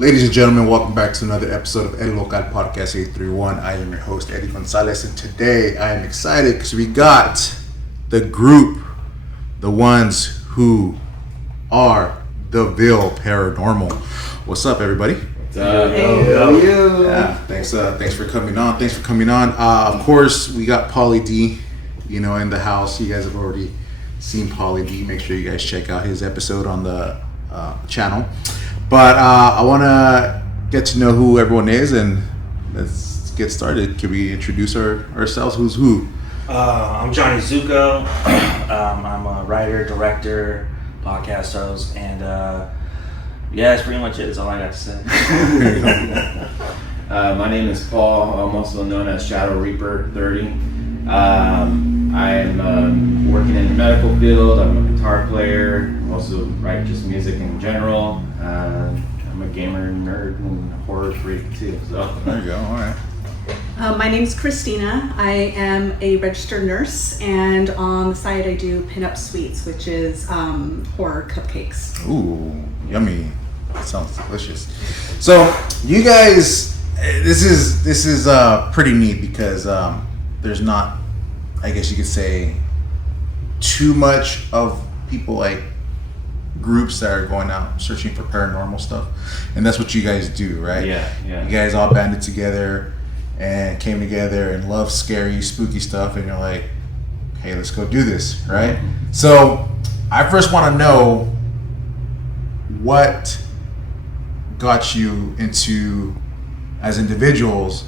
Ladies and gentlemen, welcome back to another episode of Eddie Local Podcast 831. I am your host, Eddie Gonzalez, and today I am excited because we got the group, the ones who are the Ville Paranormal. What's up, everybody? What's up? Hey, how are you? Yeah, thanks for coming on. Of course, we got Pauly D, in the house. You guys have already seen Pauly D. Make sure you guys check out his episode on the channel. But I want to get to know who everyone is, and let's get started. Can we introduce ourselves? Who's who? I'm Johnny Zuko. I'm a writer, director, podcast host, and that's pretty much it. That's all I got to say. My name is Paul. I'm also known as Shadow Reaper 30. I'm working in the medical field. I'm a guitar player. I also write just music in general. I'm a gamer, nerd, and horror freak too. So there you go. All right. My name's Christina. I am a registered nurse, and on the side I do pinup sweets, which is horror cupcakes. Ooh, yummy! That sounds delicious. So you guys, this is pretty neat because there's not, I guess you could say, too much of people like groups that are going out searching for paranormal stuff, and that's what you guys do, right? Yeah. You guys all banded together and came together and love scary, spooky stuff, and you're like, hey, let's go do this, right? Mm-hmm. So I first want to know what got you into, as individuals,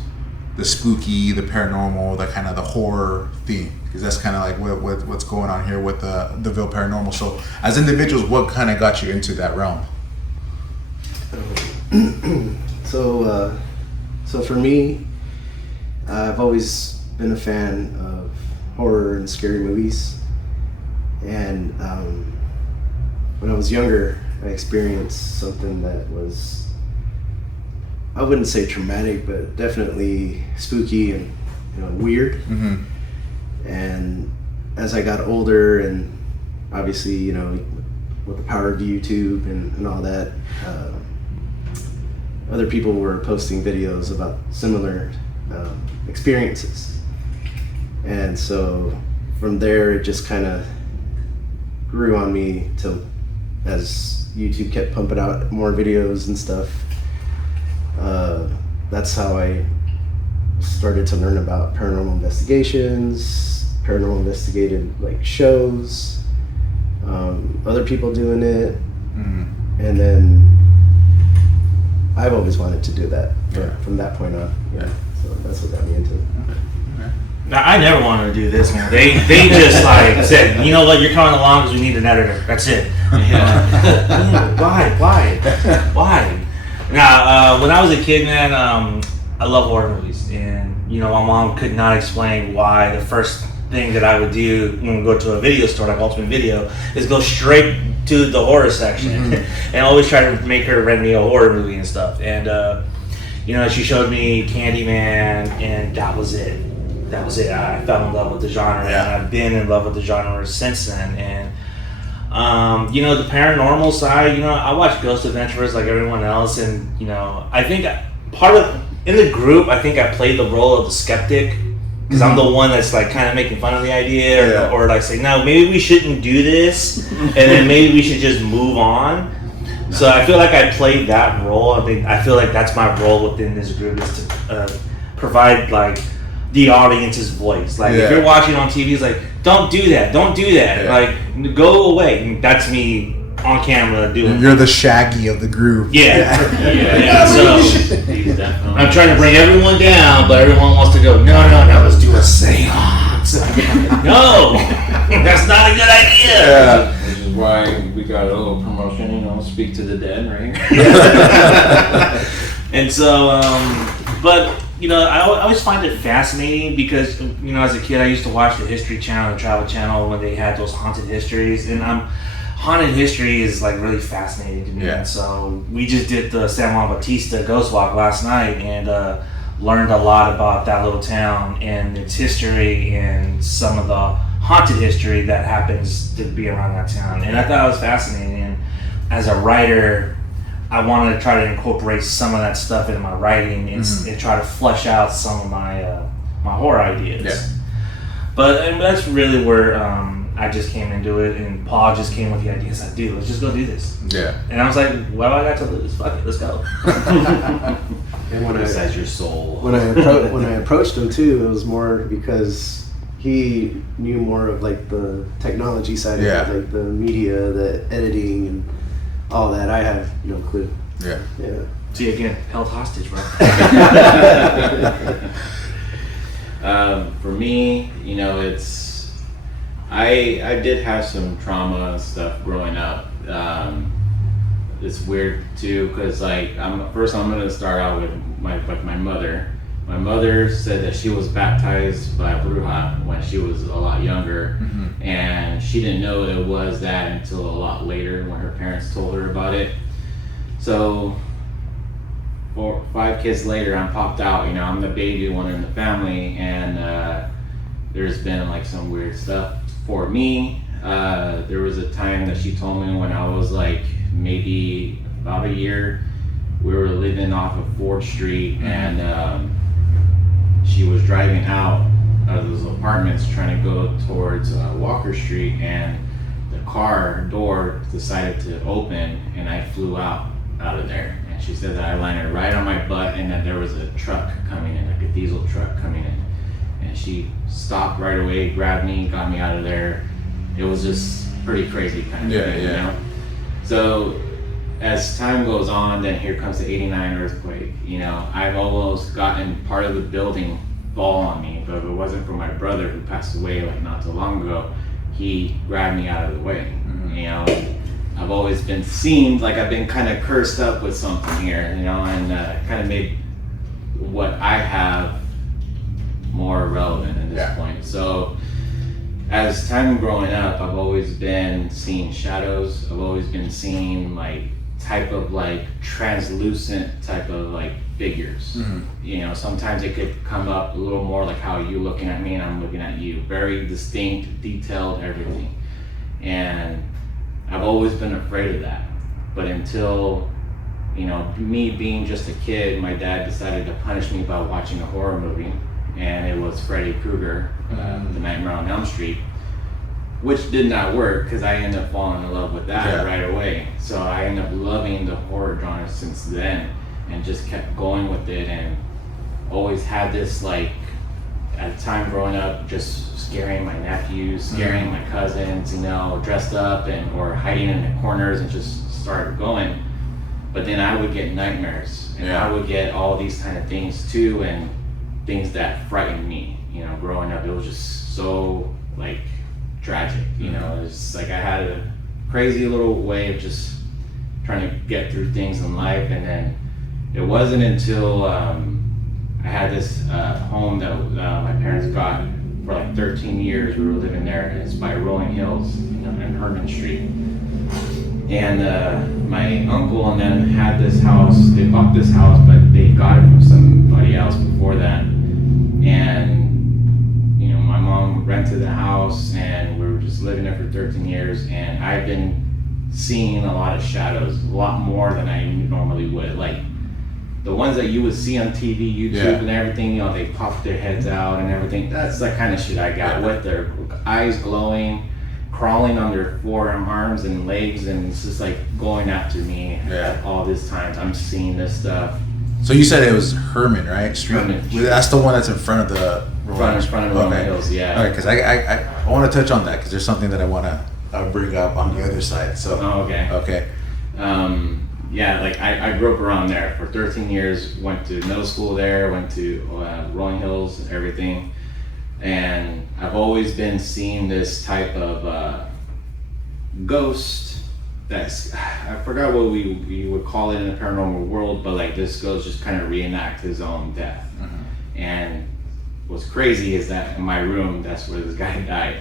the spooky, the paranormal, the kind of the horror theme, because that's kind of like what's going on here with the Ville Paranormal. So as individuals, what kind of got you into that realm? So for me, I've always been a fan of horror and scary movies, and when I was younger, I experienced something that was, I wouldn't say traumatic, but definitely spooky and weird. Mm-hmm. And as I got older, and obviously with the power of YouTube and all that, other people were posting videos about similar experiences, and so from there it just kind of grew on me till as YouTube kept pumping out more videos and stuff. That's how I started to learn about paranormal investigations, paranormal investigative shows, other people doing it, and then I've always wanted to do that from that point on. So that's what got me into it. Now, I never wanted to do this, man. They just said, you know what, you're coming along because we need an editor. That's it. Why? Now, when I was a kid, man, I love horror movies, and my mom could not explain why the first thing that I would do when we go to a video store like Ultimate Video is go straight to the horror section, and always try to make her rent me a horror movie and stuff. And she showed me Candyman, and that was it. I fell in love with the genre, and I've been in love with the genre since then. And the paranormal side, I watch Ghost Adventurers like everyone else, and I think in the group, I think I played the role of the skeptic, because I'm the one that's kind of making fun of the idea, or say, no, maybe we shouldn't do this, and then maybe we should just move on. So I feel like I played that role. I feel like that's my role within this group, is to provide the audience's voice. If you're watching on TV, it's don't do that. Go away. And that's me on camera doing. You're the Shaggy of the group. Yeah. So I'm trying to bring everyone down, but everyone wants to go, no, let's do a seance. No, that's not a good idea. Yeah. Which is why we got a little promotion, speak to the dead right here. And so, but I always find it fascinating because, as a kid, I used to watch the History Channel, the Travel Channel, when they had those haunted histories, and haunted history is really fascinating to me. Yeah. And so we just did the San Juan Bautista Ghost Walk last night, and learned a lot about that little town and its history and some of the haunted history that happens to be around that town. And I thought it was fascinating. And as a writer, I wanted to try to incorporate some of that stuff in my writing and try to flesh out some of my my horror ideas. Yeah. But and that's really where I just came into it, and Paul just came with the idea. He's like, dude, let's just go do this. Yeah. And I was like, what do I got to lose? Fuck it, let's go. And when Besides your soul. when I approached him too, it was more because he knew more of like the technology side of Yeah. it, like the media, the editing, and all that. I have no clue. Yeah. Yeah. See, again, held hostage, bro. For me, you know, I did have some trauma and stuff growing up. It's weird too, because like I'm gonna start out with my mother. My mother said that she was baptized by a bruja when she was a lot younger, and she didn't know it was that until a lot later when her parents told her about it. So 4 or 5 kids later, I'm popped out. You know, I'm the baby one in the family, and there's been like some weird stuff for me. There was a time that she told me when I was like maybe about a year, we were living off of 4th Street, and she was driving out of those apartments trying to go towards Walker Street, and the car door decided to open, and I flew out of there. And she said that I landed right on my butt, and that there was a truck coming in, like a diesel truck coming in. And she stopped right away, grabbed me, got me out of there. It was just pretty crazy kind of thing, you know? So as time goes on, then here comes the '89 earthquake. You know, I've almost gotten part of the building fall on me, but if it wasn't for my brother who passed away like not too long ago, he grabbed me out of the way. You know, I've always been seemed like I've been kind of cursed up with something here, you know, and kind of made what I have more relevant at this point. So as time growing up, I've always been seeing shadows. I've always been seeing like type of like translucent type of like figures. You know, sometimes it could come up a little more like how you looking at me and I'm looking at you. Very distinct, detailed, everything. And I've always been afraid of that. But until, you know, me being just a kid, my dad decided to punish me by watching a horror movie. And it was Freddy Krueger, The Nightmare on Elm Street, which did not work because I ended up falling in love with that right away. So I ended up loving the horror genre since then, and just kept going with it, and always had this like, at the time growing up, just scaring my nephews, scaring my cousins, you know, dressed up and or hiding in the corners and just started going. But then I would get nightmares, and I would get all these kind of things too, and things that frightened me, you know, growing up. It was just so like tragic, you know. It's like I had a crazy little way of just trying to get through things in life. And then it wasn't until I had this home that my parents got for like 13 years. We were living there, and it's by Rolling Hills, you know, in Herman Street. And my uncle and them had this house. They bought this house, but they got it from somebody else before that. And, you know, my mom rented the house, and we were just living there for 13 years. And I've been seeing a lot of shadows, a lot more than I normally would. Like the ones that you would see on TV, YouTube, and everything, you know, they pop their heads out and everything. That's the kind of shit I got with their eyes glowing, crawling on their forearms and legs, and it's just like going after me all this time. I'm seeing this stuff. So you said it was Herman, right? Street. Herman. That's the one that's in front of the front of Rolling Hills, yeah. Okay, because I want to touch on that because there's something that I want to bring up on the other side. So. Okay. Yeah, like I grew up around there for 13 years. Went to middle school there. Went to Rolling Hills, everything. And I've always been seeing this type of ghost that's, I forgot what we would call it in the paranormal world, but like this ghost just kind of reenact his own death. And what's crazy is that in my room, that's where this guy died.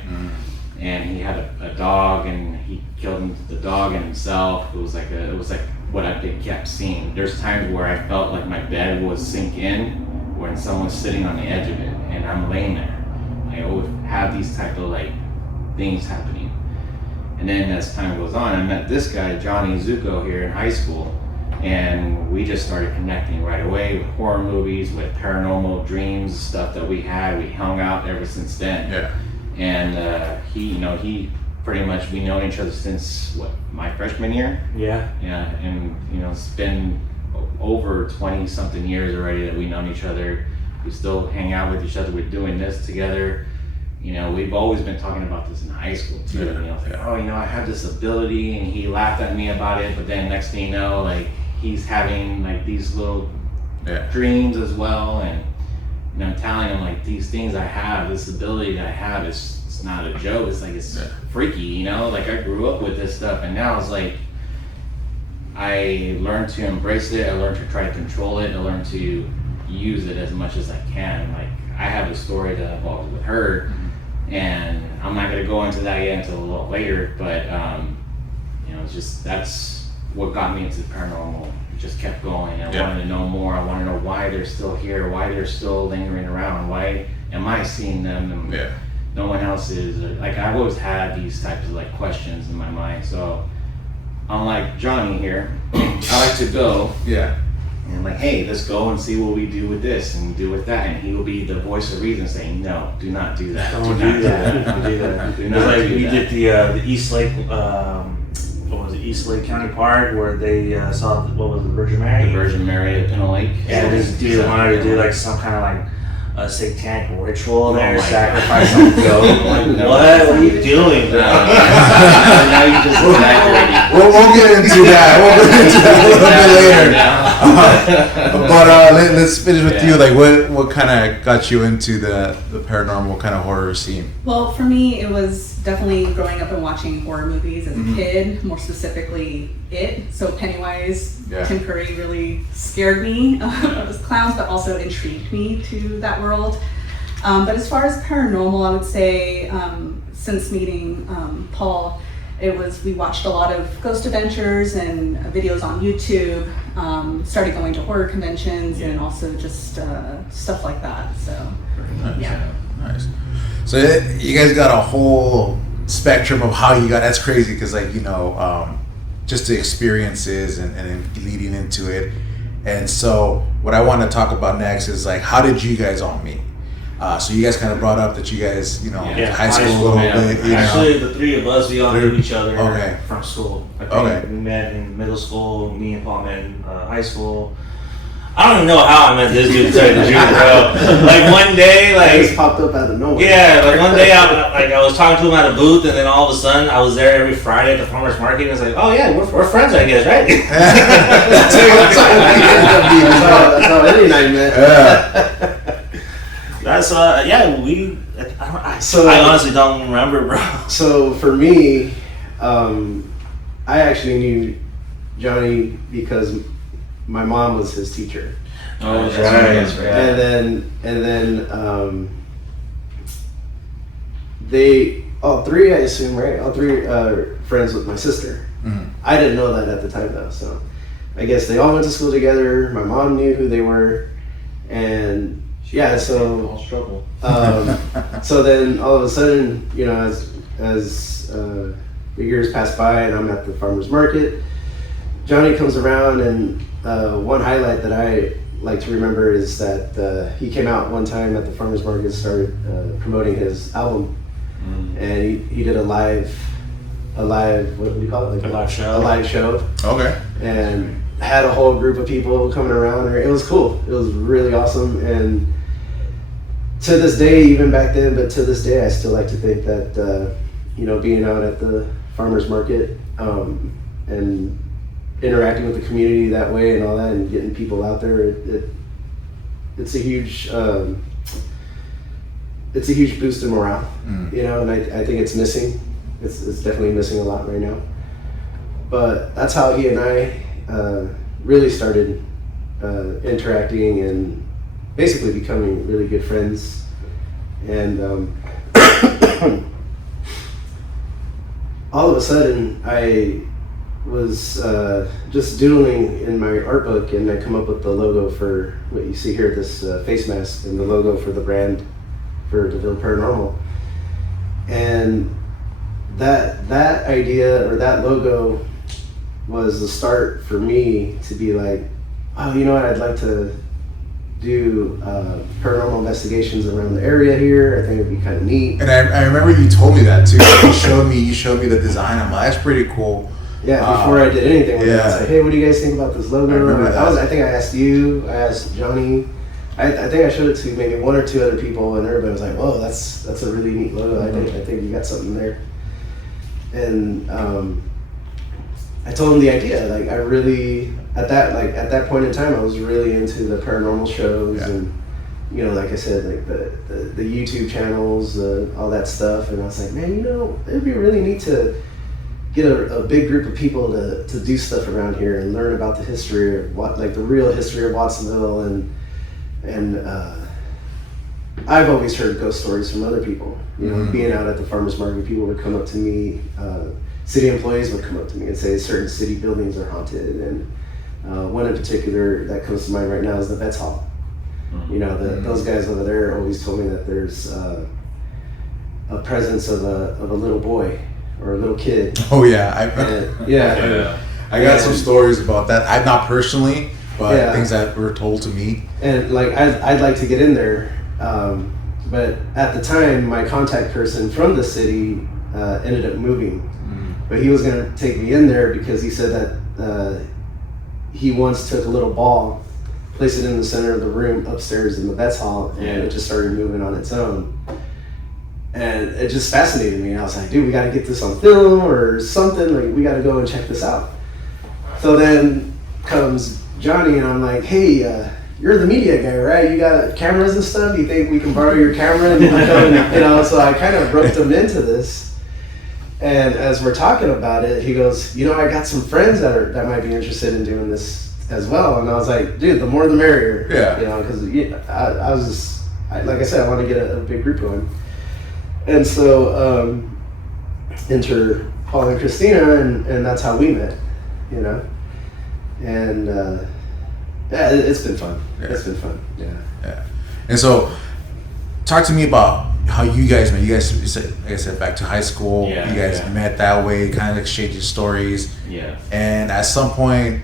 And he had a dog, and he killed the dog and himself. It was like what I've been kept seeing. There's times where I felt like my bed would sink in when someone's sitting on the edge of it, and I'm laying there. I always have these type of like things happening. And then as time goes on, I met this guy, Johnny Zuko, here in high school. And we just started connecting right away with horror movies, with paranormal dreams, stuff that we had. We hung out ever since then. Yeah. And he pretty much, we've known each other since my freshman year. Yeah. Yeah, and it's been over 20 something years already that we've known each other. We still hang out with each other. We're doing this together. We've always been talking about this in high school too. I have this ability, and he laughed at me about it. But then next thing you know, like, he's having like these little dreams as well, and I'm telling him, like, these things I have, this ability that I have, it's not a joke. It's like, it's freaky, like, I grew up with this stuff, and now it's like I learned to embrace it. I learned to try to control it. I learned to use it as much as I can. Like, I have a story that involves with her, and I'm not going to go into that yet until a little later, but it's just, that's what got me into the paranormal. It just kept going. I wanted to know more. I want to know why they're still here, why they're still lingering around, why am I seeing them and no one else is. Like, I've always had these types of like questions in my mind. So unlike Johnny here, I like to go and I'm like, hey, let's go and see what we do with this and do with that, and he will be the voice of reason saying, no, do not do that. Don't do that. Don't do that. Do not like do we that. did the East Lake, what was it, East Lake County Park, where they saw, what was it, Virgin Mary? The Virgin Mary at Pinnacle Lake. And this dude wanted to do like some kind of like a satanic ritual there, my sacrifice some goat. Like, what are you doing, bro? Now you just exaggerating. We'll get into that. We'll get into that a little bit later. But let's finish with you. Like, what kind of got you into the paranormal kind of horror scene? Well, for me, it was definitely growing up and watching horror movies as a kid, more specifically It. So Pennywise, Tim Curry really scared me as clowns, but also intrigued me to that world. But as far as paranormal, I would say since meeting Paul, we watched a lot of ghost adventures and videos on YouTube, started going to horror conventions and also just stuff like that. So, Nice. So you guys got a whole spectrum of how you got. That's crazy because, like, just the experiences and then leading into it. And so what I want to talk about next is, like, how did you guys all meet? So you guys kind of brought up that you guys, high school a little bit. Actually, the three of us, we all knew each other from school. I think we met in middle school. Me and Paul met in high school. I don't even know how I met this dude, to tell you the truth, bro. Like, one day, It just popped up out of nowhere. yeah, like one day I was talking to him at a booth, and then all of a sudden I was there every Friday at the farmer's market, and it's like, oh yeah, we're friends, I guess, right? That's how any night met. That's I honestly don't remember, bro. So for me, I actually knew Johnny because my mom was his teacher. Oh, that's right. And then they all three, I assume, right? All three are friends with my sister. I didn't know that at the time though, so I guess they all went to school together. My mom knew who they were, and so so then all of a sudden, as the years pass by and I'm at the farmer's market, Johnny comes around, and one highlight that I like to remember is that he came out one time at the farmer's market and started promoting his album, and he did a live, what do you call it? Like A live show. Okay. And had a whole group of people coming around. It was cool. It was really awesome. And to this day, even back then, but to this day, I still like to think that, being out at the farmer's market and interacting with the community that way and all that, and getting people out there, it's a huge boost in morale, and I think it's missing. It's definitely missing a lot right now. But that's how he and I really started interacting and basically becoming really good friends. And all of a sudden, I was just doodling in my art book, and I come up with the logo for what you see here, this face mask, and the logo for the brand for the Ville Paranormal. And that idea, or that logo, was the start for me to be like, oh, you know what, I'd like to do paranormal investigations around the area here. I think it'd be kind of neat. And I remember you told me that too. You showed me the design. I'm like, that's pretty cool. Yeah, before I did anything with it, I was Yeah. like, hey, what do you guys think about this logo? I remember that. I think I asked you, I asked Johnny. I think I showed it to maybe one or two other people, and everybody was like, whoa, that's a really neat logo. I think you got something there. And I told him the idea. Like, I really, at that point in time, I was really into the paranormal shows, Yeah. and you know, like I said, like the YouTube channels, all that stuff. And I was like, man, you know, it'd be really neat to get a big group of people to do stuff around here and learn about the history of the real history of Watsonville. And I've always heard ghost stories from other people. You know, being out at the farmers market, people would come up to me. City employees would come up to me and say certain city buildings are haunted. And one in particular that comes to mind right now is the Vets Hall. You know, those guys over there always told me that there's a presence of a little boy or a little kid. Oh yeah, I got some stories about that. I've not personally, but things that were told to me. And like I'd like to get in there, but at the time my contact person from the city ended up moving, but he was gonna take me in there because he said that he once took a little ball, placed it in the center of the room upstairs in the Vets Hall, and it just started moving on its own. And it just fascinated me. I was like, dude, we got to get this on film or something. Like, we got to go and check this out. So then comes Johnny, and I'm like, hey, you're the media guy, right? You got cameras and stuff? You think we can borrow your camera? And you know, so I kind of roped him into this. And as we're talking about it, he goes, you know, I got some friends that might be interested in doing this as well. And I was like, dude, the more the merrier. Yeah. You know, because I was just, like I said, I want to get a big group going. And so enter Paul and Christina, and that's how we met, you know. And it's been fun. Yeah. It's been fun. Yeah. And so, talk to me about how you guys met. You guys, like I said, back to high school. Yeah, you guys met that way, kind of exchanging stories. Yeah. And at some point,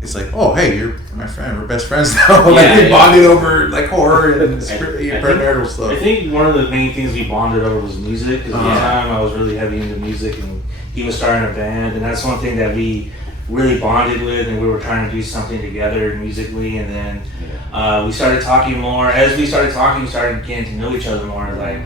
it's like, oh, hey, you're my friend. We're best friends now. Like, we bonded over like horror and paranormal stuff. I think one of the main things we bonded over was music. Because at the time, I was really heavy into music, and he was starting a band, and that's one thing that we really bonded with, and we were trying to do something together musically. And then we started talking more. As we started talking, we started getting to know each other more. Like,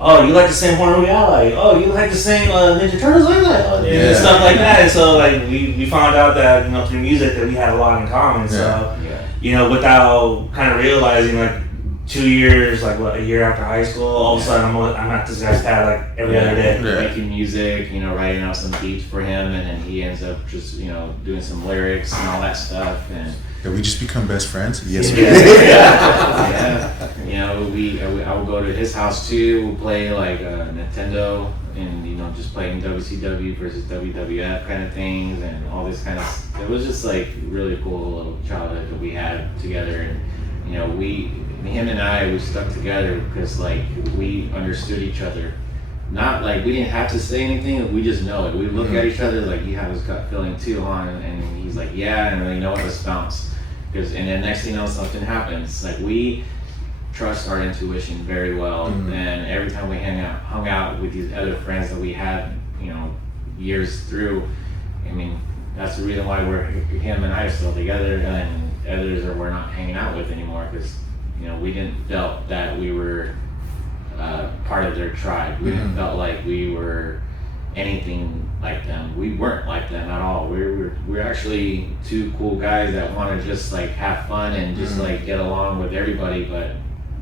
oh, you like to sing horror movie? I like. Oh, you like to sing Ninja Turtles? I like. And stuff like that. And so, like, we found out that, you know, through music that we had a lot in common. So, you know, without kind of realizing, like, 2 years, like, a year after high school, all of a sudden I'm at this guy's pad, like, every other day. Making music, you know, writing out some beats for him, and then he ends up just, you know, doing some lyrics and all that stuff. And did we just become best friends? Yes, we did. Yeah. You know, I would go to his house too. We'd play like Nintendo, and you know, just playing WCW versus WWF kind of things, and all this kind of. It was just like really cool little childhood that we had together, and you know, him and I, we stuck together because like we understood each other. Not like we didn't have to say anything. We just know it. We look at each other like, you have this gut feeling too, huh? And he's like, yeah, and you know what, let's bounce. And then next thing you know, something happens. Like, we trust our intuition very well, and every time we hung out with these other friends that we had, you know, years through. I mean, that's the reason why him and I are still together, and others we're not hanging out with anymore, because you know, we didn't felt that we were part of their tribe. We didn't felt like we were anything like them. We weren't like them at all. We're actually two cool guys that want to just like have fun and just like get along with everybody, but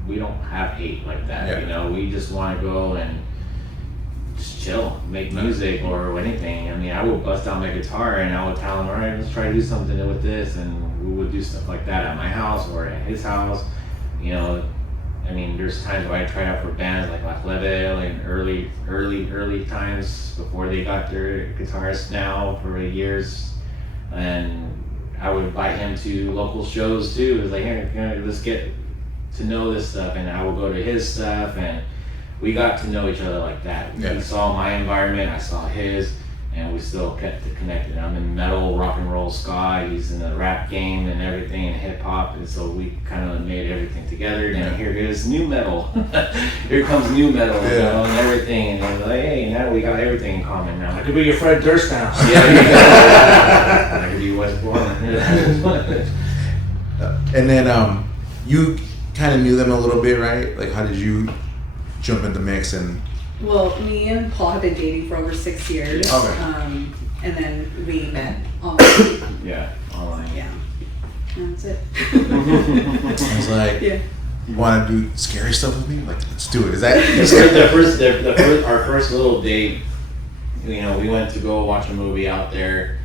we don't have hate like that. You know, we just want to go and just chill, make music or anything. I mean, I would bust out my guitar and I would tell him, all right, let's try to do something with this, and we would do stuff like that at my house or at his house. You know, I mean, there's times where I tried out for bands like La Plebe in early times before they got their guitarists now for years, and I would invite him to local shows too. It was like, hey, let's get to know this stuff, and I would go to his stuff, and we got to know each other like that. He saw my environment, I saw his, and we still kept it connected. I'm in metal, rock and roll, ska. He's in the rap game and everything, and hip hop, and so we kind of made everything together. And here goes new metal. Here comes new metal, you know, and everything. And I'm like, hey, now we got everything in common now. I could be your Fred Durst now. Yeah, you go. I could be Westbourne. And then you kind of knew them a little bit, right? Like, how did you jump in the mix? And Well, me and Paul have been dating for over 6 years. Okay. And then we met online. Yeah, online. Yeah. And that's it. I was like, Yeah. you want to do scary stuff with me? Like, let's do it. Is that Our first little date, you know, we went to go watch a movie out there.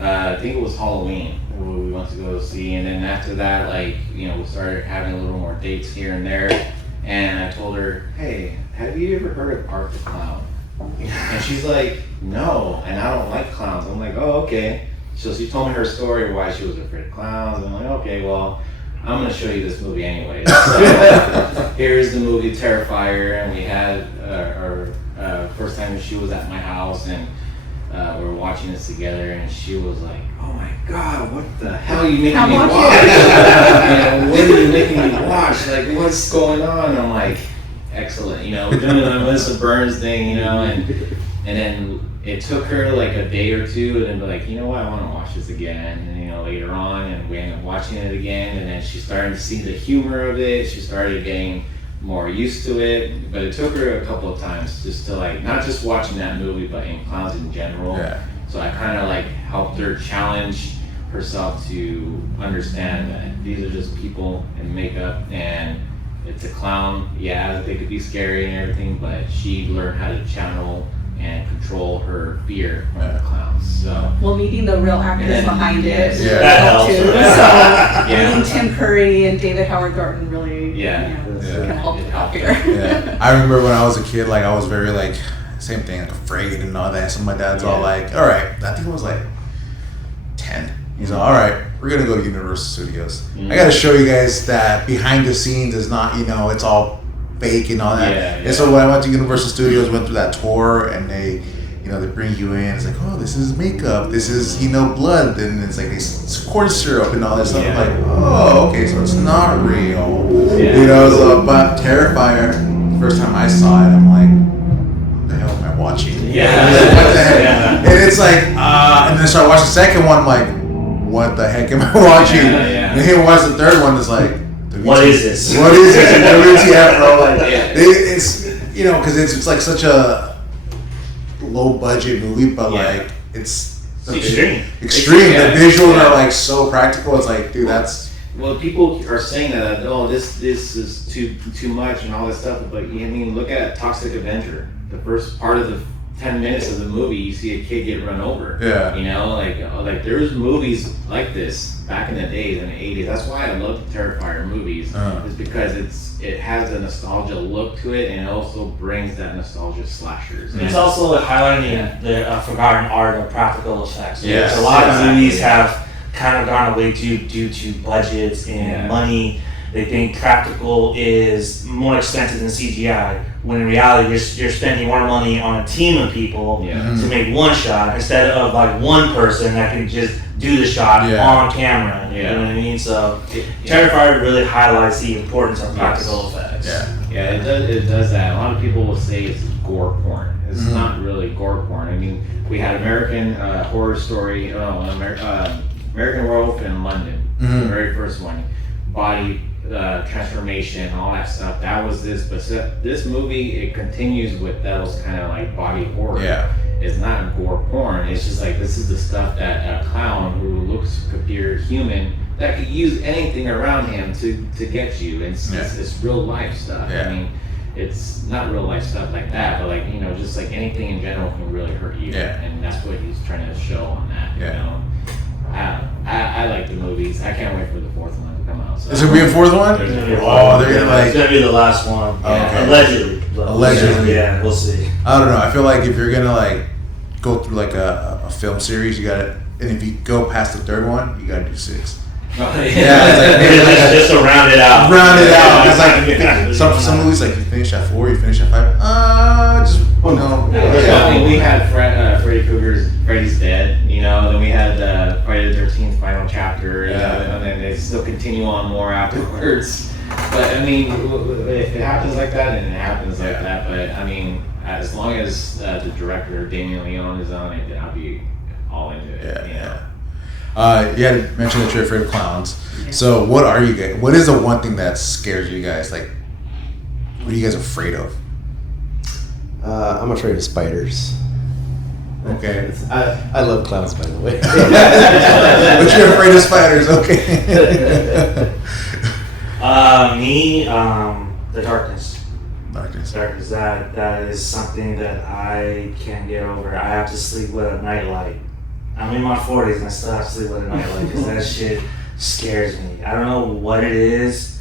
I think it was Halloween. We went to go see, and then after that, like, you know, we started having a little more dates here and there. And I told her, hey, have you ever heard of Art the Clown? And she's like, no, and I don't like clowns. I'm like, oh, okay. So she told me her story of why she was afraid of clowns. I'm like, okay, well, I'm going to show you this movie anyway. So here's the movie Terrifier, and we had our first time she was at my house, and we were watching this together, and she was like, oh my God, what the hell are you making me watch? What are you making me watch? Like, what's going on? I'm like, excellent, you know, we're doing the Melissa Burns thing, you know, and then it took her like a day or two, and then be like, you know what, I want to watch this again, and you know, later on, and we ended up watching it again, and then she started to see the humor of it. She started getting more used to it, but it took her a couple of times just to like, not just watching that movie, but in clowns in general. Yeah. So I kind of like helped her challenge herself to understand that these are just people in makeup, and it's a clown. Yeah, they could be scary and everything, but she learned how to channel and control her fear of the clowns. So Well, meeting the real actors behind it Yeah. That helps. too. Yeah. So meeting Tim Curry and David Howard Gordon really, Yeah. you know, Yeah. kind of helped It out helped. here. yeah. I remember when I was a kid, like, I was very, like, same thing, like, afraid and all that. So my dad's all like, all right, I think it was like 10. He's all right, we're going to go to Universal Studios. I got to show you guys that behind the scenes is not, you know, it's all fake and all that. Yeah, And so when I went to Universal Studios, went through that tour, and they, you know, they bring you in. It's like, oh, this is makeup. This is, you know, blood. And it's like this corn syrup and all that stuff. Yeah. I'm like, oh, okay, so it's not real. Yeah. You know, so, but Terrifier, first time I saw it, I'm like, what the hell am I watching? Yeah. What the heck? Yeah. And it's like, and then so I watched the second one, I'm like, what the heck am I watching? Yeah. And then I watched the third one, it's like, What is this? What is this? WTF, bro? Like, Yeah. it's, you know, because it's like such a low budget movie, but Yeah. like it's Extreme. Extreme. Yeah. The visuals Yeah. are like so practical. It's like, dude, that's Well, people are saying that, oh, this is too much and all this stuff, but I mean, look at Toxic Avenger. The first part of the 10 minutes of the movie, you see a kid get run over. Yeah. You know, like there was movies like this back in the days, in the 80s. That's why I love the Terrifier movies, is because it has a nostalgia look to it, and it also brings that nostalgia slashers. It's also highlighting the forgotten art of practical effects. Yes. A lot of Exactly. movies have kind of gone away due to budgets and money. They think practical is more expensive than CGI, when in reality you're spending more money on a team of people to make one shot instead of like one person that can just do the shot on camera. You know what I mean? So Terrifier really highlights the importance of practical effects. Yeah, it does that. A lot of people will say it's gore porn. It's not really gore porn. I mean, we had American Horror Story, American Werewolf in London, the very first one, body transformation, all that stuff. That was this, but this movie, it continues with those kind of like body horror. Yeah. It's not gore porn. It's just like, this is the stuff that a clown who looks appear human that could use anything around him to get you. It's real life stuff. Yeah. I mean, it's not real life stuff like that, but like, you know, just like anything in general can really hurt you. Yeah. And that's what he's trying to show on that. Yeah. You know, I like the movies. I can't wait for the fourth one to come out. So. is there gonna be a fourth one? There's gonna be a Oh, lot. they're gonna It's like. gonna be the last one. Okay. Allegedly. Allegedly. Yeah, we'll see. I don't know. I feel like if you're gonna like go through like a film series, you gotta, and if you go past the third one, you gotta do 6. Oh, Yeah, it's like maybe just to round it out. round it out. It's Yeah. like some movies, like you finish at 4, you finish at 5. just no. I mean, we had Freddy Krueger's Freddy's Dead, you know, then we had Friday the 13th Final Chapter, you know, and then they still continue on more afterwards. But I mean, if it happens like that, then it happens like that. But I mean, as long as the director Damien Leone is on it, then I'll be all into it. You know? You had mentioned that you're afraid of clowns. So what are you guys? What is the one thing that scares you guys? Like, what are you guys afraid of? I'm afraid of spiders. Okay. I love clowns, by the way. But you're afraid of spiders, okay. Me, the darkness. Darkness. Darkness. That is something that I can't get over. I have to sleep with a nightlight. I'm in my 40s and I still have to sleep with a nightlight because that shit scares me. I don't know what it is,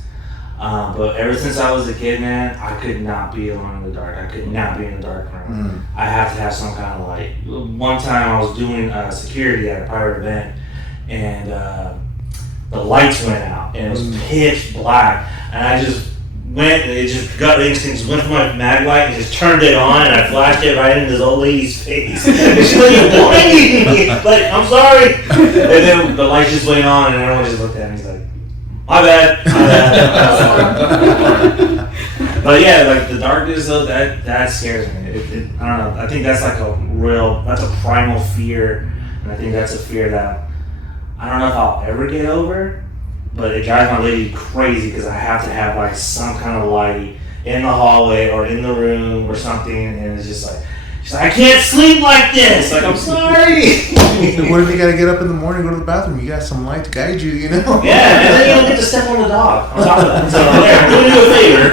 but ever since I was a kid, man, I could not be alone in the dark. I could not be in the dark room. I have to have some kind of light. One time I was doing security at a private event, and the lights went out, and it was pitch black, and I just went, and it just gut instinct went for my mag light and just turned it on, and I flashed it right into this old lady's face. And she's like, "You're blinding me!" Like, I'm sorry. And then the light just went on, and everyone just looked at me. He's like, "My bad, my bad." But yeah, like the darkness though, that scares me. I don't know. I think that's like that's a primal fear, and I think that's a fear that I don't know if I'll ever get over. But it drives my lady crazy because I have to have like some kind of light in the hallway or in the room or something, and it's just like, she's like, "I can't sleep like this." Like, I'm sorry. What if you gotta get up in the morning, go to the bathroom? You got some light to guide you, you know? Yeah, and then you don't get to step on the dog on top of that. So there, doing you a favor.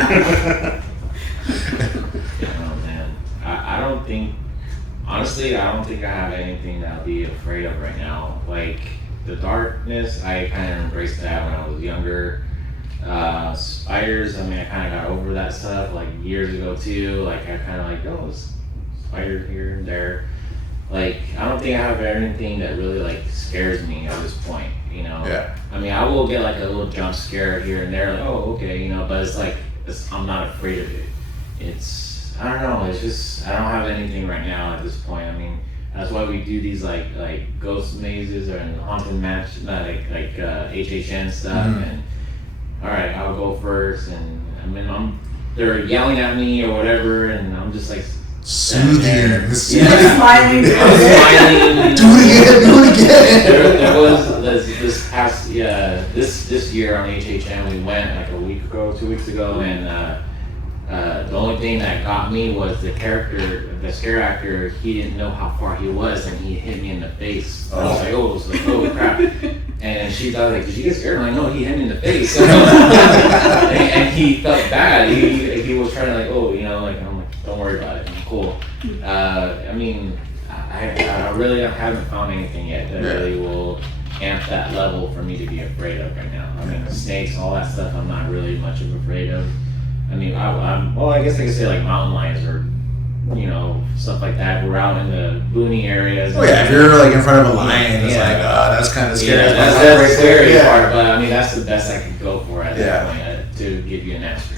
Oh man, I don't think, honestly, I don't think I have anything that I'll be afraid of right now. Like the darkness, I kind of embraced that when I was younger. Spiders, I mean, I kind of got over that stuff like years ago too. Like I kind of like, oh, spiders here and there. Like I don't think I have anything that really like scares me at this point, you know. Yeah. I mean, I will get like a little jump scare here and there, like, oh, okay, you know, but it's like I'm not afraid of it. It's, I don't know, it's just I don't have anything right now at this point. I mean, that's why we do these like ghost mazes or haunted match, like HHN stuff. And all right, I'll go first, and I mean they're yelling at me or whatever, and I'm just like soothing. Yeah. Smiling. Do it again. There was this past this year on HHN, we went like a week ago, 2 weeks ago, and the only thing that got me was the scare actor. He didn't know how far he was, and he hit me in the face. I was like, oh crap! And she thought, like, did you get scared? I'm like, no, he hit me in the face. and he felt bad. He was trying to like, oh, you know, like, I'm like, don't worry about it. I'm cool. I mean, I really haven't found anything yet that really will amp that level for me to be afraid of right now. I mean, snakes, all that stuff, I'm not really much of afraid of. I mean, I guess I could say like mountain lions or, you know, stuff like that. We're out in the boony areas. Oh yeah, if you're like in front of a lion, it's like, oh, that's kind of scary. Yeah, that's the scary part. But I mean, that's the best I could go for at that point to give you an answer.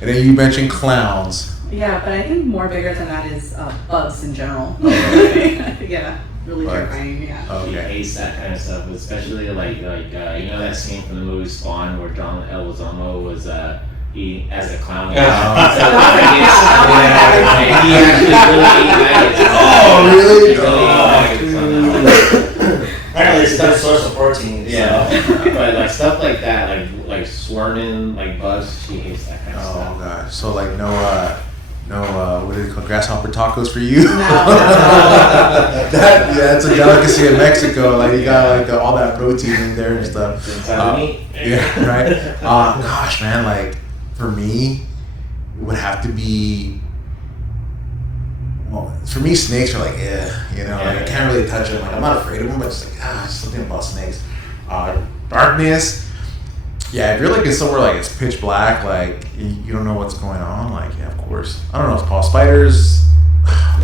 And then you mentioned clowns. Yeah, but I think more bigger than that is bugs in general. Yeah, really terrifying. Yeah. He hates that kind of stuff, especially like you know that scene from the movie Spawn where John Leguizamo was he as a clown. He actually really ate maggots. Apparently, it's a source of protein. But like stuff like that, like swarming, like bugs, she hates that kind of stuff. Oh gosh, so like no, what do they call grasshopper tacos for you? No. That's a delicacy in Mexico. Like you got like all that protein in there and stuff. Yeah, right. Gosh, man, like for me, it would have to be. Well, for me, snakes are like, you know, like I can't really touch them. Like I'm not afraid of them, but it's like, something about snakes. Darkness. Yeah, if you're like in somewhere like it's pitch black, like you don't know what's going on, like yeah, of course. I don't know, it's Paul spiders. I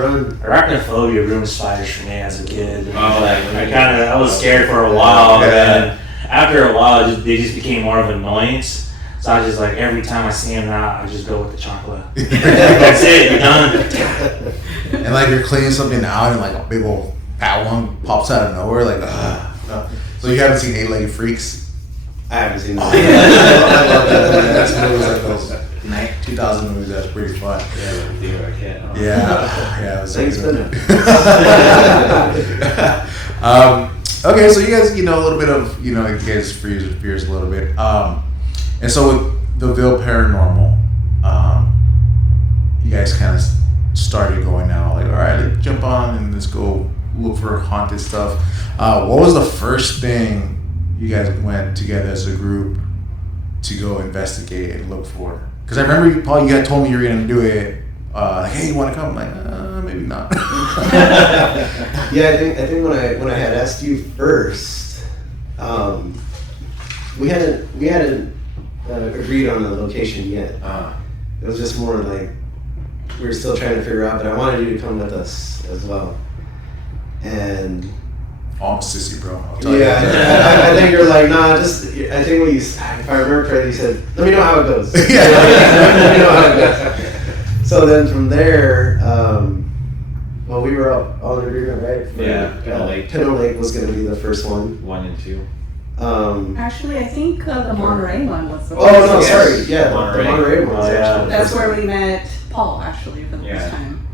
run. Arachnophobia ruined spiders for me as a kid. I was scared for a while, and after a while, they just became more of an annoyance. So I just like every time I see him now, I just go with the chocolate. That's it, you're done. And like you're cleaning something out, and like a big old fat one pops out of nowhere, like. So you haven't seen 8-Legged Freaks? I haven't seen that. I love that. That's movies like those 2000 movies. That's pretty fun. Yeah, it was so Thanks, good. Okay, so you guys, a little bit of, you guys fears a little bit. And so with the Ville Paranormal, you guys kind of started going out like, all right, let's jump on and let's go look for haunted stuff. What was the first thing you guys went together as a group to go investigate and look for? Because I remember, Paul, you had told me you were going to do it. Like, hey, you want to come? I'm like, maybe not. Yeah, I think when I had asked you first, we hadn't agreed on the location yet. It was just more like we were still trying to figure out, but I wanted you to come with us as well. And I'm a sissy, bro. I'll tell you. I think you're like, nah, just, I think if I remember correctly, you said, let me know how it goes. Let me know how it goes. So then from there, well, we were up on the agreement, right? Pinto Lake was going to be the first one. 1 and 2. Actually, I think the Monterey one was the Oh, no, sorry. Yeah, the Monterey one was actually. That's where we met Paul, actually, for the first time.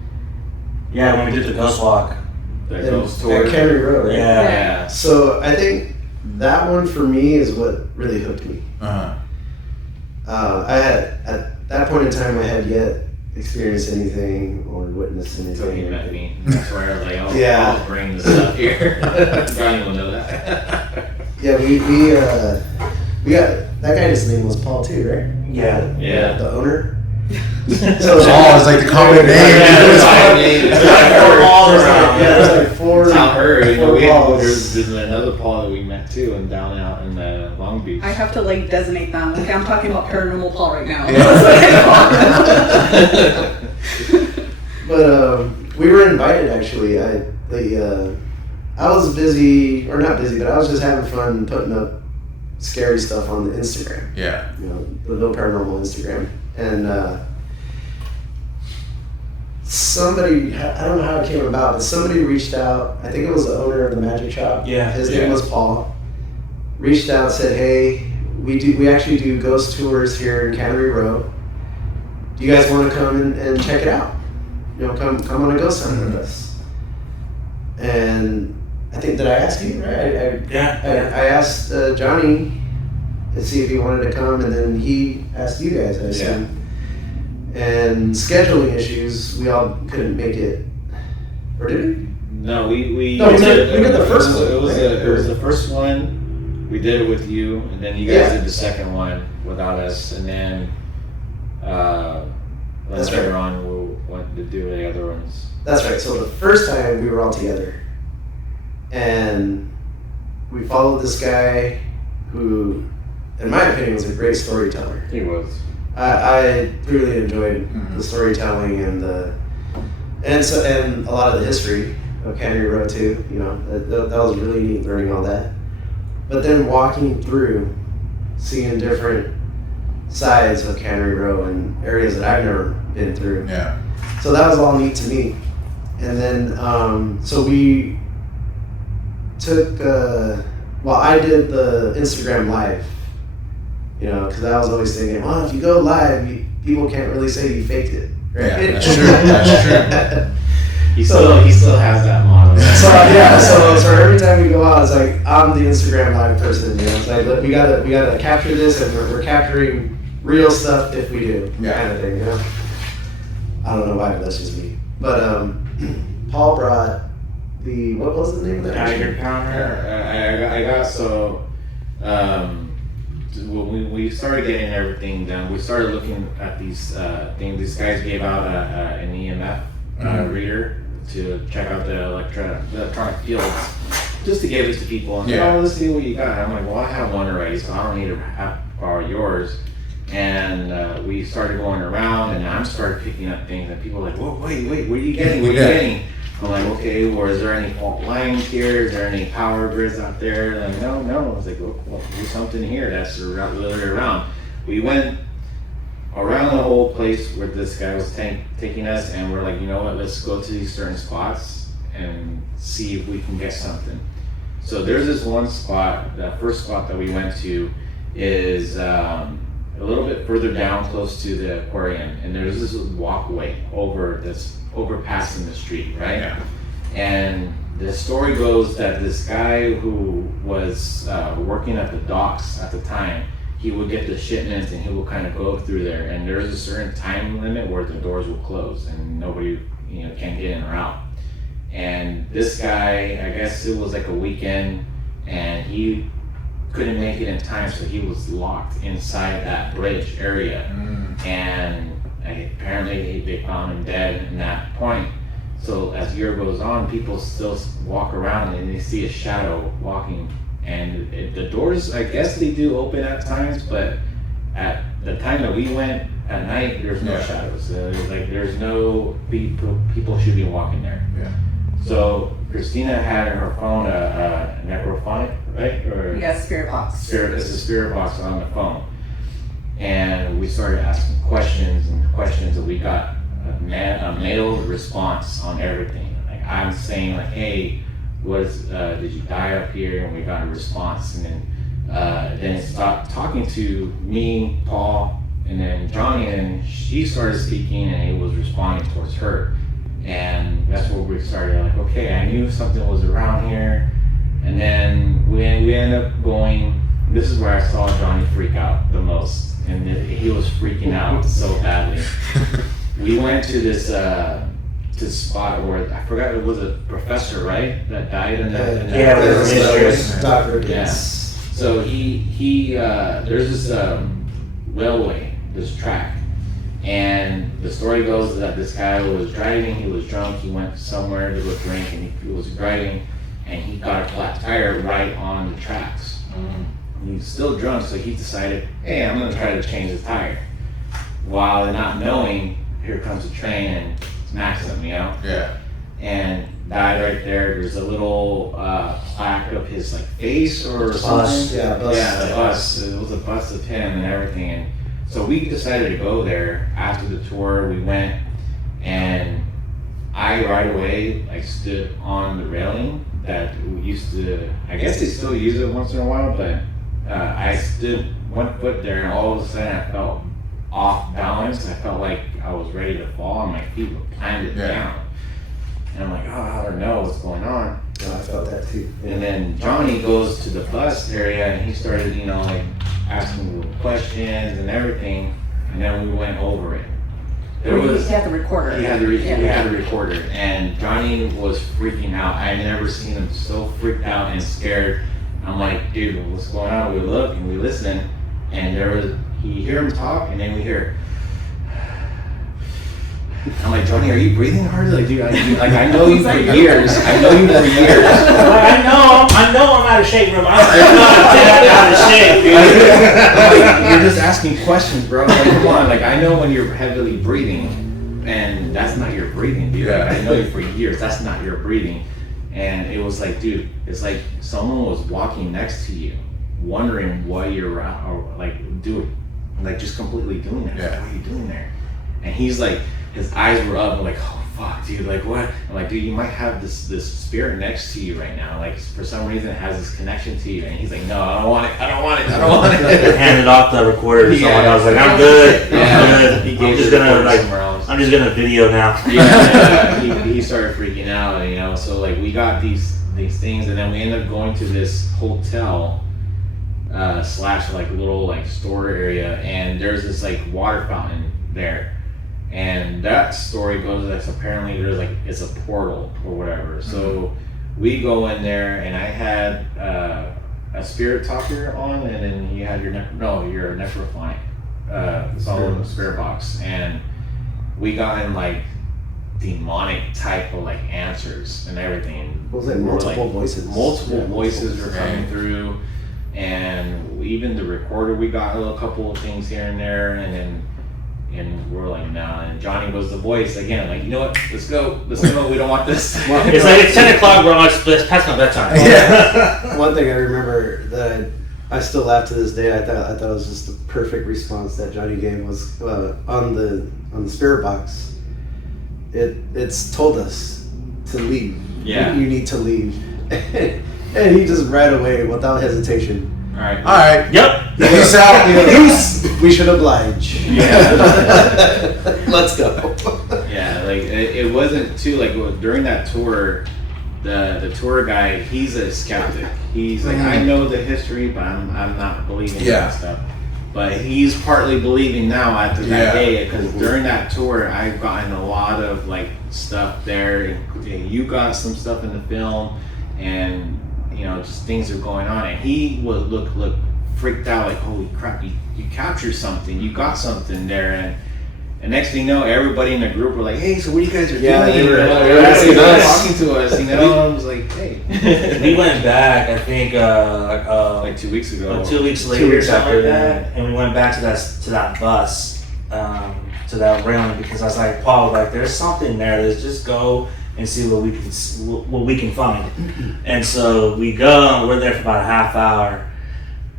Yeah, when we did the ghost walk. That goes toward At Cannery Road, right? Yeah. So I think that one for me is what really hooked me. Uh-huh. I had, at that point in time, I had yet experienced anything or witnessed anything. So you met me. That's where I was like, I'll bring this up here. Brian will know that. Yeah, we got, that guy's name was Paul too, right? Yeah. The owner. So It's like the common name. There's like four. Tell her, four Pauls. there's another Paul that we met too, and down out in Long Beach. I have to designate them. Okay, I'm talking about Paranormal Paul right now. But we were invited actually. I was busy, or not busy, but I was just having fun putting up scary stuff on the Instagram. Yeah. The Ville Paranormal Instagram. And somebody, I don't know how it came about, but somebody reached out. I think it was the owner of the magic shop. Yeah. His name was Paul. Reached out, said, hey, we actually do ghost tours here in Cannery Row. Do you guys want to come and check it out? Come on a ghost hunt with us. And I think, did I ask you, right? I asked Johnny to see if he wanted to come, and then he asked you guys, I assume. And scheduling issues, we all couldn't make it. Or did we? No, we did the first one. It was the first one. We did it with you, and then you guys did the second one without us, and then later on we wanted to do the other ones. That's right. So the first time we were all together, and we followed this guy who, in my opinion, was a great storyteller. He was. I really enjoyed the storytelling and a lot of the history of Cannery Row too. That was really neat learning all that. But then walking through, seeing different sides of Cannery Row and areas that I've never been through. Yeah. So that was all neat to me. And then, so we took, I did the Instagram live, because I was always thinking, well, if you go live, people can't really say you faked it, right? Yeah, that's true. That's true. He still has that motto. So every time we go out, it's like I'm the Instagram live person. It's like, look, we gotta capture this, and we're capturing real stuff if we do, kind of thing. I don't know why, but that's just me. But Paul brought what was the name of that? Tiger Pounder. When we started getting everything done, we started looking at these things. These guys gave out an EMF reader to check out the electronic fields, just to give it to people. And let's see what you got. I'm like, well, I have one already, so I don't need to borrow yours. And we started going around, and I started picking up things, and people were like, whoa, wait, what are you getting? What are you getting? I'm like, okay, well, is there any fault lines here? Is there any power grids out there? Like, no. I was like, well, there's something here that's literally around. We went around the whole place where this guy was taking us, and we're like, you know what, let's go to these certain spots and see if we can get something. So there's this one spot, the first spot that we went to is a little bit further down close to the aquarium, and there's this walkway overpassing the street, right? Yeah. And the story goes that this guy who was working at the docks at the time, he would get the shipments and he would kind of go through there, and there's a certain time limit where the doors will close and nobody, can't get in or out. And this guy, I guess it was like a weekend, and he couldn't make it in time, so he was locked inside that bridge area. And apparently they found him dead in that point. So as the year goes on, people still walk around and they see a shadow walking. And the doors, I guess they do open at times, but at the time that we went at night, there's no shadows. There's no people should be walking there. Yeah. So Christina had in her phone a necrophonic, right? Or spirit box. It's a spirit box on the phone. And we started asking questions, and we got a mailed response on everything. Like I'm saying, like, hey, did you die up here? And we got a response, and then it stopped talking to me, Paul, and then Johnny, and she started speaking, and it was responding towards her. And that's where we started, like, okay, I knew something was around here. And then we ended up going, this is where I saw Johnny freak out the most. And he was freaking out so badly. We went to this spot where, I forgot, it was a professor, right? That died in that. Dr. Yeah. So he there's this railway, this track. And the story goes that this guy was driving, he was drunk, he went somewhere to go drink, and he was driving, and he got a flat tire right on the tracks. He was still drunk, so he decided, hey, I'm gonna try to change the tire. While not knowing, here comes a train and smacks him, Yeah. And died right there. There's a little plaque of his face or something. Yeah, the bus. It was a bust of him and everything. And so we decided to go there after the tour. We went, and I right away stood on the railing that we used to. I guess they still use it once in a while, but I stood one foot there, and all of a sudden I felt off balance. I felt like I was ready to fall, and my feet were planted down. And I'm like, oh, I don't know what's going on. I felt that too. And then Johnny goes to the bus area, and he started, asking little questions and everything. And then we went over it. He had the recorder. He had the recorder, and Johnny was freaking out. I had never seen him so freaked out and scared. I'm like, dude, what's going on? We look and we listen, and you hear him talk, and then we hear. I'm like, Johnny, are you breathing hard? Like, dude, I know you for years. I know you for years. I know I'm out of shape, bro. I'm not out of shape, dude. Like, you're just asking questions, bro. Like, come on. Like, I know when you're heavily breathing, and that's not your breathing, dude. Like, I know you for years. That's not your breathing. And it was like, dude, it's like someone was walking next to you, wondering what you're doing, just completely doing that. Yeah. What are you doing there? And he's like, his eyes were up, like, oh fuck, dude, like what? I'm like, dude, you might have this spirit next to you right now. Like, for some reason it has this connection to you. And he's like, no, I don't want it. Handed off the recorder to someone. I was like, I'm good. I'm good. I'm just gonna video now. He started freaking out, so we got these things, and then we ended up going to this hotel / little store area, and there's this water fountain there. And that story goes that apparently there's it's a portal or whatever. So we go in there, and I had a spirit talker on, and then you had your necrophonic. It's all in the spirit box, and we got in demonic type of answers and everything. Was it multiple voices? Multiple voices were coming through, and even the recorder, we got a couple of things here and there, and then And we're like, no. And Johnny was the voice again, like, you know what? Let's go. We don't want this. It's like it's 10 o'clock. We're on past my bedtime. Yeah. One thing I remember that I still laugh to this day. I thought it was just the perfect response that Johnny gave was on the spirit box. It's told us to leave. Yeah. You need to leave. And he just right away, without hesitation. All right. Yep. Peace out. We should oblige. Yeah. Let's go. Yeah, like it wasn't too like during that tour, the tour guide, he's a skeptic. He's like, I know the history, but I'm not believing in that stuff. But he's partly believing now after that day, because during that tour, I've gotten a lot of like stuff there. And you got some stuff in the film, and you know, just things are going on, and he would look freaked out, like, holy crap, you captured something, you got something there, and next thing you know, everybody in the group were like, hey, so what you guys are doing? They were talking to us, you know. I was like, hey. We went back, I think, like 2 weeks ago. 2 weeks later, 2 weeks something after like that, and we went back to that bus, to that railing, because I was like, Paul, like, there's something there. Let's just go and see what we can find. And so we go, and we're there for about a half hour.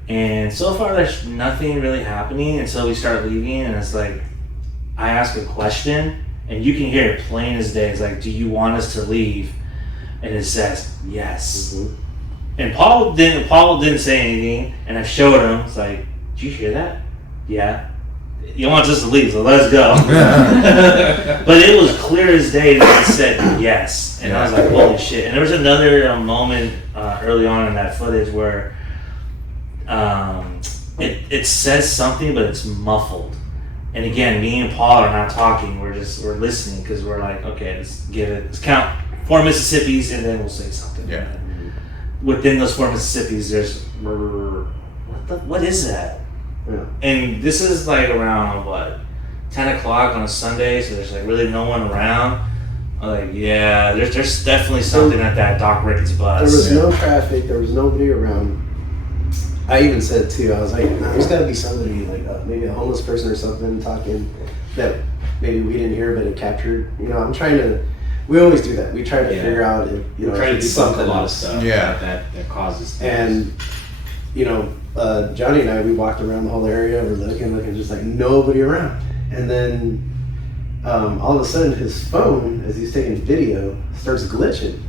And so far, there's nothing really happening until we start leaving. And it's like, I ask a question, and you can hear it plain as day. It's like, do you want us to leave? And it says, yes. Mm-hmm. And Paul didn't say anything. And I showed him. It's like, did you hear that? Yeah. You want us to leave, so let's go. But it was clear as day that it said yes. And I was like, holy shit. And there was another moment early on in that footage where it says something, but it's muffled. And again, me and Paul are not talking. We're listening, because we're like, okay, let's count 4 Mississippis, and then we'll say something. Yeah. Within those 4 Mississippis, there's what is that? Yeah. And this is like around 10 o'clock on a Sunday, so there's like really no one around. I'm like, yeah, there's definitely something at that Doc Ricketts bus. There was no traffic. There was nobody around. I even said too, I was like, there's got to be somebody, like maybe a homeless person or something talking that maybe we didn't hear, but it captured. You know, I'm trying to. We always do that. We try to figure out if we try to debunk a lot of stuff. that causes things. And you know, Johnny and I, we walked around the whole area. We're looking, just like nobody around. And then all of a sudden, his phone, as he's taking video, starts glitching.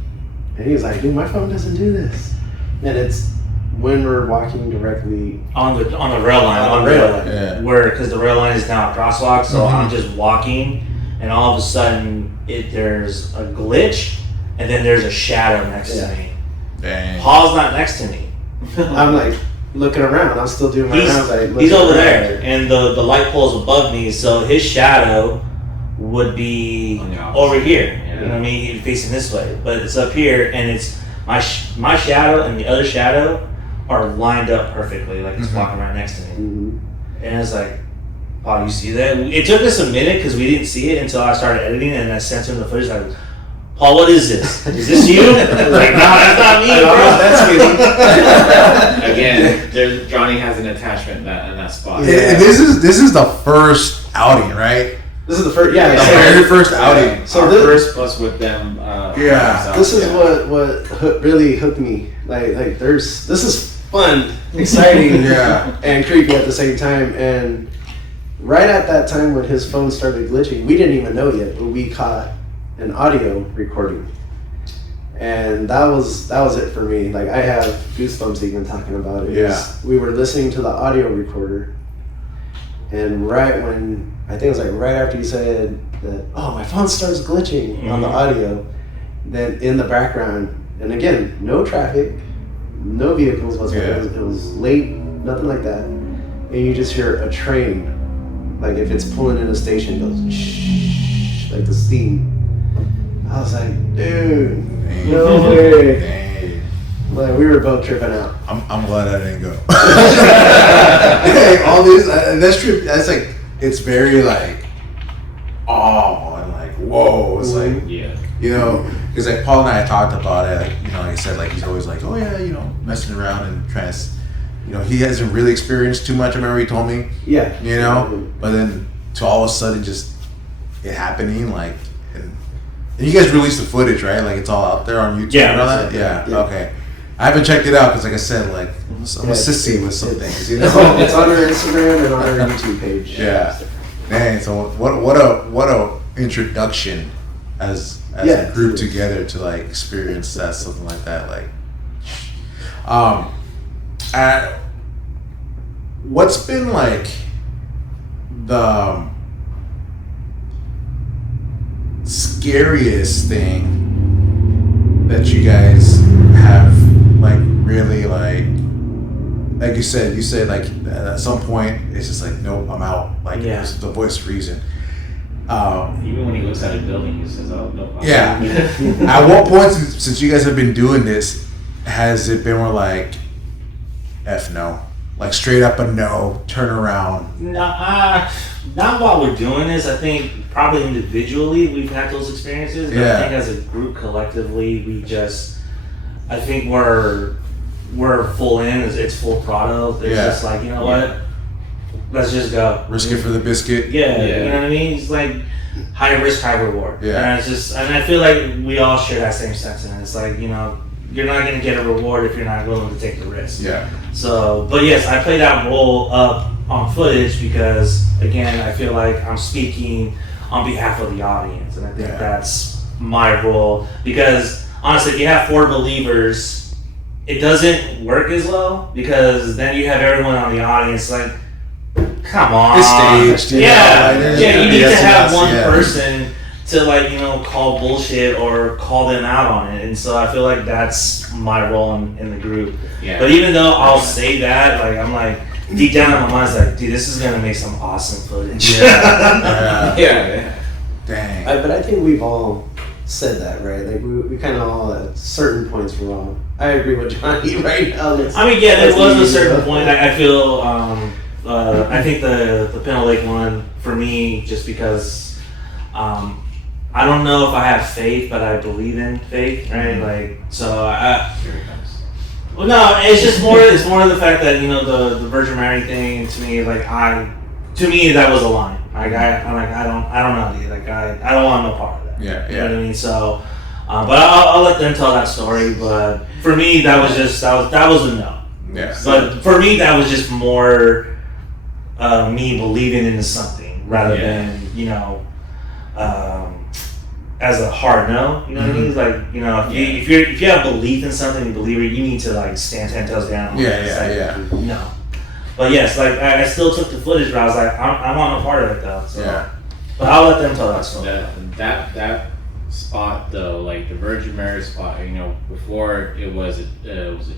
And he was like, dude, my phone doesn't do this. And it's when we're walking directly on the rail line, where, because the rail line is now a crosswalk, so I'm just walking, and all of a sudden there's a glitch, and then there's a shadow next to me. Dang. Paul's not next to me. I'm like looking around. I'm still doing my rounds. Like, he's over there, and the light pole's above me, so his shadow would be over here. Yeah. You know what I mean? He's facing this way, but it's up here, and it's my shadow and the other shadow are lined up perfectly, like it's walking right next to me. Mm-hmm. And it's like, Paul, you see that? It took us a minute because we didn't see it until I started editing, and I sent him the footage. Like, Paul, what is this? Is this you? I was like, no, that's not me, bro. That's me. Again, Johnny has an attachment in that spot. Yeah. This is the first outing, right? This is the first, the very first outing. So our first bus with them. This is what really hooked me. Like this is fun, exciting, and creepy at the same time. And right at that time when his phone started glitching, we didn't even know yet, but we caught an audio recording, and that was it for me. Like, I have goosebumps even talking about it. We were listening to the audio recorder, and right when I think it was like right after you said that, oh, my phone starts glitching on the audio, then in the background, and again, no traffic, no vehicles whatsoever. It was late, nothing like that, and you just hear a train, like if it's pulling in a station, it goes shh, like the steam. I was like, dude, no way. Dang. Like, we were both tripping out. I'm glad I didn't go. All this, that's true. That's like, it's very like, oh, and like, whoa. It's like, you know, because like Paul and I talked about it. Like, you know, like I said, like he's always like, oh yeah, you know, messing around and trying to, you know, he hasn't really experienced too much. I remember he told me. Yeah. You know, but then to all of a sudden just it happening, like, and you guys released the footage, right? Like it's all out there on YouTube and all that? Yeah, okay. I haven't checked it out because, like I said, like I'm a sissy with some things, you know? It's on our Instagram and on our YouTube page. Yeah. Dang, so what a introduction as a group together to like experience that, something like that. Like what's been like the scariest thing that you guys have like really like you said like at some point it's just like, nope, I'm out, like it's the voice of reason. Even when he looks at a building, he says, "Oh no." Yeah. At what point since you guys have been doing this has it been more like F no, like straight up a no, turn around? Not while we're doing this. I think probably individually we've had those experiences. But I think as a group collectively, I think we're full in. It's full throttle. It's just like, you know what? Let's just go. Risk it for the biscuit. Yeah, you know what I mean? It's like high risk, high reward. Yeah. And I feel like we all share that same sentiment. It's like, you know, you're not going to get a reward if you're not willing to take the risk. Yeah. So, but yes, I play that role up on footage because, again, I feel like I'm speaking on behalf of the audience. And I think that's my role. Because, honestly, if you have 4 believers, it doesn't work as well because then you have everyone on the audience like, come on. It's staged. You need to have one person to, like, you know, call bullshit or call them out on it. And so I feel like that's my role in the group. Yeah. But even though I'll say that, like, I'm like, deep down in my mind, it's like, dude, this is going to make some awesome footage. Yeah. Dang. But I think we've all said that, right? Like, we kind of all at certain points were wrong. I agree with Johnny right now. There was a certain point. I feel, I think the Pinnacle Lake one, for me, just because, I don't know if I have faith, but I believe in faith, right? Like, so well, no, it's just more. It's more of the fact that, you know, the Virgin Mary thing to me, like to me that was a line. Like I'm like, I don't know, dude. Like I don't want no part of that. Yeah. You know what I mean? So, but I'll let them tell that story. But for me, that was a no. Yeah. But for me, that was just more me believing into something rather than, you know, as a hard no. You know what I mean? It's like, you know, if you have belief in something, you believe it, you need to, like, stand 10 toes down. No. But yes, like, I still took the footage, but I was like, I want no part of it though. So. Yeah. But I'll let them tell that story. That spot though, like the Virgin Mary spot, you know, before it was a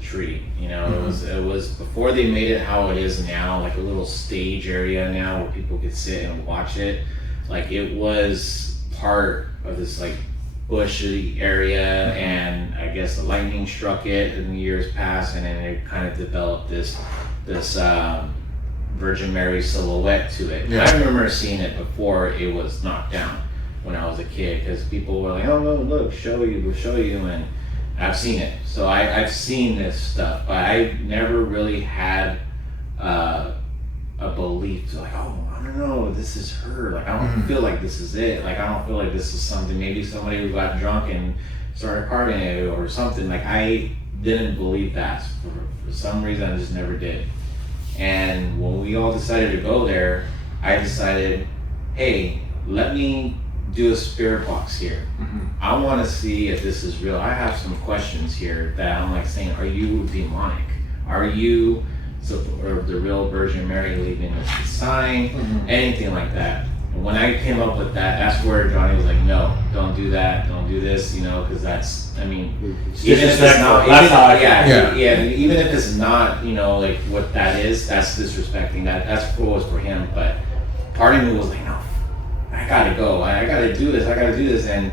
tree, you know, it was before they made it how it is now, like a little stage area now where people could sit and watch it. Like, it was part of this like bushy area, and I guess the lightning struck it in the years past, and then it kind of developed this Virgin Mary silhouette to it. I remember seeing it before it was knocked down when I was a kid, because people were like, "Oh no, look, we'll show you," and I've seen it. So I've seen this stuff, but I never really had a belief to, like, oh, I don't know, this is her. Like, I don't feel like this is it. Like, I don't feel like this is something. Maybe somebody who got drunk and started partying it or something. Like, I didn't believe that for some reason. I just never did. And when we all decided to go there, I decided, hey, let me do a spirit box here. I want to see if this is real. I have some questions here that I'm like saying, are you demonic? Are you or the real Virgin Mary leaving us a sign? Anything like that. And when I came up with that, that's where Johnny was like, no, don't do that, don't do this, you know, because that's, I mean, even if it's not, even if it's not, you know, like what that is, that's disrespecting. That's what was for him. But part of me was like, no, I gotta go, I gotta do this, and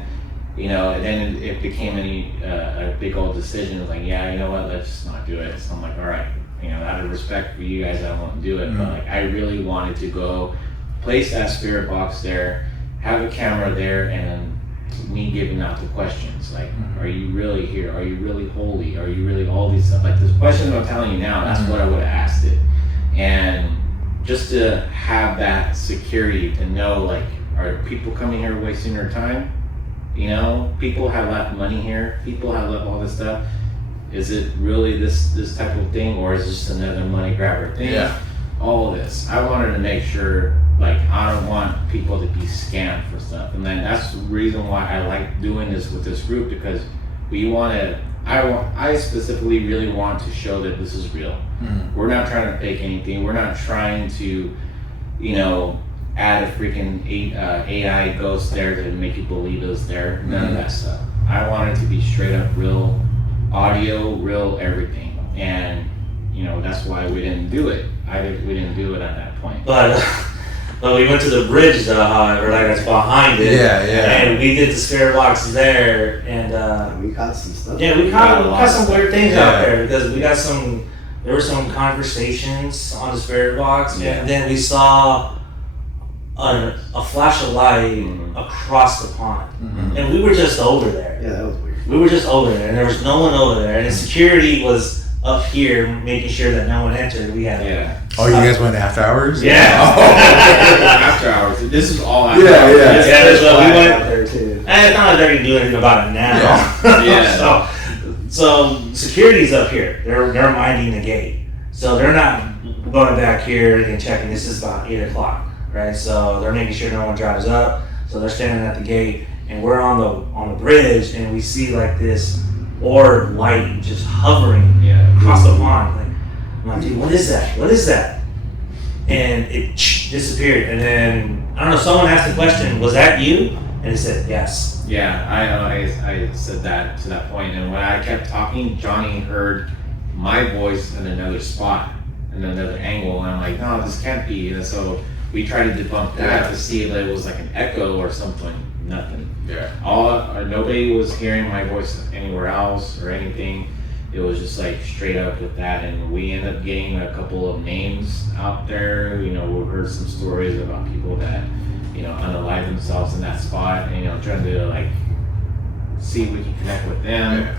you know, and then it became a big old decision. It was like, yeah, you know what, let's just not do it. So I'm like, all right, you know, out of respect for you guys, I won't do it. But like, I really wanted to go place that spirit box there, have a camera there, and me giving out the questions like, are you really here? Are you really holy? Are you really all these stuff? Like this question I'm telling you now, that's what I would have asked it. And just to have that security to know, like, are people coming here wasting their time? You know, people have left money here. People have left all this stuff. Is it really this type of thing, or is it just another money grabber thing? Yeah. All of this. I wanted to make sure, like, I don't want people to be scammed for stuff. And then that's the reason why I like doing this with this group, because I specifically really want to show that this is real. We're not trying to fake anything. We're not trying to, you know, add a freaking AI ghost there to make you believe it was there. None of that stuff. I want it to be straight up real audio, real everything. And, you know, that's why we didn't do it. We didn't do it at that point. But we went to the bridge, or like that's behind it. Yeah. And we did the spirit box there, and we caught some stuff. yeah, we caught some weird things out Yeah. there, because we got there were some conversations on the spirit box, Yeah. and then we saw a flash of light across the pond, and we were just over there. Yeah, that was weird. We were just over there, and there was no one over there, and the security was up here making sure that no one entered. We had Oh, you guys went after hours? Yeah. After hours. This is all after Yeah, hours. yeah. Yeah, so we went out there too. And it's not like they're gonna do anything about it now. Yeah. So security's up here. They're minding the gate. So they're not going back here and checking. This is about 8 o'clock, right? So they're making sure no one drives up. So they're standing at the gate, and we're on the bridge, and we see like this orb light just hovering across the pond. Like, I'm like, dude, what is that? What is that? And it disappeared. And then I don't know. Someone asked the question, "Was that you?" And he said, "Yes." Yeah, I said that to that point, and when I kept talking, Johnny heard my voice in another spot, in another angle, and I'm like, no, this can't be. And so we tried to debunk that to see if it was like an echo or something. Nothing. Yeah. Nobody was hearing my voice anywhere else or anything. It was just like straight up with that, and we ended up getting a couple of names out there. You know, we heard some stories about people that, you know, unalive themselves in that spot, and, you know, trying to like see if we can connect with them.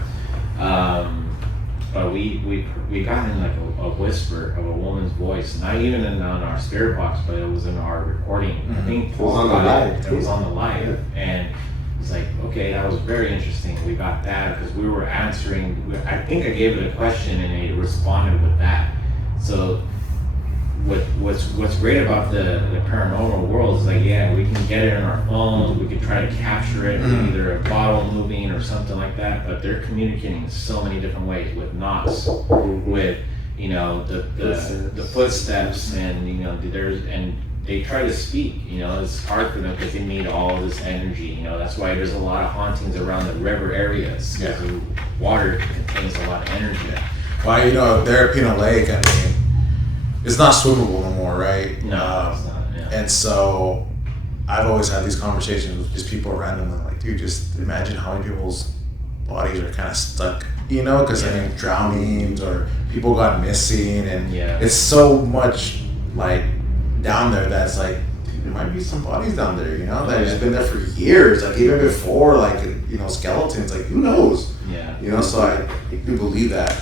But we got in like a whisper of a woman's voice, not even on our spirit box, but it was in our recording. I think It was on the live. It was on the live, and it's like, okay, that was very interesting. We got that because we were answering. I think I gave it a question, and it responded with that. So what's great about the paranormal world is like, yeah, we can get it on our phones, we can try to capture it with either a bottle moving or something like that, but they're communicating in so many different ways, with knocks, with, you know, the footsteps, and, you know, and they try to speak, you know, it's hard for them because they need all of this energy, you know, that's why there's a lot of hauntings around the river areas, because the water contains a lot of energy. Well, you know, there at Pino Lake, I mean, it's not swimmable no more, right? No, it's not. Yeah. And so I've always had these conversations with just people randomly, like, dude, just imagine how many people's bodies are kind of stuck, you know, because I mean, drownings or people got missing, and it's so much like down there that's like, dude, there might be some bodies down there, you know, that have just been there for years, like even before, like, you know, skeletons, like who knows? Yeah. You know, so I do believe that.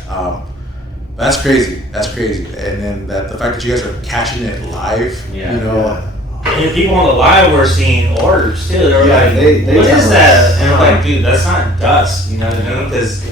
That's crazy. That's crazy. And then the fact that you guys are catching it live, you know. And people on the live were seeing orbs too. They were like, they what is tell that? us. And I'm like, dude, that's not dust. You know what I mean? Because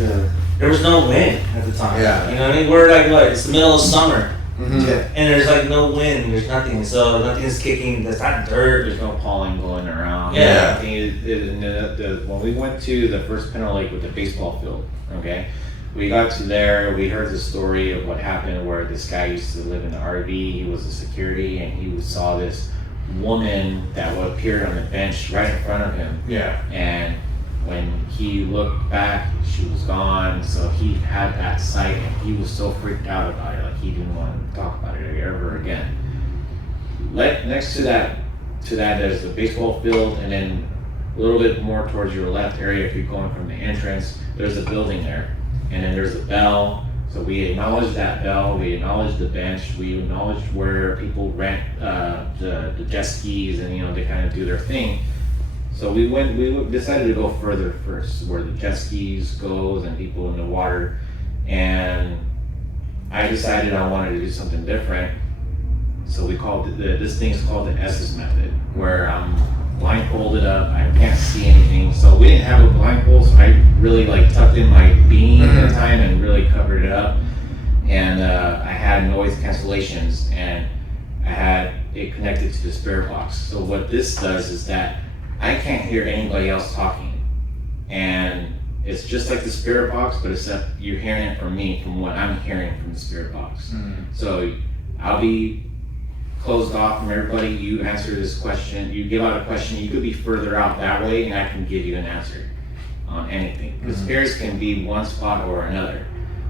there was no wind at the time. Yeah. You know what I mean? We're like, what? It's the middle of summer. Yeah. And there's like no wind. There's nothing. So nothing's kicking. There's not dirt. There's no pollen going around. Yeah. I think when we went to the first Pinot Lake with the baseball field, okay, we got to there, we heard the story of what happened where this guy used to live in the RV, he was a security, and he saw this woman that appeared on the bench right in front of him. Yeah. And when he looked back, she was gone, so he had that sight, and he was so freaked out about it, like he didn't want to talk about it ever again. Next to that there's the baseball field, and then a little bit more towards your left area, if you're going from the entrance, there's a building there. And then there's a bell, so we acknowledge that bell, we acknowledge the bench, we acknowledge where people rent the jet skis, and, you know, they kind of do their thing. So we decided to go further first, where the jet skis goes and people in the water, and I decided I wanted to do something different. So we called this thing is called the S's method, where I'm blindfolded up, I can't see anything. So we didn't have a blindfold, so I really like tucked in my beanie at the time and really covered it up. And I had noise cancellations, and I had it connected to the spirit box. So what this does is that I can't hear anybody else talking, and it's just like the spirit box, but except you're hearing it from me, from what I'm hearing from the spirit box. So I'll be closed off from everybody. You answer this question, you give out a question, you could be further out that way, and I can give you an answer on anything. Because spirits can be one spot or another.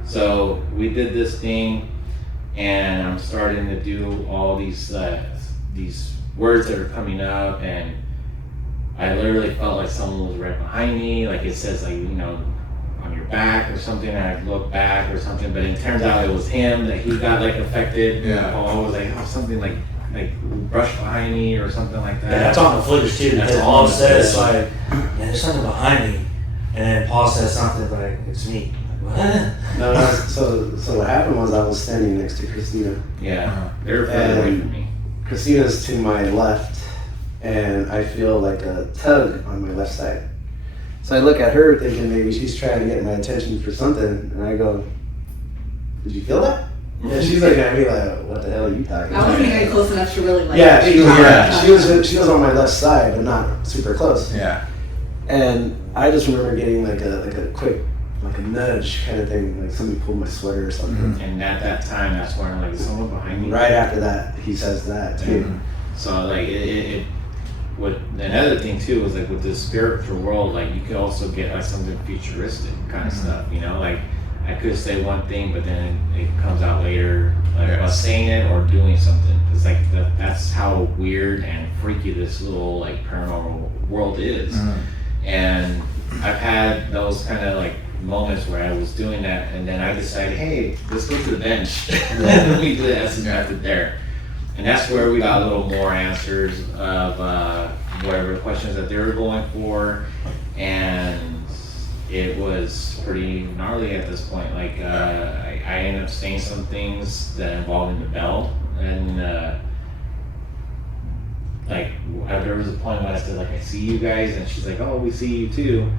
So we did this thing, and I'm starting to do all these words that are coming up, and I literally felt like someone was right behind me, like it says like, you know, on your back or something, and I look back or something, but it turns out it was him, that he got like affected. Paul was like, oh, something like brushed behind me or something like that. Yeah, that's on the footage too, because Paul says like, yeah, there's something behind me, and then Paul says something like, it's me. Like, what? No, so what happened was I was standing next to Christina. Yeah, they were further away from me. Christina's to my left, and I feel like a tug on my left side. So I look at her thinking maybe she's trying to get my attention for something, and I go, did you feel that? And she's looking at me like, what the hell are you talking about? I wasn't even close enough to really like. Yeah, she was on my left side, but not super close. Yeah. And I just remember getting like a quick, like a nudge kind of thing, like somebody pulled my sweater or something. And at that time, that's when I'm like, is someone behind me? Right after that, he says that too. So like it what another thing too was like with the spiritual world, like you could also get like something futuristic kind of stuff, you know, like I could say one thing, but then it comes out later, like about saying it or doing something. It's like that's how weird and freaky this little like paranormal world is. And I've had those kind of like moments where I was doing that, and then I decided, hey, let's go to the bench. And we do the S's method there. And that's where we got a little more answers of whatever questions that they were going for, and it was pretty gnarly at this point. Like I ended up saying some things that involved in the bell, and like there was a point when I said like, I see you guys, and she's like, oh, we see you too,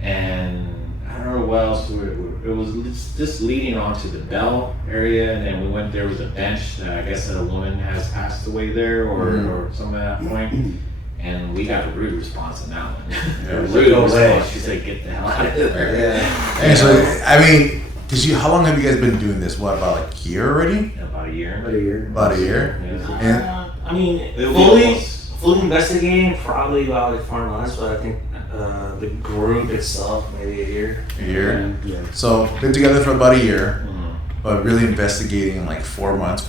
and I don't know what else. It was just leading on to the bell area, and then we went there was a bench that I guess that a woman has passed away there or something at that point. And we got a rude response on that one. Rude response. She said, get the hell out of there. Yeah. And so, I mean, how long have you guys been doing this? What, about like a year already? About a year. About a year? Yeah. And, I mean, fully investigating probably about like 4 months, but I think the group itself maybe a year. A year? Yeah. So, been together for about a year, but really investigating in like 4 months,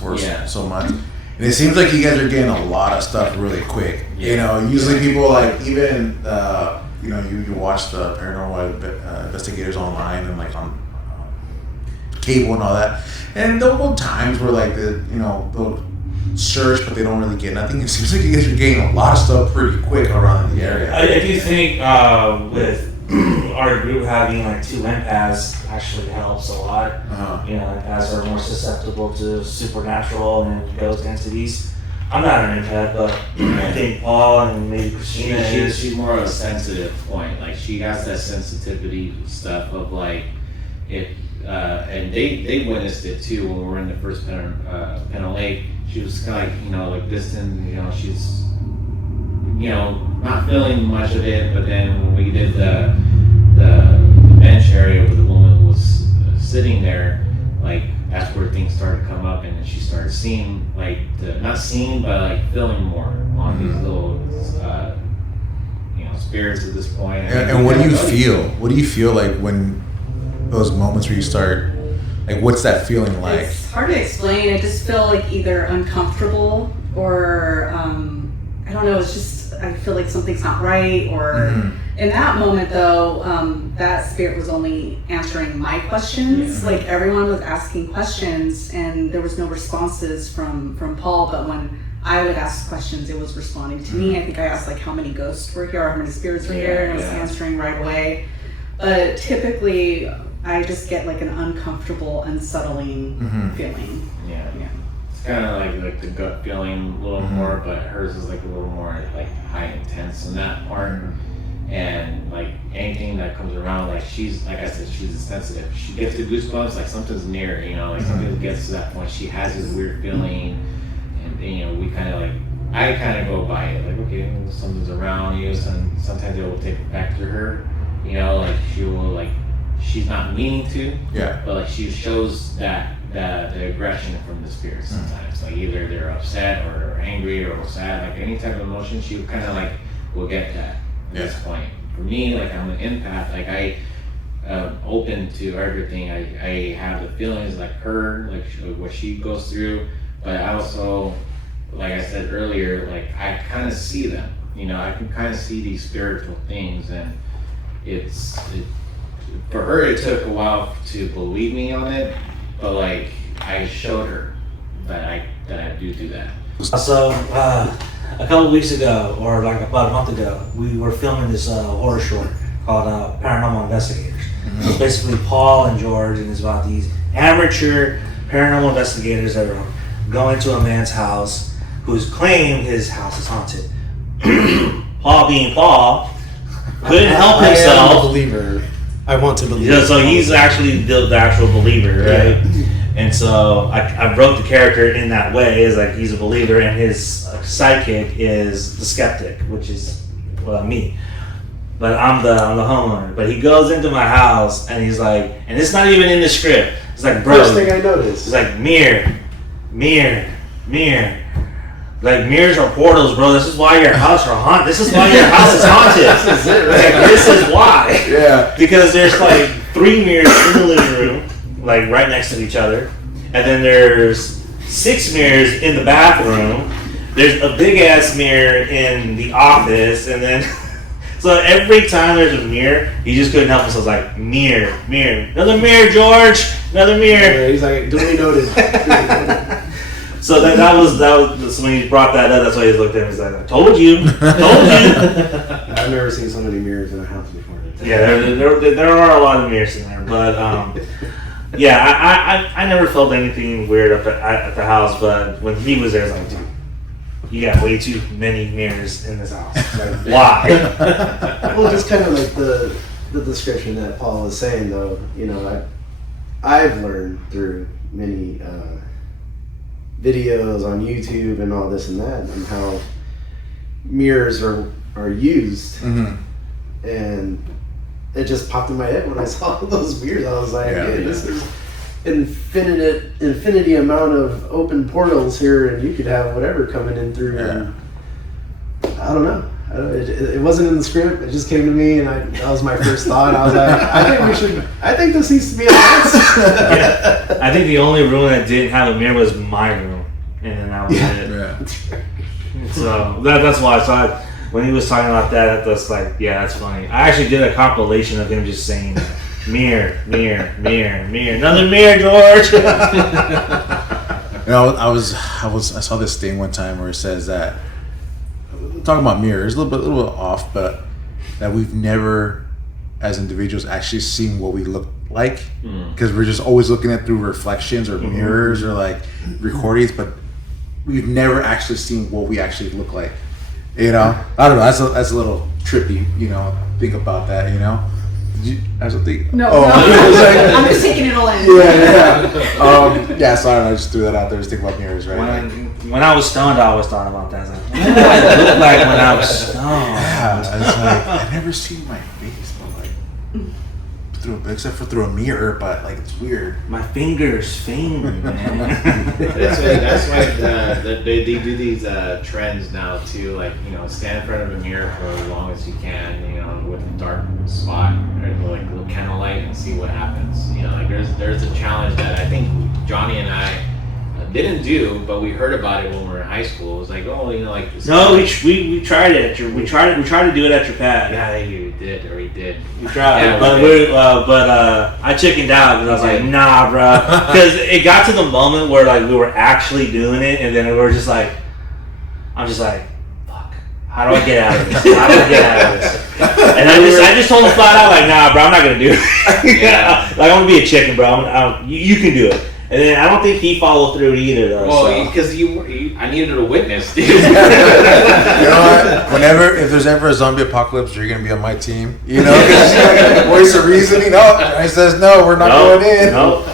so months. And it seems like you guys are getting a lot of stuff really quick. You know, usually people like even, you know, you watch the paranormal investigators online and like on cable and all that. And there'll go times where like they'll search, but they don't really get nothing. It seems like you guys are getting a lot of stuff pretty quick around the area. I do think with our group having like 2 empaths actually helps a lot. You know, empaths are more susceptible to supernatural and ghost entities. I'm not an empath, but I think Paul and maybe Christina She's more of a sensitive point. Like she has that sensitivity stuff of like if and they witnessed it too when we were in the first Penn Lake. She was kind of like, you know, like distant, you know, she's, you know, not feeling much of it, but then when we did the bench area where the woman was sitting there, like that's where things started to come up, and then she started seeing, like, not seeing, but like feeling more on these little, you know, spirits at this point. And what do you feel? What do you feel like when those moments where you start, like, what's that feeling like? It's hard to explain. I just feel like either uncomfortable or I don't know. It's just I feel like something's not right. Or in that moment, though, that spirit was only answering my questions. Like everyone was asking questions, and there was no responses from Paul. But when I would ask questions, it was responding to me. I think I asked like how many ghosts were here, or how many spirits were here, and it was answering right away. But typically, I just get like an uncomfortable, unsettling feeling. Yeah. kind of like the gut feeling a little more, but hers is like a little more like high intense in that part. And like anything that comes around, like she's, like I said, she's sensitive. She gets the goosebumps, like something's near, you know, like something gets to that point. She has this weird feeling, and you know, we kind of like, I kind of go by it, like, okay, something's around you. Sometimes it will take it back to her, you know, like she will, like, she's not meaning to, but like she shows that the aggression from the spirits sometimes. Like either they're upset or angry or sad, like any type of emotion, she kind of like will get that. At this point, for me, like I'm an empath, like I open to everything. I have the feelings like her, like what she goes through, but I also, like I said earlier, like I kind of see them. You know, I can kind of see these spiritual things, and for her it took a while to believe me on it, but like I showed her that I do that. So a couple weeks ago, or like about a month ago, we were filming this horror short called Paranormal Investigators. It's basically Paul and George, and it's about these amateur paranormal investigators that are going to a man's house who's claimed his house is haunted. Paul, being Paul, couldn't help himself. I am a believer. I want to believe. Yeah, so he's actually the actual believer, right? Yeah. And so I wrote the character in that way, is like he's a believer, and his sidekick is the skeptic, which is me. But I'm the homeowner. But he goes into my house and he's like, and it's not even in the script. It's like, bro. First thing I noticed. It's like mirror. Like mirrors are portals, bro. This is why your house are haunted. This is why your house is haunted. This is it, right? Like, this is why. Yeah. Because there's like 3 mirrors in the living room, like right next to each other, and then there's 6 mirrors in the bathroom. There's a big ass mirror in the office, and then so every time there's a mirror, he just couldn't help himself. Like mirror, another mirror, George, another mirror. Yeah, he's like, duly noted. So that was so when he brought that up. That's why he looked at him. He's like, I told you. I've never seen so many mirrors in a house before. Yeah, there are a lot of mirrors in there, but yeah, I never felt anything weird up at the house. But when he was there, I was like, dude, you got way too many mirrors in this house. Like, why? Well, just kind of like the description that Paul was saying, though. You know, I've learned through many videos on YouTube and all this and that, and how mirrors are used, and it just popped in my head when I saw those mirrors. I was like, this is infinity amount of open portals here, and you could have whatever coming in through. And I don't know. It wasn't in the script. It just came to me, and that was my first thought. I was like, I think this needs to be a house. Yeah. I think the only room that didn't have a mirror was my room, and then that was it. Yeah. So that's why. So when he was talking about that, that's like, yeah, that's funny. I actually did a compilation of him just saying, mirror, another mirror, George. You know, I saw this thing one time where it says that, talking about mirrors, a little bit off, but that we've never, as individuals, actually seen what we look like, because we're just always looking at through reflections or mirrors or like recordings, but we've never actually seen what we actually look like. You know, I don't know. That's a little trippy. You know, think about that. You know, I was thinking. No, I'm just taking it all in. Yeah. So I don't know. I just threw that out there. Just think about mirrors, right? When I was stoned, I always thought about that. I was like, what did I look like when I was stoned? Yeah, it's like I've never seen my face, but like except for through a mirror, but like it's weird. My fingers, man. That's why they do these trends now too. Like, you know, stand in front of a mirror for as long as you can, you know, with a dark spot or like a little candlelight, and see what happens. You know, like there's a challenge that I think Johnny and I didn't do, but we heard about it when we were in high school. It was like, oh, you know, like this. No, we tried it. We tried to do it at your pad. Yeah, we did. We tried, but I chickened out because I was like, nah, bro, because it got to the moment where like we were actually doing it, and then we were just like, I'm just like, fuck, how do I get out of this? And I just told him flat out, like, nah, bro, I'm not gonna do it. Yeah. Like, I'm gonna be a chicken, bro. You can do it. And then I don't think he followed through either, though. Well, because I needed a witness, dude. You know what? If there's ever a zombie apocalypse, you're gonna be on my team. You know, because voice of reasoning. Oh, he says no, we're not going in. No.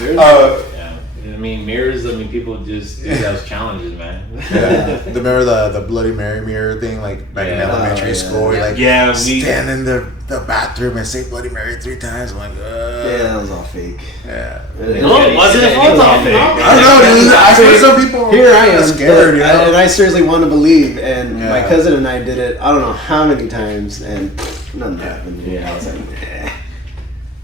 Yeah. I mean, mirrors. I mean, people just do those challenges, man. Yeah. Remember the Bloody Mary mirror thing, like back in elementary school? Where, like, stand in the bathroom and say Bloody Mary 3 times. I'm like, yeah, that was all fake. Yeah. No, it wasn't. It was all fake. I don't know, dude. I heard some people Here I am, scared, you know? and I seriously want to believe. And my cousin and I did it. I don't know how many times, and nothing happened. Yeah, I was like,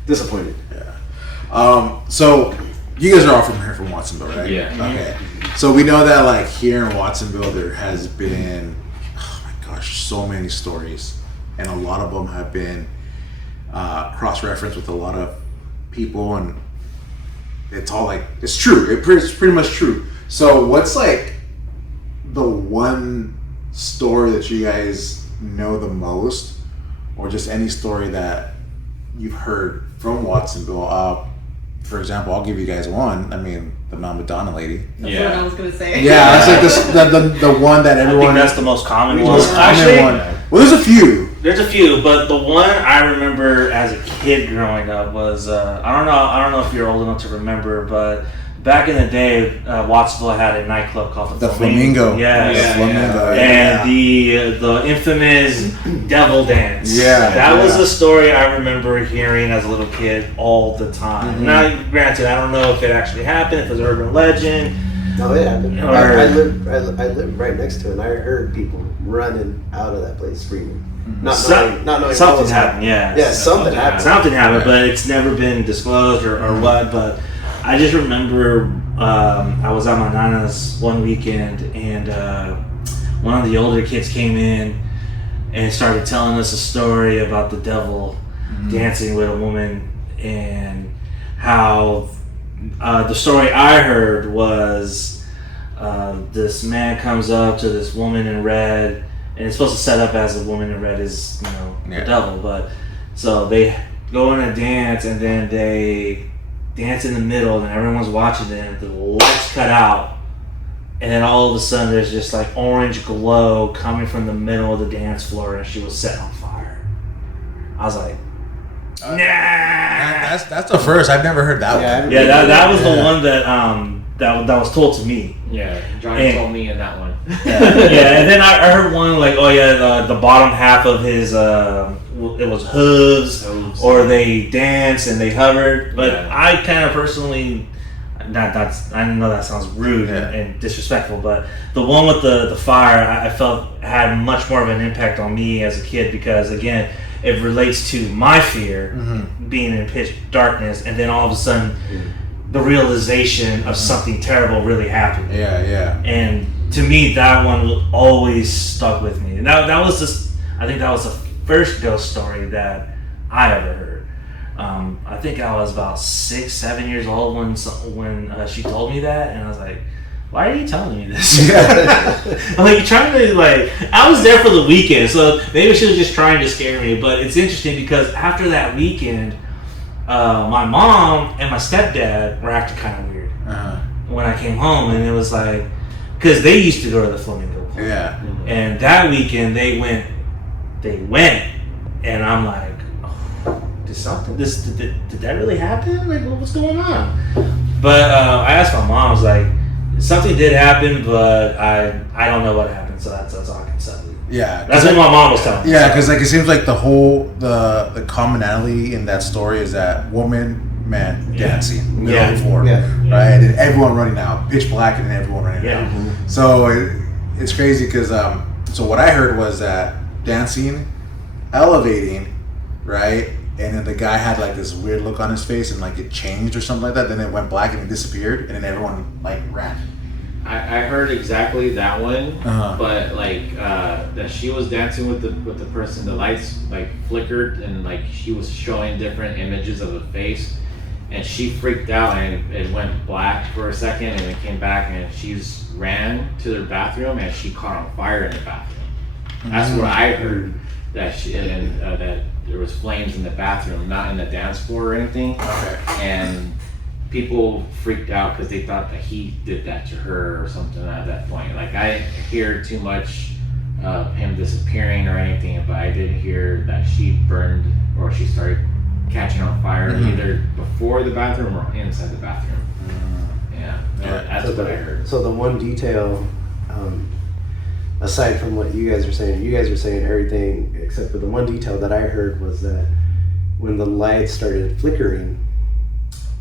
disappointed. Yeah. So you guys are all from here, from Watsonville, right? Yeah. Okay. So we know that, like, here in Watsonville, there has been, oh my gosh, so many stories, and a lot of them have been cross-referenced with a lot of people, and it's all like, it's true. It's pretty much true. So what's like the one story that you guys know the most, or just any story that you've heard from Watsonville? For example, I'll give you guys one. I mean, the Mount Madonna lady. That's what I was gonna say. Yeah, that's like the one that everyone. I think that's the most common one. Most common Actually, one. Well, there's a few. There's a few, but the one I remember as a kid growing up was I don't know if you're old enough to remember, but back in the day, Wattsville had a nightclub called the Flamingo. Yes. The Flamingo. And the infamous devil dance. Yeah. That was a story I remember hearing as a little kid all the time. Mm-hmm. Now, granted, I don't know if it actually happened, if it was an urban legend. No, it happened. Or- I lived right next to it, and I heard people running out of that place screaming. Not knowing what something was happened, yeah. Yeah, something happened. Something happened, but it's never been disclosed or what. But I just remember I was at my nana's one weekend, and one of the older kids came in and started telling us a story about the devil dancing with a woman, and how the story I heard was this man comes up to this woman in red, and it's supposed to set up as the woman in red is, the devil. But so they go in and dance, and then they dance in the middle, and everyone's watching them. The lights cut out, and then all of a sudden there's just like orange glow coming from the middle of the dance floor, and she was set on fire. I was like, nah. That's the first. I've never heard that one. Yeah, that was the one that that was told to me. Yeah, Johnny told me in that one. Yeah, and then I heard one like, the bottom half of his it was hooves, or they danced and they hovered. But I kind of personally, I know that sounds rude and disrespectful, but the one with the fire, I felt had much more of an impact on me as a kid, because again, it relates to my fear, being in pitch darkness, and then all of a sudden the realization of something terrible really happened. Yeah. And to me, that one always stuck with me. And that was I think that was the first ghost story that I ever heard. I think I was about 6-7 years old when she told me that, and I was like, why are you telling me this? I'm like, you're trying to, like, I was there for the weekend, so maybe she was just trying to scare me. But it's interesting because after that weekend, my mom and my stepdad were acting kind of weird when I came home, and it was like, because they used to go to the Flamingo Park. Yeah. And that weekend they went, and I'm like, did that really happen? Like, what's going on? But I asked my mom, I was like, something did happen, but I don't know what happened, so that's all I can tell you. Yeah, that's what my mom was telling me. Yeah, because like it seems like the whole the commonality in that story is that woman, man dancing middle of the floor, right, and everyone running out, pitch black, and then everyone running out. So it's crazy because so what I heard was that dancing, elevating, right, and then the guy had like this weird look on his face, and like it changed or something like that. Then it went black and it disappeared, and then everyone like ran. I heard exactly that one, but like that she was dancing with the person. The lights like flickered, and like she was showing different images of the face, and she freaked out, and it went black for a second, and it came back, and she ran to their bathroom, and she caught on fire in the bathroom. That's what I heard. That that there was flames in the bathroom, not in the dance floor or anything. Okay. And people freaked out because they thought that he did that to her or something at that point. Like, I hear too much of him disappearing or anything, but I did hear that she burned or she started catching on fire either before the bathroom or inside the bathroom. Yeah, that's what I heard. So the one detail, aside from what you guys are saying everything except for the one detail that I heard was that when the lights started flickering,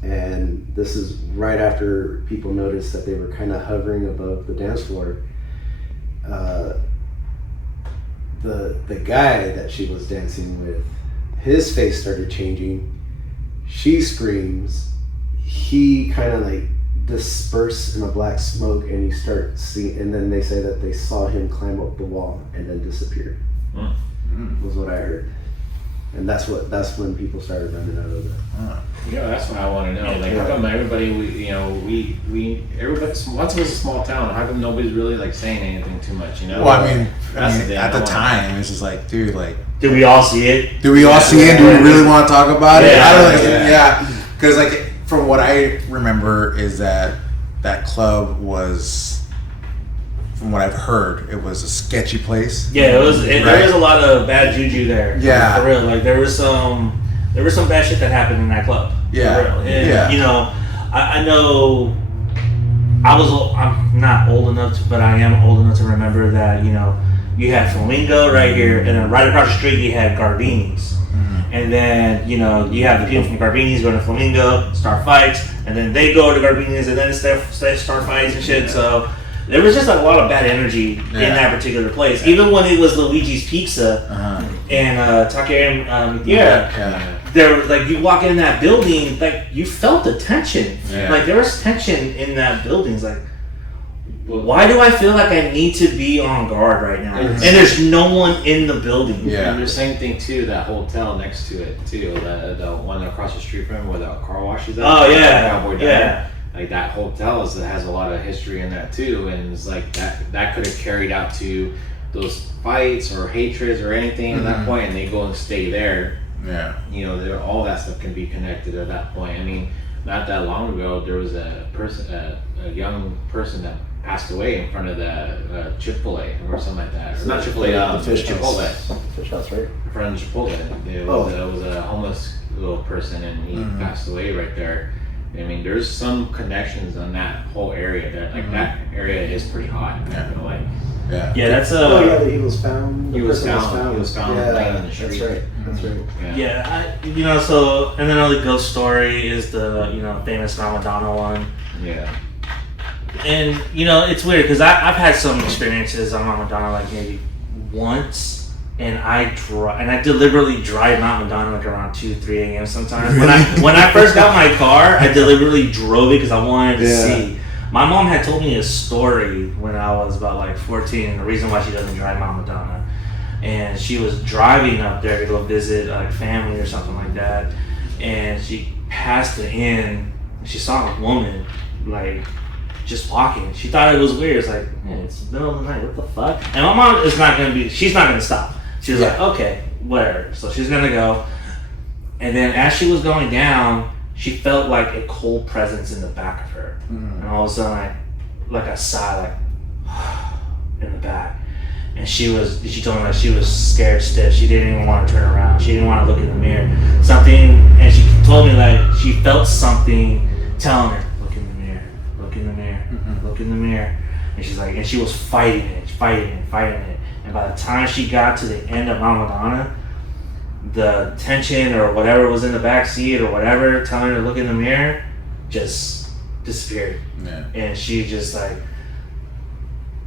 and this is right after people noticed that they were kind of hovering above the dance floor, the guy that she was dancing with, his face started changing. She screams. He kind of like disperse in a black smoke, and you start seeing, and then they say that they saw him climb up the wall and then disappear. Was what I heard, and that's when people started running out of the. Yeah, that's what I want to know. Like, how come everybody, everybody, once it was a small town, how come nobody's really like saying anything too much? You know. Well, I mean at the time, it's just like, dude, like. Did we all see it? Do we all see it? Do we really want to talk about it? I don't know. Yeah. Because like from what I remember is that club was, from what I've heard, it was a sketchy place. Yeah, it was. There was a lot of bad juju there. Yeah, for real. Like there was some bad shit that happened in that club. Yeah, for real. And, yeah. You know, I know. I'm not old enough, but I am old enough to remember that. You know, you had Flamingo right here, and then right across the street you had Garbini's. And then, you know, you have the people from Garbini's going to Flamingo, start fights, and then they go to Garbini's and then start fights and shit. So there was just a lot of bad energy in that particular place. Even when it was Luigi's Pizza and Takeri, there, like, you walk in that building, like, you felt the tension. Yeah. Like, there was tension in that building. It's like, why do I feel like I need to be on guard right now? And there's no one in the building. Yeah. And the same thing too, that hotel next to it too, the one across the street from where the car wash is at. Oh yeah, Cowboy yeah. Diner. Like, that hotel has a lot of history in that too, and it's like that could have carried out to those fights or hatreds or anything at that point, and they go and stay there. Yeah. You know, all that stuff can be connected at that point. I mean, not that long ago, there was a young person that passed away in front of the Chipotle or something like that. Or not Chipotle, the fish Chipotle. house. Fish house, right? In front of Chipotle. It was a homeless little person, and he passed away right there. I mean, there's some connections on that whole area. That area is pretty hot. Yeah. You know, like. Yeah, that's He was found. He was found laying in the street. That's right. Yeah, so, and then another ghost story is the, you know, famous Ramadana one. Yeah. And, you know, it's weird because I've had some experiences on Mount Madonna, like maybe once, and I deliberately drive Mount Madonna like around 2-3 a.m. sometimes. Really? When I first got my car, I deliberately drove it because I wanted to see. My mom had told me a story when I was about like 14, and the reason why she doesn't drive Mount Madonna. And she was driving up there to go visit like family or something like that, and she passed the inn. And she saw a woman like just walking. She thought it was weird. It's like, man, it's the middle of the night. What the fuck? And my mom is not gonna be. She's not gonna stop. She was like, okay, whatever. So she's gonna go. And then as she was going down, she felt like a cold presence in the back of her, and all of a sudden, like a sigh, like in the back. And she told me that she was scared stiff. She didn't even want to turn around. She didn't want to look in the mirror. And she told me like she felt something telling her, look in the mirror, look in the mirror, look in the mirror. And she's like, and she was fighting it. And by the time she got to the end of Mount Madonna, the tension or whatever was in the back seat or whatever telling her to look in the mirror just disappeared. Yeah. And she just like,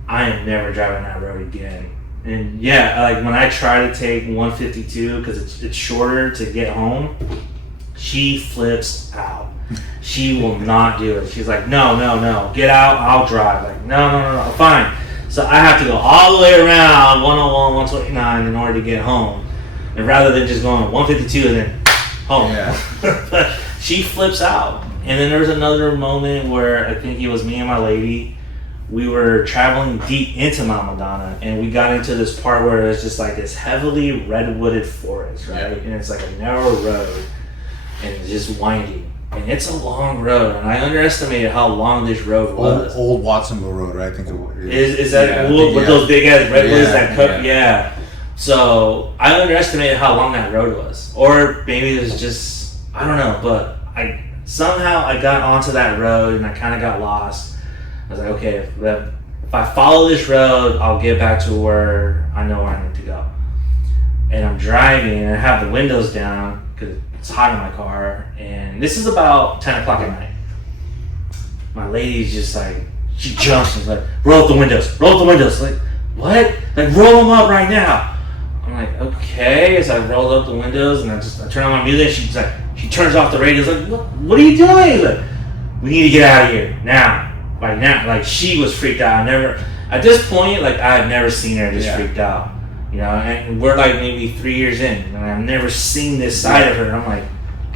I am never driving that road again. And yeah, like when I try to take 152 because it's shorter to get home, she flips out. She will not do it. She's like, no, get out, I'll drive. Like, no, fine. So I have to go all the way around 101, 129 in order to get home. And rather than just going 152 and then home. Yeah. She flips out. And then there was another moment where I think it was me and my lady. We were traveling deep into Mount Madonna, and we got into this part where it's just like this heavily redwooded forest, right? Yeah. And it's like a narrow road, and it's just winding. and it's a long road, and I underestimated how long this road was. Old Watsonville Road, right? I think it Is that with those big ass redwoods that cut? Yeah. So I underestimated how long that road was, or maybe it was just I don't know. But I got onto that road and I kind of got lost. I was like, okay, if I follow this road, I'll get back to where I know where I need to go. And I'm driving and I have the windows down because it's hot in my car. And this is about 10 o'clock at night. My lady's just like, she jumps and is like, roll up the windows. Like, what? Like, roll them up right now. I'm like, okay. So I rolled up the windows and I turn on my music. She's like, she turns off the radio. Like, what are you doing? Like, we need to get out of here now. Like now, like she was freaked out. At this point, like I had never seen her just freaked out. You know, and we're like maybe 3 years in, and I've never seen this side of her. And I'm like,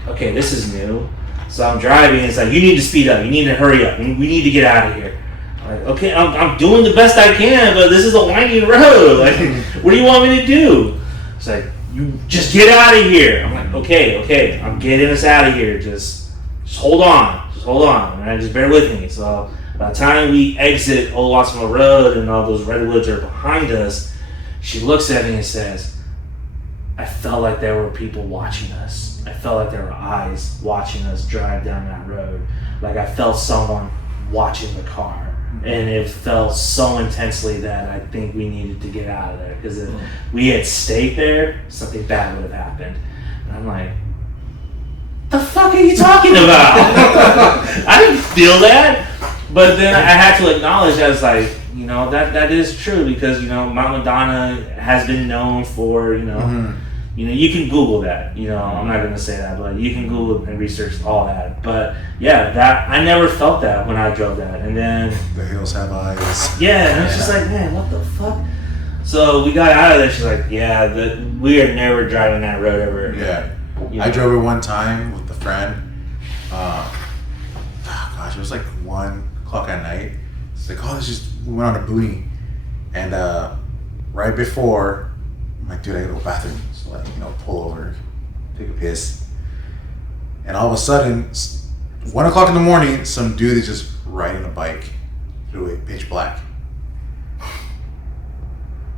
okay, this is new. So I'm driving, and it's like, you need to speed up. You need to hurry up. We need to get out of here. I'm like, okay, I'm doing the best I can, but this is a winding road. Like, what do you want me to do? It's like, you just get out of here. I'm like, okay, I'm getting us out of here. Just hold on. All right? Just bear with me. So by the time we exit Old Watsonville Road and all those redwoods are behind us, she looks at me and says, I felt like there were people watching us. I felt like there were eyes watching us drive down that road. Like I felt someone watching the car. And it felt so intensely that I think we needed to get out of there. Because if we had stayed there, something bad would have happened. And I'm like, the fuck are you talking about? I didn't feel that. But then I had to acknowledge, I was like, you know, that is true because, you know, Mount Madonna has been known for, you know, you can Google that, you know, I'm not going to say that, but you can Google and research all that. But yeah, that I never felt that when I drove that. And then the hills have eyes. Yeah, and it's just like, man, what the fuck? So we got out of there. She's like, yeah, we are never driving that road ever. Yeah. You know? I drove it one time with a friend. It was like 1 o'clock at night. It's like, we went on a boonie. And right before, I'm like, dude, I gotta go to the bathroom. So like, pull over, take a piss. And all of a sudden, 1 o'clock in the morning, some dude is just riding a bike through it, pitch black.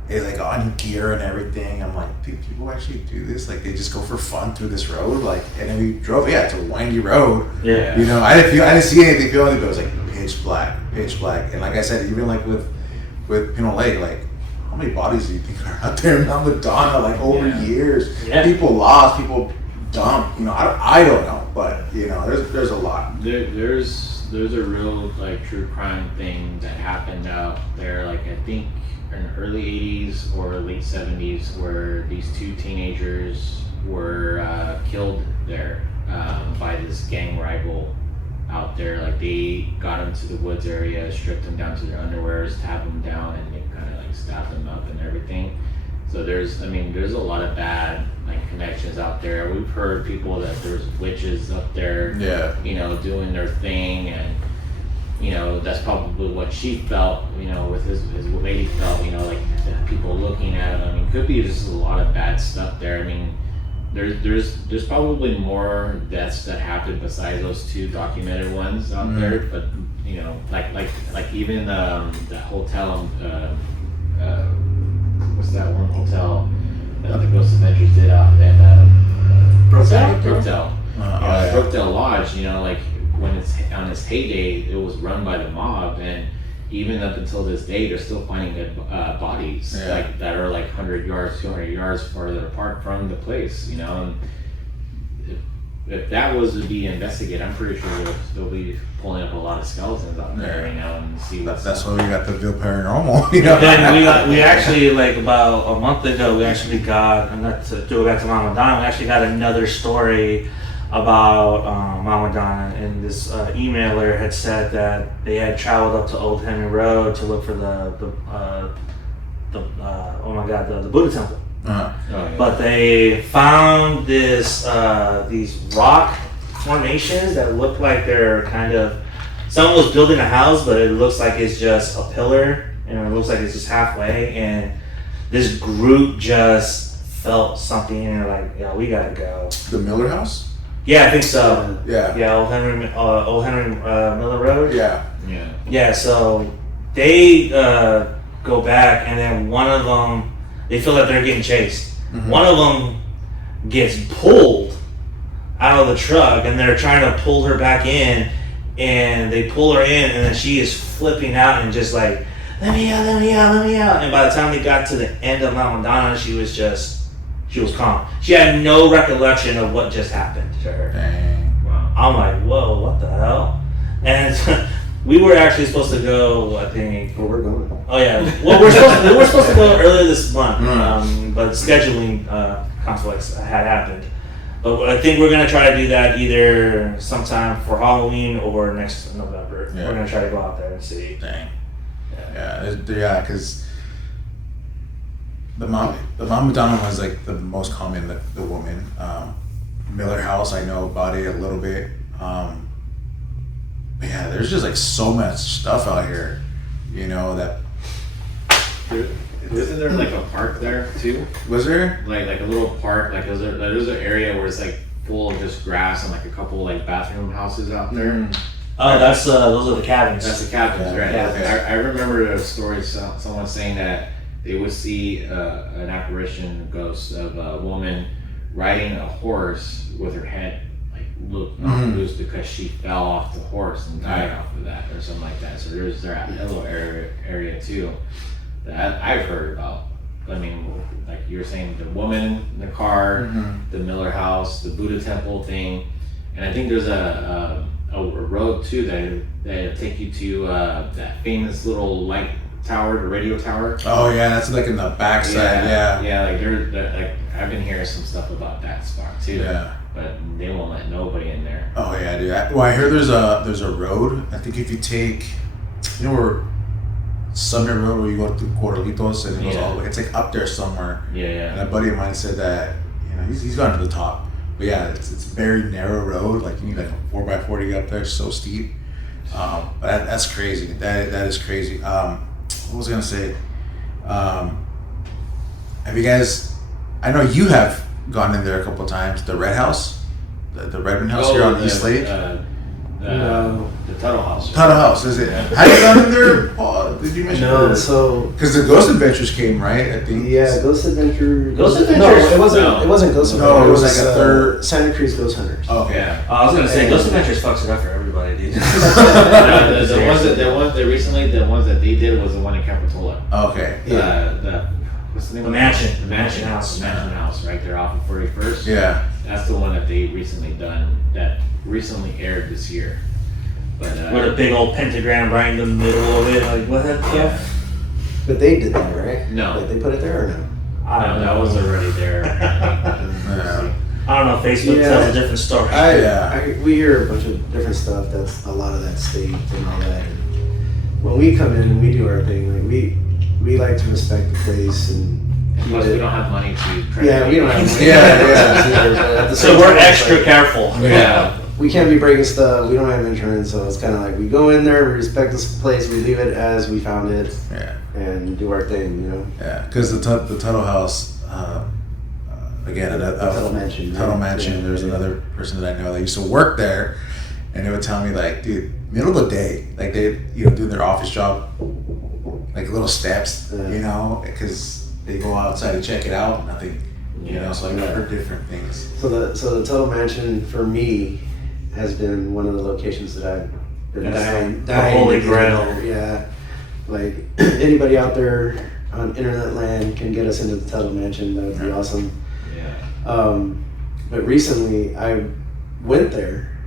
He's like on gear and everything. I'm like, dude, people actually do this? Like, they just go for fun through this road? Like, and then we drove, it's a windy road. Yeah. I didn't see anything, feel anything, but it was like pitch black. And like I said, even like with Pinot Lake, like, how many bodies do you think are out there in Mount Madonna, like over years? Yeah. People lost, people dumped, I don't know, but there's a lot. There's a real like true crime thing that happened out there, like I think in the early 80s or late 70s, where these two teenagers were killed there by this gang rival out there. Like they got into the woods area, stripped them down to their underwears, tabbed them down, and they kind of like stabbed them up and everything. So there's a lot of bad like connections out there. We've heard people that there's witches up there, doing their thing, and that's probably what she felt, with his lady felt, like people looking at him. I mean, could be just a lot of bad stuff there. I mean, there's probably more deaths that happened besides those two documented ones out there. But like even that hotel, what's that one hotel that the Ghost Adventures did out in Brookdale. Brookdale Lodge. Like when it's on its heyday, it was run by the mob, and even up until this day, they're still finding dead bodies like that are like 100 yards, 200 yards farther apart from the place. And if that was to be investigated, I'm pretty sure they'll be pulling up a lot of skeletons out there, and see what's that's why we got the Ville Paranormal. Then we actually, like about a month ago, we actually got, and not to go back to Mount Madonna, we actually got another story about Mount Madonna, and this emailer had said that they had traveled up to Old Henry Road to look for the Buddha temple. But they found these rock formations that look like they're kind of, someone was building a house, but it looks like it's just a pillar, and it looks like it's just halfway, and this group just felt something, and they're like, yeah, we gotta go. The Miller House? Yeah, I think so. Yeah. Yeah, Old Henry Miller Road. Yeah. Yeah. Yeah, so they go back, and then one of them, they feel that they're getting chased. Mhm. One of them gets pulled out of the truck, and they're trying to pull her back in, and they pull her in, and then she is flipping out and just like, let me out, let me out, let me out. And by the time they got to the end of Mount Madonna, she was calm. She had no recollection of what just happened to her. Dang. Wow. I'm like, whoa, what the hell? And we were actually supposed to go, I think. Oh, we're going. Oh yeah. Well, we were supposed to go earlier this month, Mm. but scheduling conflicts had happened. But I think we're gonna try to do that either sometime for Halloween or next November. Yeah. We're gonna try to go out there and see. Dang. Yeah, because the Mount Madonna was like the most common, the woman. Miller House, I know about it a little bit. But yeah, there's just like so much stuff out here, you know, that. Isn't there like a park there too? Was there? Like a little park, like there's an area where it's like full of just grass and like a couple like bathroom houses out there. Oh, that's those are the cabins. That's the cabins, right? Yeah. I remember a story, someone saying that they would see an apparition, a ghost of a woman riding a horse with her head like loose because she fell off the horse and died off of that or something like that. So there's that little area too that I've heard about. I mean, like you were saying, the woman in the car, the Miller House, the Buddha temple thing, and I think there's a road too that take you to that famous little light tower, the radio tower. Oh yeah, that's like in the backside. Yeah. Like like I've been hearing some stuff about that spot too. Yeah. But they won't let nobody in there. Oh yeah, dude. I hear there's a road. I think if you take, you know where Sumner Road, where you go to Corralitos and it goes all the way. It's like up there somewhere. Yeah. And a buddy of mine said that, you know, he's gone to the top. But yeah, it's a very narrow road. Like you need like a 4x4 to get up there. It's so steep. But that's crazy. That is crazy. What was I gonna say? Have you guys? I know you have gone in there a couple of times. The Red House, the Redmond House here on East Lake. No. The Tuttle House. Tuttle House, is it? Have you gone in there, Paul? Did you mention? No, so because the Ghost Adventures came, right? I think. yeah, Ghost Adventure. Ghost Adventures? No, it wasn't. No. It wasn't Ghost No, Adventure. it was like a third- Santa Cruz Ghost Hunters. Okay. Yeah. I was gonna say, Ghost Adventures fucks it up for everybody, dude. The ones that they did was the one in Capitola. Okay. What's the name? The of mansion. The mansion house. The mansion house, right there off of 41st. Yeah. That's the one that they recently aired this year. But With a big old pentagram right in the middle of it, like what the yeah. But they did that, right? No. Like they put it there or no? I don't that know. was already there. Yeah. I don't know. Facebook Yeah. tells a different story. We hear a bunch of different stuff. That's a lot of that state and all that. And when we come in and we do our thing, like we like to respect the place and Plus, we don't have money to try yeah, we don't have money. Yeah. So we're extra careful. Yeah. We can't be breaking stuff. We don't have insurance, so it's kind of like we go in there, we respect this place, we leave it as we found it, and do our thing, you know. Yeah, because the Tuttle House, again, Tuttle Mansion. Tuttle right? Mansion. Yeah, There's yeah. another person that I know that used to work there, and they would tell me like, dude, middle of the day, like they, doing their office job, like little steps, because they go outside to check it out, nothing, So I've heard different things. So the Tuttle Mansion for me has been one of the locations that I've been dying Holy to get Grail. in there. Yeah, like anybody out there on internet land can get us into the Tuttle Mansion. That would be awesome. Yeah. But recently I went there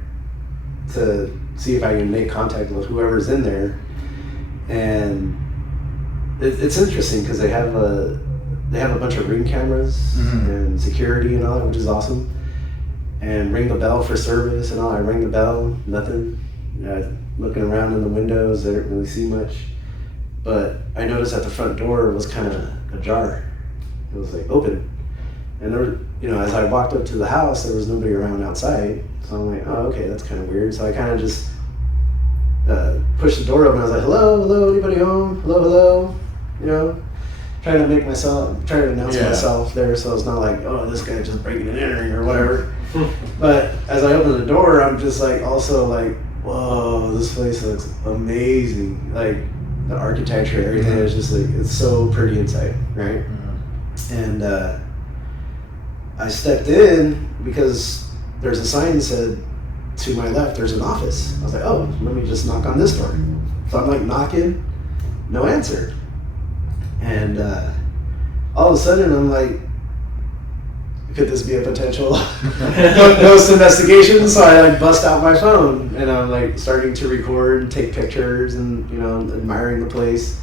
to see if I can make contact with whoever's in there, and it's interesting because they have a bunch of ring cameras and security and all that, which is awesome. And ring the bell for service and all. I rang the bell, nothing. Looking around in the windows, I didn't really see much. But I noticed that the front door was kind of ajar. It was like open. And there, as I walked up to the house, there was nobody around outside. So I'm like, oh, okay, that's kind of weird. So I kind of just pushed the door open. I was like, hello, anybody home? Hello. trying to announce myself there, so it's not like, oh, this guy just breaking and entering or whatever. But as I open the door, I'm just like, also like, whoa, this place looks amazing. Like the architecture, everything is just like, it's so pretty inside, right? And I stepped in because there's a sign that said, to my left, there's an office. I was like, oh, let me just knock on this door. So I'm like knocking, no answer. And all of a sudden, I'm like, could this be a potential ghost investigation? So I like bust out my phone and I'm like starting to record and take pictures and, you know, admiring the place.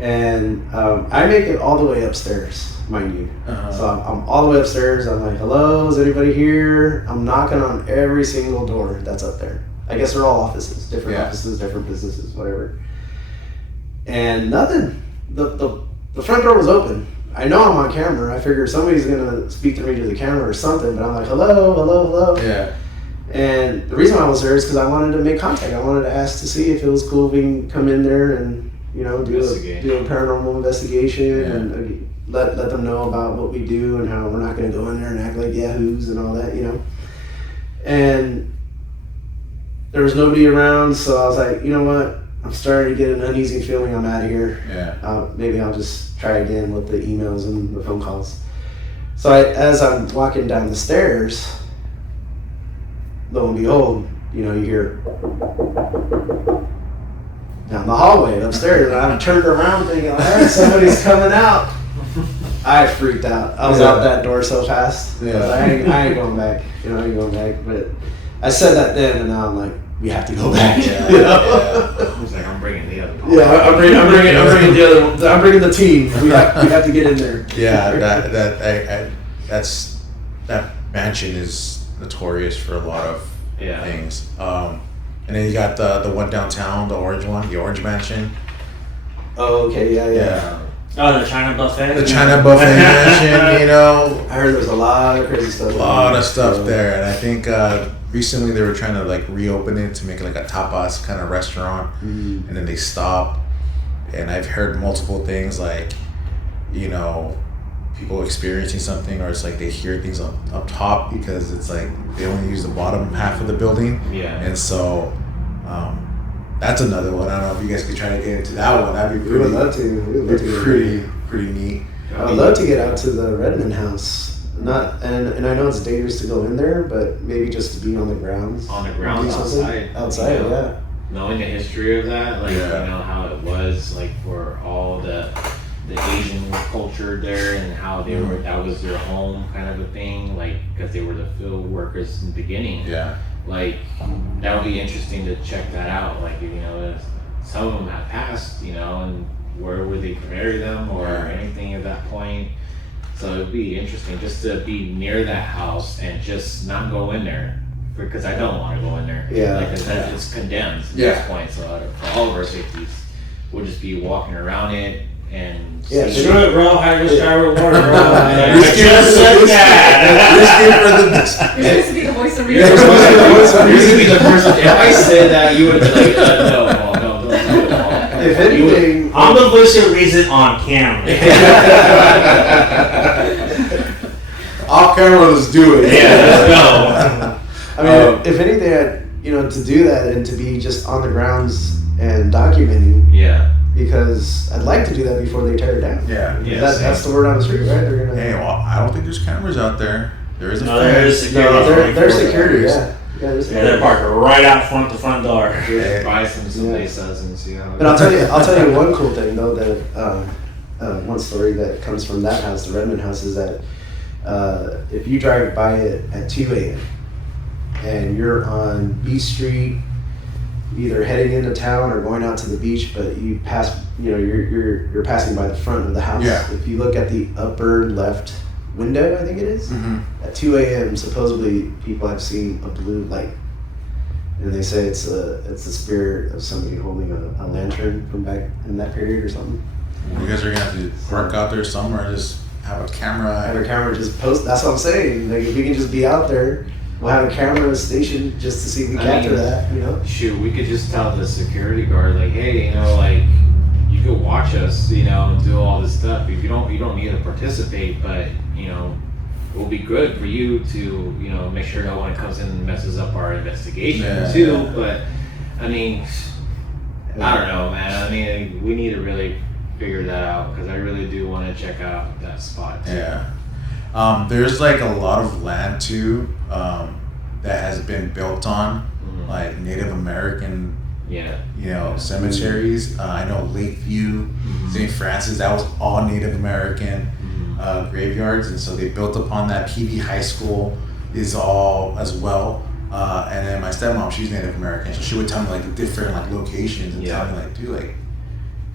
And I make it all the way upstairs, mind you. So I'm all the way upstairs. I'm like, hello, is anybody here? I'm knocking on every single door that's up there. I guess they're all offices, different offices, different businesses, whatever. And nothing. The front door was open. I know I'm on camera. I figure somebody's gonna speak to me to the camera or something, but I'm like, hello, hello, hello. Yeah. And the reason I was there is because I wanted to make contact. I wanted to ask to see if it was cool if we can come in there and, you know, do a paranormal investigation and let them know about what we do and how we're not gonna go in there and act like yahoos and all that, you know. And there was nobody around, so I was like, you know what? I'm starting to get an uneasy feeling. I'm out of here. Yeah. Maybe I'll just try again with the emails and the phone calls. So as I'm walking down the stairs, lo and behold, you know, you hear down the hallway upstairs, and I'm turned around thinking, all right, somebody's coming out. I freaked out. I was out that door so fast. Yeah. I ain't going back. You know, I ain't going back. But I said that then, and now I'm like, we have to go back. Yeah, you know? I was like, I'm bringing the other. Yeah, I'm bringing the team. We have to get in there. Yeah, that mansion is notorious for a lot of things. And then you got the one downtown, the orange mansion. Oh, okay, yeah. Oh, the China buffet. The China buffet mansion, you know. I heard there's a lot of crazy stuff. A lot of stuff there, and I think recently they were trying to like reopen it to make it like a tapas kind of restaurant, and then they stopped. And I've heard multiple things like, you know, people experiencing something, or it's like they hear things up top because it's like they only use the bottom half of the building. Yeah. And so that's another one. I don't know if you guys could try to get into that one. That'd be We would love to. Pretty neat. I would love to get out to the Redmond house. And I know it's dangerous to go in there, but maybe just to be on the grounds. On the grounds outside. Outside, you know, yeah. Knowing the history of that, like you know how it was, like for all the Asian culture there, and how they were, that was their home kind of a thing, like because they were the field workers in the beginning. Yeah. Like that would be interesting to check that out. Like, you know, some of them have passed, you know, and where would they bury them or anything at that point. So it'd be interesting just to be near that house and just not go in there, because I don't want to go in there. Yeah. Like, cause it's condemned at this point. So for all of our safeties, we'll just be walking around it and Yeah, see. Screw it, bro. Hydro shower water, bro. I just said that. You're supposed to be the voice of You're reason. supposed to be the person. If I said that, you would be like, no, don't do it. If anything, I'm the voice of reason on camera. Off camera, let's do it. Yeah, let's go. I mean, if anything, you know, to do that and to be just on the grounds and documenting, Yeah. because I'd like to do that before they tear it down. Yeah. Yeah, That's the word on the street, right? They're gonna. Hey, well, I don't think there's cameras out there. There is a No, there is fence. security. They're security, yeah. Yeah, they're parked right out front the front door. Just buy some someplace and see how. But I'll tell you one cool thing though, that one story that comes from that house, the Redmond house, is that if you drive by it at 2 a.m. and you're on B Street, either heading into town or going out to the beach, but you pass, you know, you're passing by the front of the house. Yeah. If you look at the upper left window, I think it is, at 2 a.m. supposedly people have seen a blue light, and they say it's the spirit of somebody holding a lantern from back in that period or something. You guys are gonna have to work out there somewhere. Just have a camera. Have a camera just post. That's what I'm saying. Like, if we can just be out there, we'll have a camera stationed just to see if we capture that. You know. Shoot, we could just tell the security guard, like, hey, you know, like, you could watch us, you know, and do all this stuff. If you don't need to participate, but you know, it will be good for you to, you know, make sure no one comes in and messes up our investigation too. But I mean, I don't know, man. I mean, we need to really figure that out because I really do want to check out that spot too. Yeah. There's like a lot of land too that has been built on like Native American, you know, cemeteries. I know Lakeview, St. Francis, that was all Native American graveyards, and so they built upon that. PV High School is all as well. And then my stepmom, she's Native American, so she would tell me like the different like locations and tell me like, dude, like,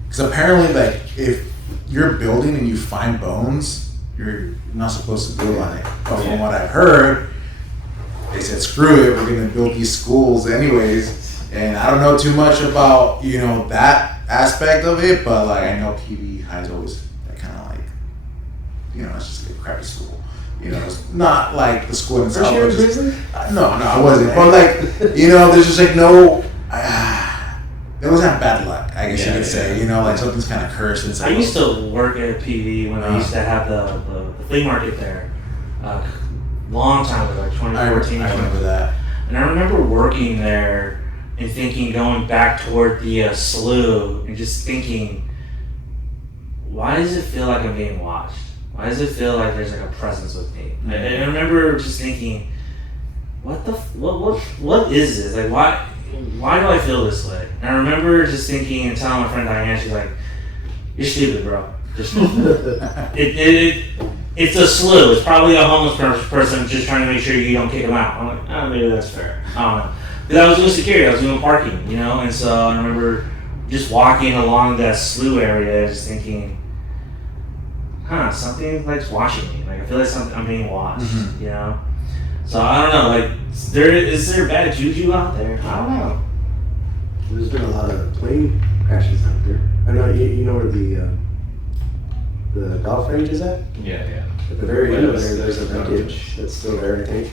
because apparently like if you're building and you find bones, you're not supposed to build on it. But from what I've heard, they said, screw it, we're gonna build these schools anyways. And I don't know too much about, you know, that aspect of it, but like I know PV High's always kind of like, you know, it's just a crappy school. You know, it's not like the school in itself. Were you in prison? No, I wasn't. But like, you know, there's just like no, there wasn't bad luck, I guess you could say. You know, like something's kind of cursed. And I used to work at PV when I used to have the flea market there. Long time ago, like 2014. I remember that. And I remember working there and thinking, going back toward the slough, and just thinking, why does it feel like I'm being watched? Why does it feel like there's like a presence with me? And I remember just thinking, what is this? Like, why do I feel this way? And I remember just thinking and telling my friend Diane, she's like, you're stupid, bro. Just it's a slough. It's probably a homeless person just trying to make sure you don't kick them out. I'm like, oh, maybe that's fair. I don't know. Because I was doing security, I was doing parking, you know? And so I remember just walking along that slough area, just thinking, something like's watching me. Like, I feel like I'm being watched, you know? So I don't know, like, is there bad juju out there? I don't know. There's been a lot of plane crashes out there. I know you know where the golf range is at? Yeah. At the very end of there, there's a wreckage that's still there, I think.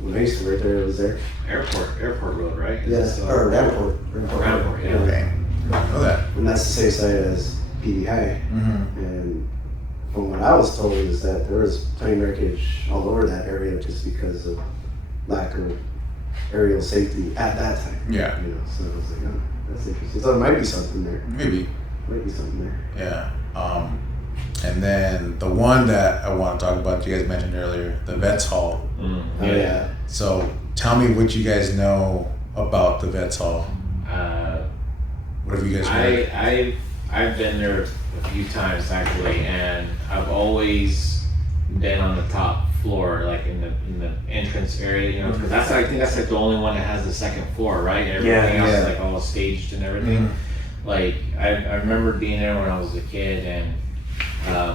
When I used to work there, it was there. Airport Road, right? Or Rampart. Rampart, yeah. Okay. I know that. And that's the same site as PD High. And from what I was told is that there was plane wreckage all over that area just because of lack of aerial safety at that time. Yeah. You know, so I was like, oh, that's interesting. So there might be something there. Maybe. Might be something there. Yeah. And then the one that I want to talk about, you guys mentioned earlier, the Vets Hall. Oh, yeah. So tell me what you guys know about the Vets Hall. What have you guys heard? I've been there a few times actually, and I've always been on the top floor, like in the entrance area, you know, because I think that's like the only one that has the second floor, right? Everything else is like all staged and everything. Like I remember being there when I was a kid, and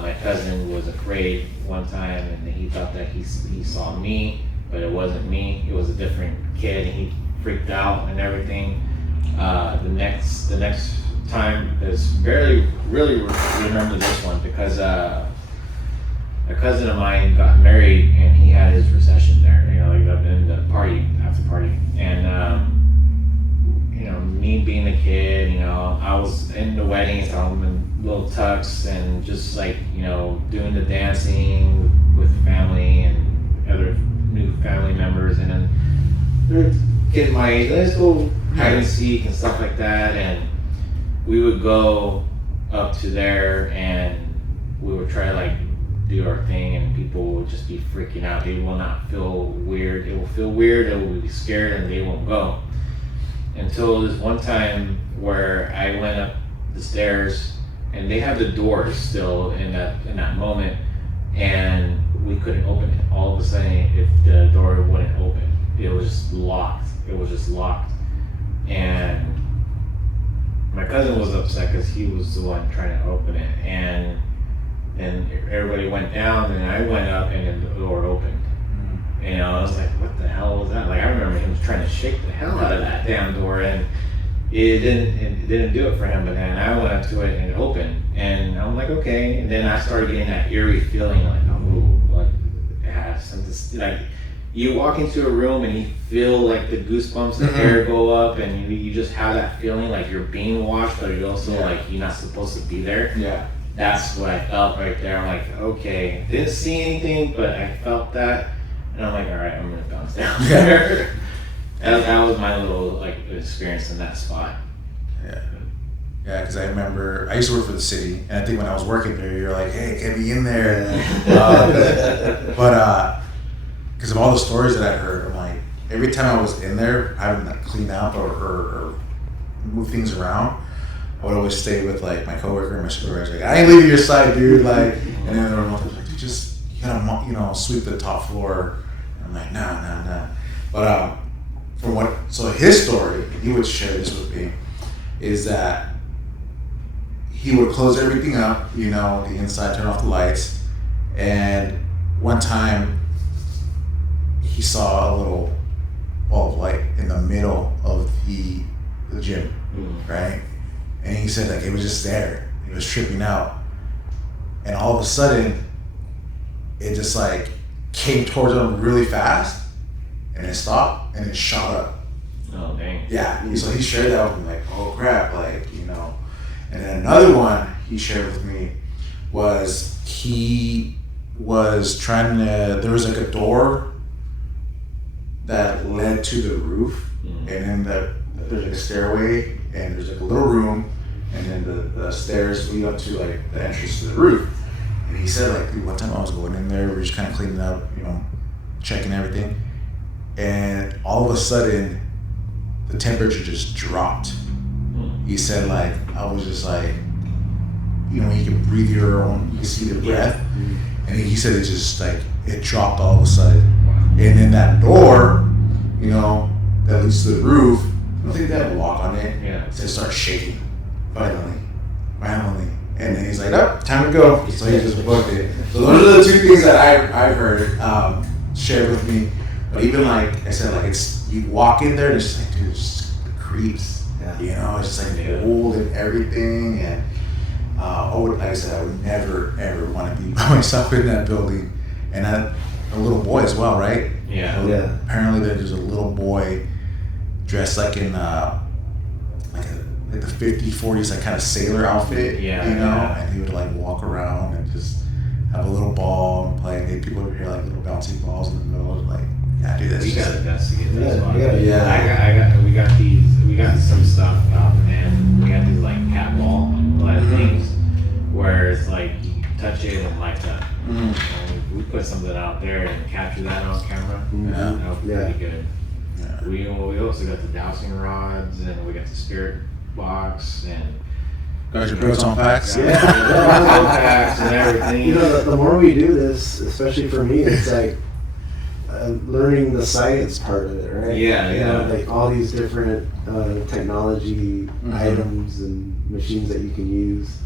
my cousin was afraid one time, and he thought that he saw me, but it wasn't me. It was a different kid, and he freaked out and everything. The next time is barely really remember this one because a cousin of mine got married and he had his recession there, you know, like in the after party, and you know, me being a kid, you know, I was in the wedding, so I'm in little tux and just like, you know, doing the dancing with family and other new family members, and then there were kids my age, let's go hide and seek and stuff like that, and we would go up to there and we would try to like do our thing, and people will just be freaking out. They will not feel weird. They will feel weird, they will be scared, and they won't go. Until this one time where I went up the stairs, and they had the doors still in that moment, and we couldn't open it. All of a sudden, if the door wouldn't open, it was just locked. It was just locked. And my cousin was upset because he was the one trying to open it, and everybody went down, and I went up, and then the door opened. You know, I was like, what the hell was that? Like, I remember him trying to shake the hell out of that damn door, and it didn't do it for him. But then I went up to it, and it opened, and I'm like, okay. And then I started getting that eerie feeling, like, oh, like it has something, like you walk into a room and you feel like the goosebumps, the hair go up, and you just have that feeling like you're being watched, but you're also like you're not supposed to be there. Yeah. That's what I felt right there. I'm like, okay, didn't see anything, but I felt that, and I'm like, all right, I'm gonna bounce down there. That was my little like experience in that spot. Yeah. Yeah, because I remember I used to work for the city, and I think when I was working there, you're like, "Hey, get me in there." But because of all the stories that I heard, I'm like, every time I was in there, having to clean up or move things around, I would always stay with like my coworker and my supervisor. Like, I ain't leaving your side, dude. Like, and then they were like, "Dude, just you gotta, sweep the top floor." And I'm like, nah. But so his story, he would share this with me, is that he would close everything up, the inside, turn off the lights, and one time he saw a little ball of light in the middle of the gym, right? And he said like it was just there. It was tripping out, and all of a sudden, it just like came towards him really fast, and it stopped, and it shot up. Oh dang. Yeah. So he shared that with me, like, oh crap, like, And then another one he shared with me was he was trying to, there was like a door that led to the roof, and then there's like a stairway, and there's like a little room, and then the stairs lead up to like the entrance to the roof. And he said like, dude, one time I was going in there, we were just kind of cleaning up, checking everything, and all of a sudden the temperature just dropped. He said like, I was just like, you can breathe your own, you can see the breath. And he said it just like, it dropped all of a sudden. And then that door, that leads to the roof, I don't think they have a lock on it. Yeah. It starts shaking violently. And then he's like, oh, time to go. So he just booked it. So those are the two things that I've heard shared with me. But even like I said, like you walk in there and it's just like, dude, it's just creeps. Yeah. It's just like old and everything. And like I said, I would never ever want to be by myself in that building. And a little boy as well, right? Yeah. Apparently there's a little boy dressed like in like the 50s, 40s, like kind of sailor outfit. Yeah. And he would like walk around and just have a little ball and play. And they had people over here like little bouncy balls in the middle. Like, yeah, dude, that's we just gotta investigate this one. Yeah. We got some stuff out, and we got these like cat ball things where it's like you touch it and lights up. And we put something out there and capture that on camera. That would be pretty good. Yeah. We also got the dowsing rods, and we got the spirit box, and got your proton packs. Proton packs and everything. The more we do this, especially for me, it's like learning the science part of it, right? Yeah. Like all these different technology items and machines that you can use.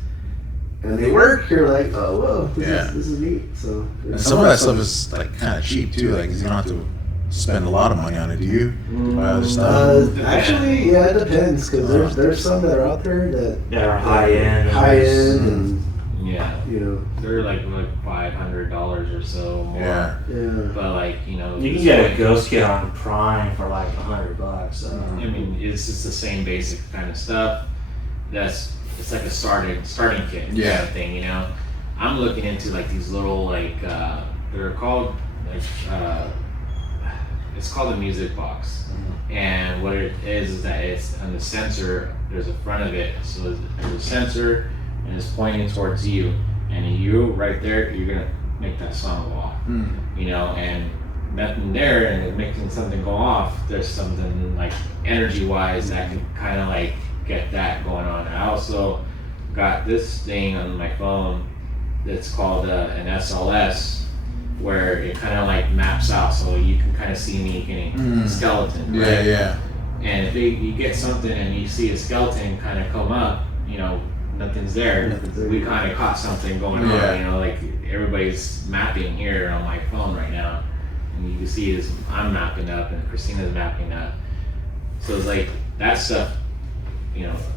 And they work. You're like, oh, whoa, this is neat. So and some of that stuff is like kind of cheap too. Like, 'cause you don't have to spend a lot of money on it, do you? To buy other stuff. Actually, yeah, it depends. Because there's some that are out there that are high end, and they're like $500 or so more. Yeah. But like you can get a ghost kit on Prime for like $100. So. I mean, it's just the same basic kind of stuff. It's like a starting kit kind of thing, I'm looking into like these little like they're called like it's called a music box. And what it is that it's on the sensor, there's a front of it, so there's a sensor and it's pointing towards you, and you right there, you're gonna make that song go off. And nothing there, and making something go off, there's something like energy wise that can kind of like get that going on. I also got this thing on my phone that's called an SLS, where it kind of like maps out, so you can kind of see me getting a skeleton. Right? Yeah. And if you get something and you see a skeleton kind of come up, nothing's there. We kind of caught something going on. Like everybody's mapping here on my phone right now, and you can see I'm mapping up and Christina's mapping up. So it's like that stuff.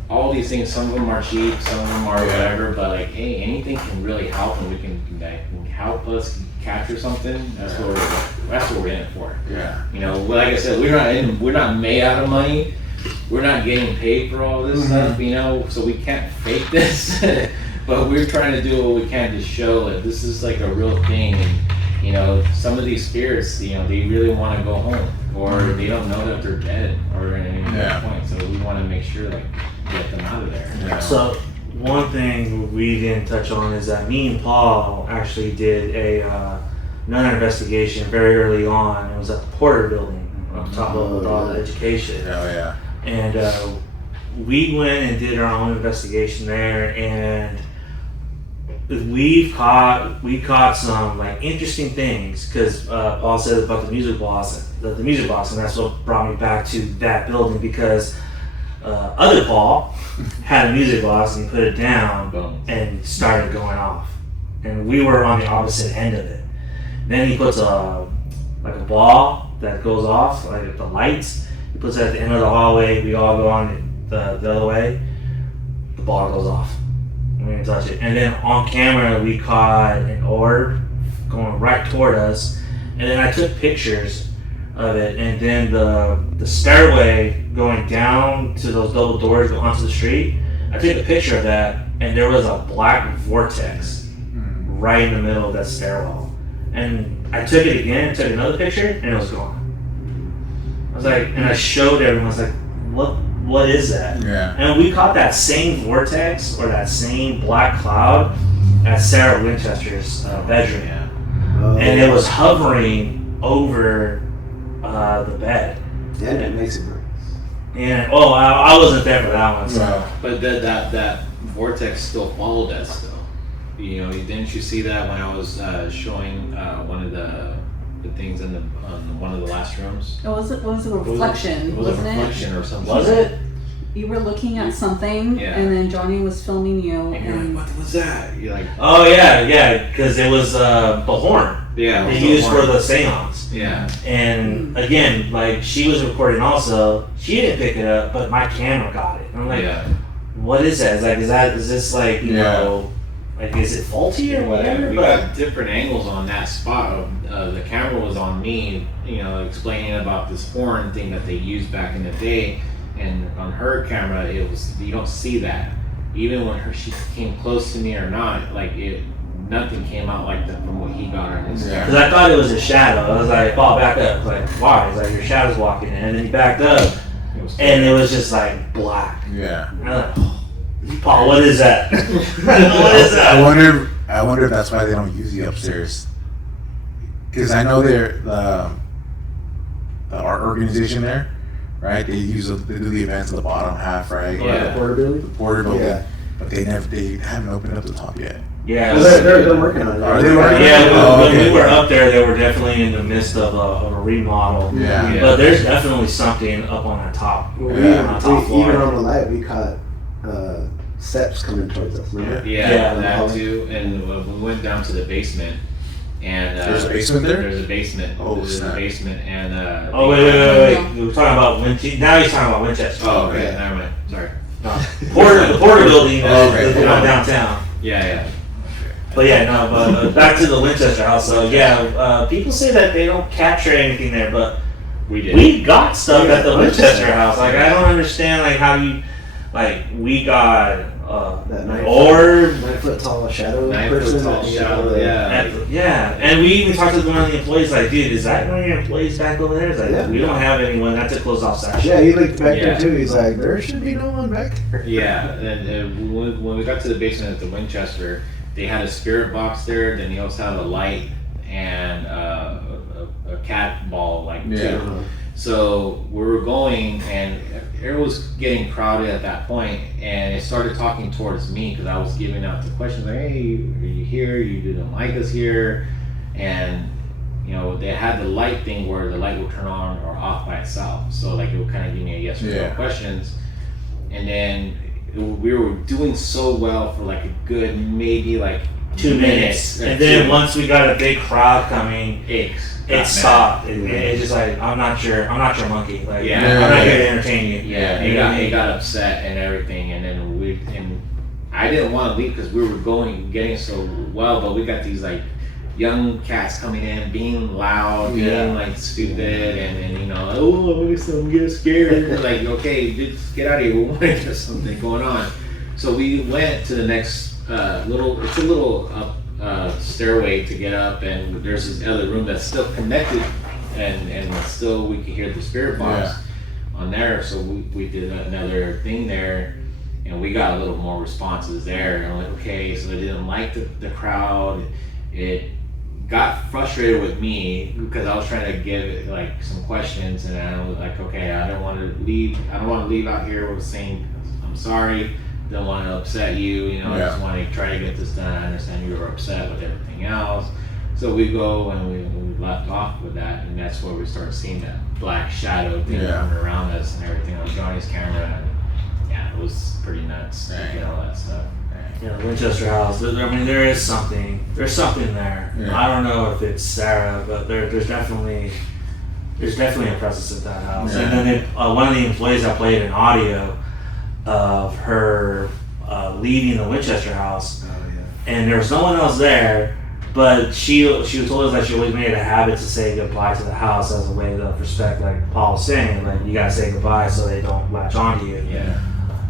All these things, some of them are cheap, some of them are whatever, but like, hey, anything can really help, and that can help us capture something. That's what we're in it for. Yeah. You know, like I said, we're not made out of money. We're not getting paid for all this stuff, you know, so we can't fake this. But we're trying to do what we can to show that this is like a real thing. And, you know, some of these spirits, you know, they really want to go home, or they don't know that they're dead or at any point. So we want to make sure, like, get them out of there. You know? So one thing we didn't touch on is that me and Paul actually did another investigation very early on. It was at the Porter Building on top of Adult Education. Oh yeah. And we went and did our own investigation there, and we caught some like interesting things because Paul said about the music box, and that's what brought me back to that building because other Paul had a music box and he put it down and started going off, and we were on the opposite end of it. Then he puts a ball that goes off, like the lights. He puts it at the end of the hallway. We all go on the other way. The ball goes off. We didn't touch it. And then on camera, we caught an orb going right toward us. And then I took pictures of it. And then the stairway going down to those double doors onto the street, I took a picture of that. And there was a black vortex right in the middle of that stairwell. And I took it again, took another picture, and it was gone. I was like, and I showed everyone, I was like, what is that? Yeah. And we caught that same vortex or that same black cloud at Sarah Winchester's bedroom. And it was hovering over the bed. Yeah, that makes it worse. And I wasn't there for that one. So. No. But that vortex still followed us, though. You know, didn't you see that when I was showing one of the things in one of the last rooms? It was a reflection, It was a reflection or something. Was it? You were looking at something, Yeah. and then Johnny was filming you, And you're like, what was that? You're like, Oh yeah, because it was the horn. yeah. it was They the used for horn. the seance. Yeah. And again, like she was recording also. She didn't pick it up, but my camera got it. I'm like, Yeah. what is that? It's like, is this like, you know, like is it faulty or whatever? We got different angles on that spot. The camera was on me, you know, explaining about this horn thing that they used back in the day, and on her camera, it was, you don't see that. Even when she came close to me or not, like nothing came out like that from what he got on his Because I thought it was a shadow. I was like, Paul, back up. I was like, why? It's like your shadow's walking in, and then he backed up, and it was just like black. Yeah. And I'm like, oh, Paul, what is that? What is that? I wonder if that's why they don't use the upstairs. Because I know they're the art organization there, right? They do the events in the bottom half, right? Yeah. The Porter Building? The Porter Building. Yeah. But they haven't opened up the top yet. Yeah. They're working on it. Are they working? Yeah, Oh, when okay. we were up there, they were definitely in the midst of a remodel. Yeah. Yeah. But there's definitely something up on that top. Well, Yeah. On the top floor. even on the light, we caught steps coming towards us. Remember? Yeah, Yeah. that too. And we went down to the basement, and There's a basement there? There's a basement. Oh, There's snap. a basement, and Oh wait. We were talking about Winchester. Now he's talking about Winchester. Oh, okay. Yeah. Never mind. Sorry. No. The Porter Building Oh, okay. is the one downtown. Yeah. But yeah, no. But back to the Winchester house. So yeah, people say that they don't capture anything there, but We did. we got stuff at the Winchester house. Like I don't understand like how you like we got That an orb. 9-foot tall shadow 9-foot person. tall shadow, yeah. Yeah, and we even talked to one of the employees, like, dude, is that one of your employees back over there? It's like, Yeah. we don't have anyone, that's a closed off section. Yeah, he looked back Yeah. there too. He's like, there should be no one back there. Yeah, and when we got to the basement at the Winchester, they had a spirit box there. Then they also had a light and a cat ball, like Yeah. too. So we were going, and it was getting crowded at that point, and it started talking towards me because I was giving out the questions like, "Hey, are you here? You didn't like us here," and you know they had the light thing where the light would turn on or off by itself. So like it would kind of give me a yes or no questions, and then we were doing so well for like a good maybe like 2 minutes. or And then 2 once we got a big crowd coming, it it stopped. It's just like, I'm not your monkey. Like, Yeah. I'm not here to entertain you. Yeah, he got upset and everything, and then I didn't want to leave because we were getting so well, but we got these like young cats coming in, being loud, being like stupid, and you know, oh, I'm getting scared. Like, okay, just get out of here. There's something going on. So we went to the next it's a little stairway to get up, and there's this other room that's still connected, and still we could hear the spirit box on there. So we did another thing there, and we got a little more responses there. And I'm like, okay, so they didn't like the crowd. It got frustrated with me because I was trying to give it like some questions, and I was like, okay, I don't want to leave out here with saying I'm sorry. Don't want to upset you, you know. I just want to try to get this done. I understand you were upset with everything else. So we go and we left off with that, and that's where we started seeing that black shadow thing coming around us and everything on Johnny's camera. And yeah, it was pretty nuts to get all that stuff. Yeah, Winchester House. I mean, there's something there. Yeah. I don't know if it's Sarah, but there's definitely a presence at that house. Yeah. And then one of the employees I played an audio of her leaving the Winchester House, and there was no one else there, but she told us that she always made it a habit to say goodbye to the house as a way of respect, like Paul was saying, like you gotta say goodbye so they don't latch onto you. Yeah.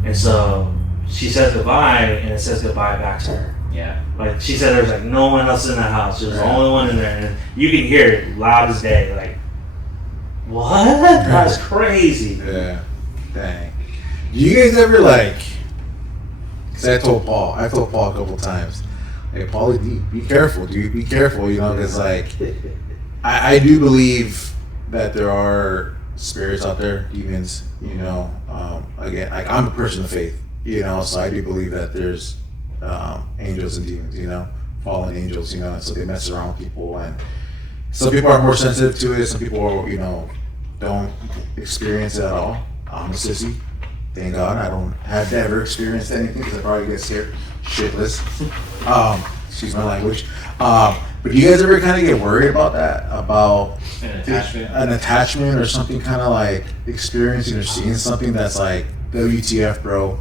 And so she says goodbye, and it says goodbye back to her. Yeah. Like she said, there's like no one else in the house. She was the only one in there, and you can hear it loud as day. Like, what? That's crazy. Yeah. Dang. Do you guys ever like? Because I told Paul a couple times, hey, Paulie, be careful, dude. Be careful, you know, because like, I do believe that there are spirits out there, demons. You know, again, like I'm a person of faith, you know, so I do believe that there's angels and demons, you know, fallen angels, you know, and so they mess around with people, and some people are more sensitive to it. Some people, you know, don't experience it at all. I'm a sissy. Thank God I don't have ever experienced anything because I probably get scared shitless. Excuse my language. But do you guys ever kind of get worried about that? About an attachment or something, kind of like experiencing or seeing something that's like WTF, bro?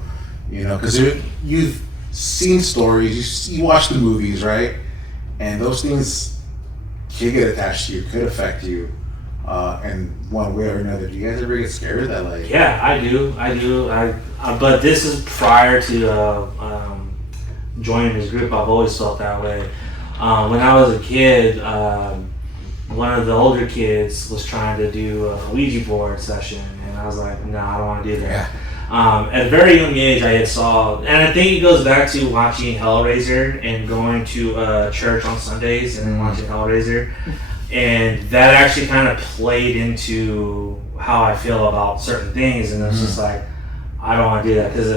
You know, because you've seen stories, you watch the movies, right? And those things can get attached to you, could affect you. And one way or another, do you guys ever get scared of that? Like, yeah, I do. But this is prior to joining this group. I've always felt that way. When I was a kid, one of the older kids was trying to do a Ouija board session, and I was like, no, I don't want to do that. At a very young age, I had saw, and I think it goes back to watching Hellraiser and going to church on Sundays and then watching Hellraiser. And that actually kind of played into how I feel about certain things, and it's just like, I don't want to do that, because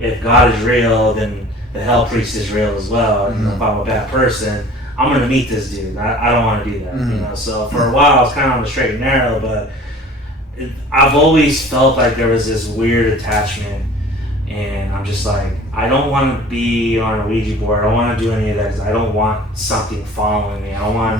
if God is real, then the hell priest is real as well. And if I'm a bad person, I'm gonna meet this dude. I don't want to do that, you know. So for a while, I was kind of on the straight and narrow, but I've always felt like there was this weird attachment, and I'm just like, I don't want to be on a Ouija board. I don't want to do any of that because I don't want something following me. I don't want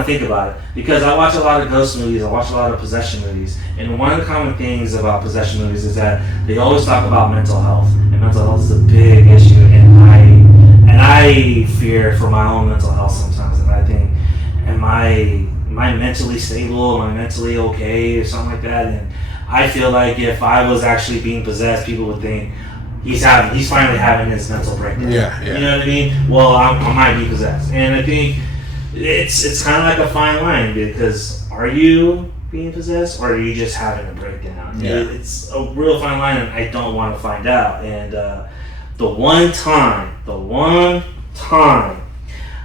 to think about it, because I watch a lot of ghost movies. I watch a lot of possession movies, and one of the common things about possession movies is that they always talk about mental health, and mental health is a big issue. And I fear for my own mental health sometimes, and I think, am I mentally stable? Am I mentally okay, or something like that? And I feel like if I was actually being possessed, people would think he's finally having his mental breakdown. Yeah. You know what I mean? Well, I might be possessed, and I think it's kind of like a fine line, because are you being possessed, or are you just having a breakdown? Yeah. It's a real fine line, and I don't want to find out. And the one time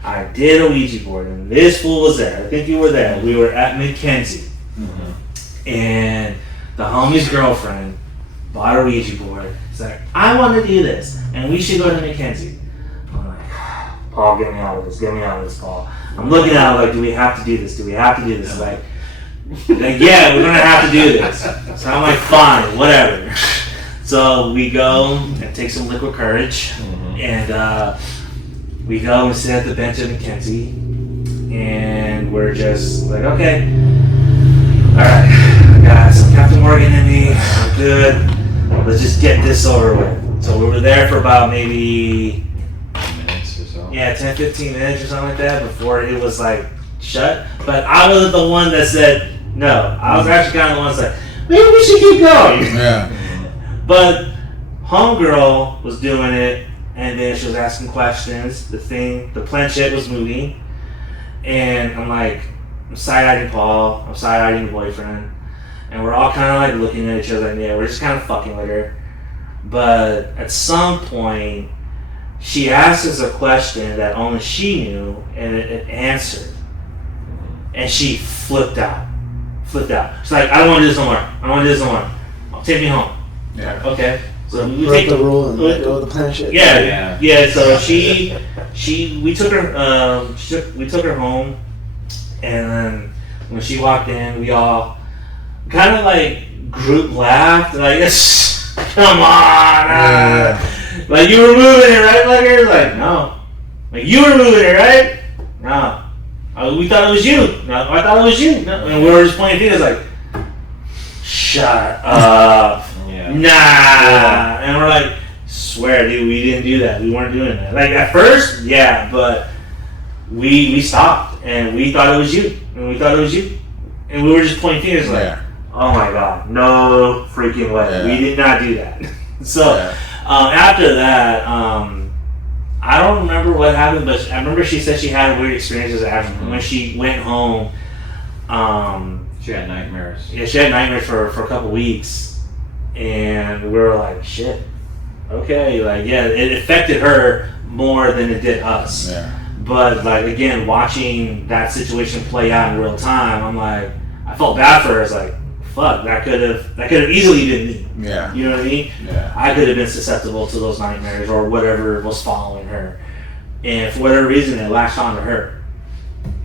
I did a Ouija board, and this fool was there. I think you were there. We were at McKenzie, and the homie's girlfriend bought a Ouija board. He's like, I want to do this, and we should go to McKenzie. I'm like, Paul, get me out of this, Paul. I'm looking at it like, do we have to do this? Like, yeah, we're gonna have to do this. So I'm like, fine, whatever. So we go and take some liquid courage, and we go and sit at the bench at McKenzie, and we're just like, okay, all right, I got some Captain Morgan in me, I'm good, let's just get this over with. So we were there for about maybe 5 minutes or so. Yeah, 10, 15 minutes or something like that before it was like shut. But I wasn't the one that said no. I was actually kind of the one that said, maybe we should keep going. Yeah. But homegirl was doing it, and then she was asking questions. The planchette was moving, and I'm like, I'm side-eyeing Paul, I'm side-eyeing the boyfriend, and we're all kind of like looking at each other, and yeah, we're just kind of fucking with her. But at some point, she asked us a question that only she knew, and it answered. And she flipped out. She's like, I don't want to do this no more. Take me home. Yeah. Okay. So we Broke take the rule and let go of the planchette. Yeah. So we took her home, and then when she walked in, we all kind of like group laughed, like, come on, like you were moving it, right, Lugger? Like, no, like you were moving it, right? No, we thought it was you. No, I thought it was you. No. And we were just pointing fingers, like, shut up. Nah. And we're like, swear, dude, we didn't do that. We weren't doing that. Like at first, yeah, but we stopped and we thought it was you. And we were just pointing fingers like, oh my god, no freaking way. Yeah. We did not do that. So after that, I don't remember what happened, but I remember she said she had weird experiences after when she went home. She had nightmares. Yeah, she had nightmares for a couple weeks. And we were like, shit, okay, like, yeah, it affected her more than it did us. Yeah. But, like, again, watching that situation play out in real time, I'm like, I felt bad for her. It's like, fuck, that could have easily been me. Yeah. You know what I mean? Yeah. I could have been susceptible to those nightmares or whatever was following her. And for whatever reason, it latched onto her.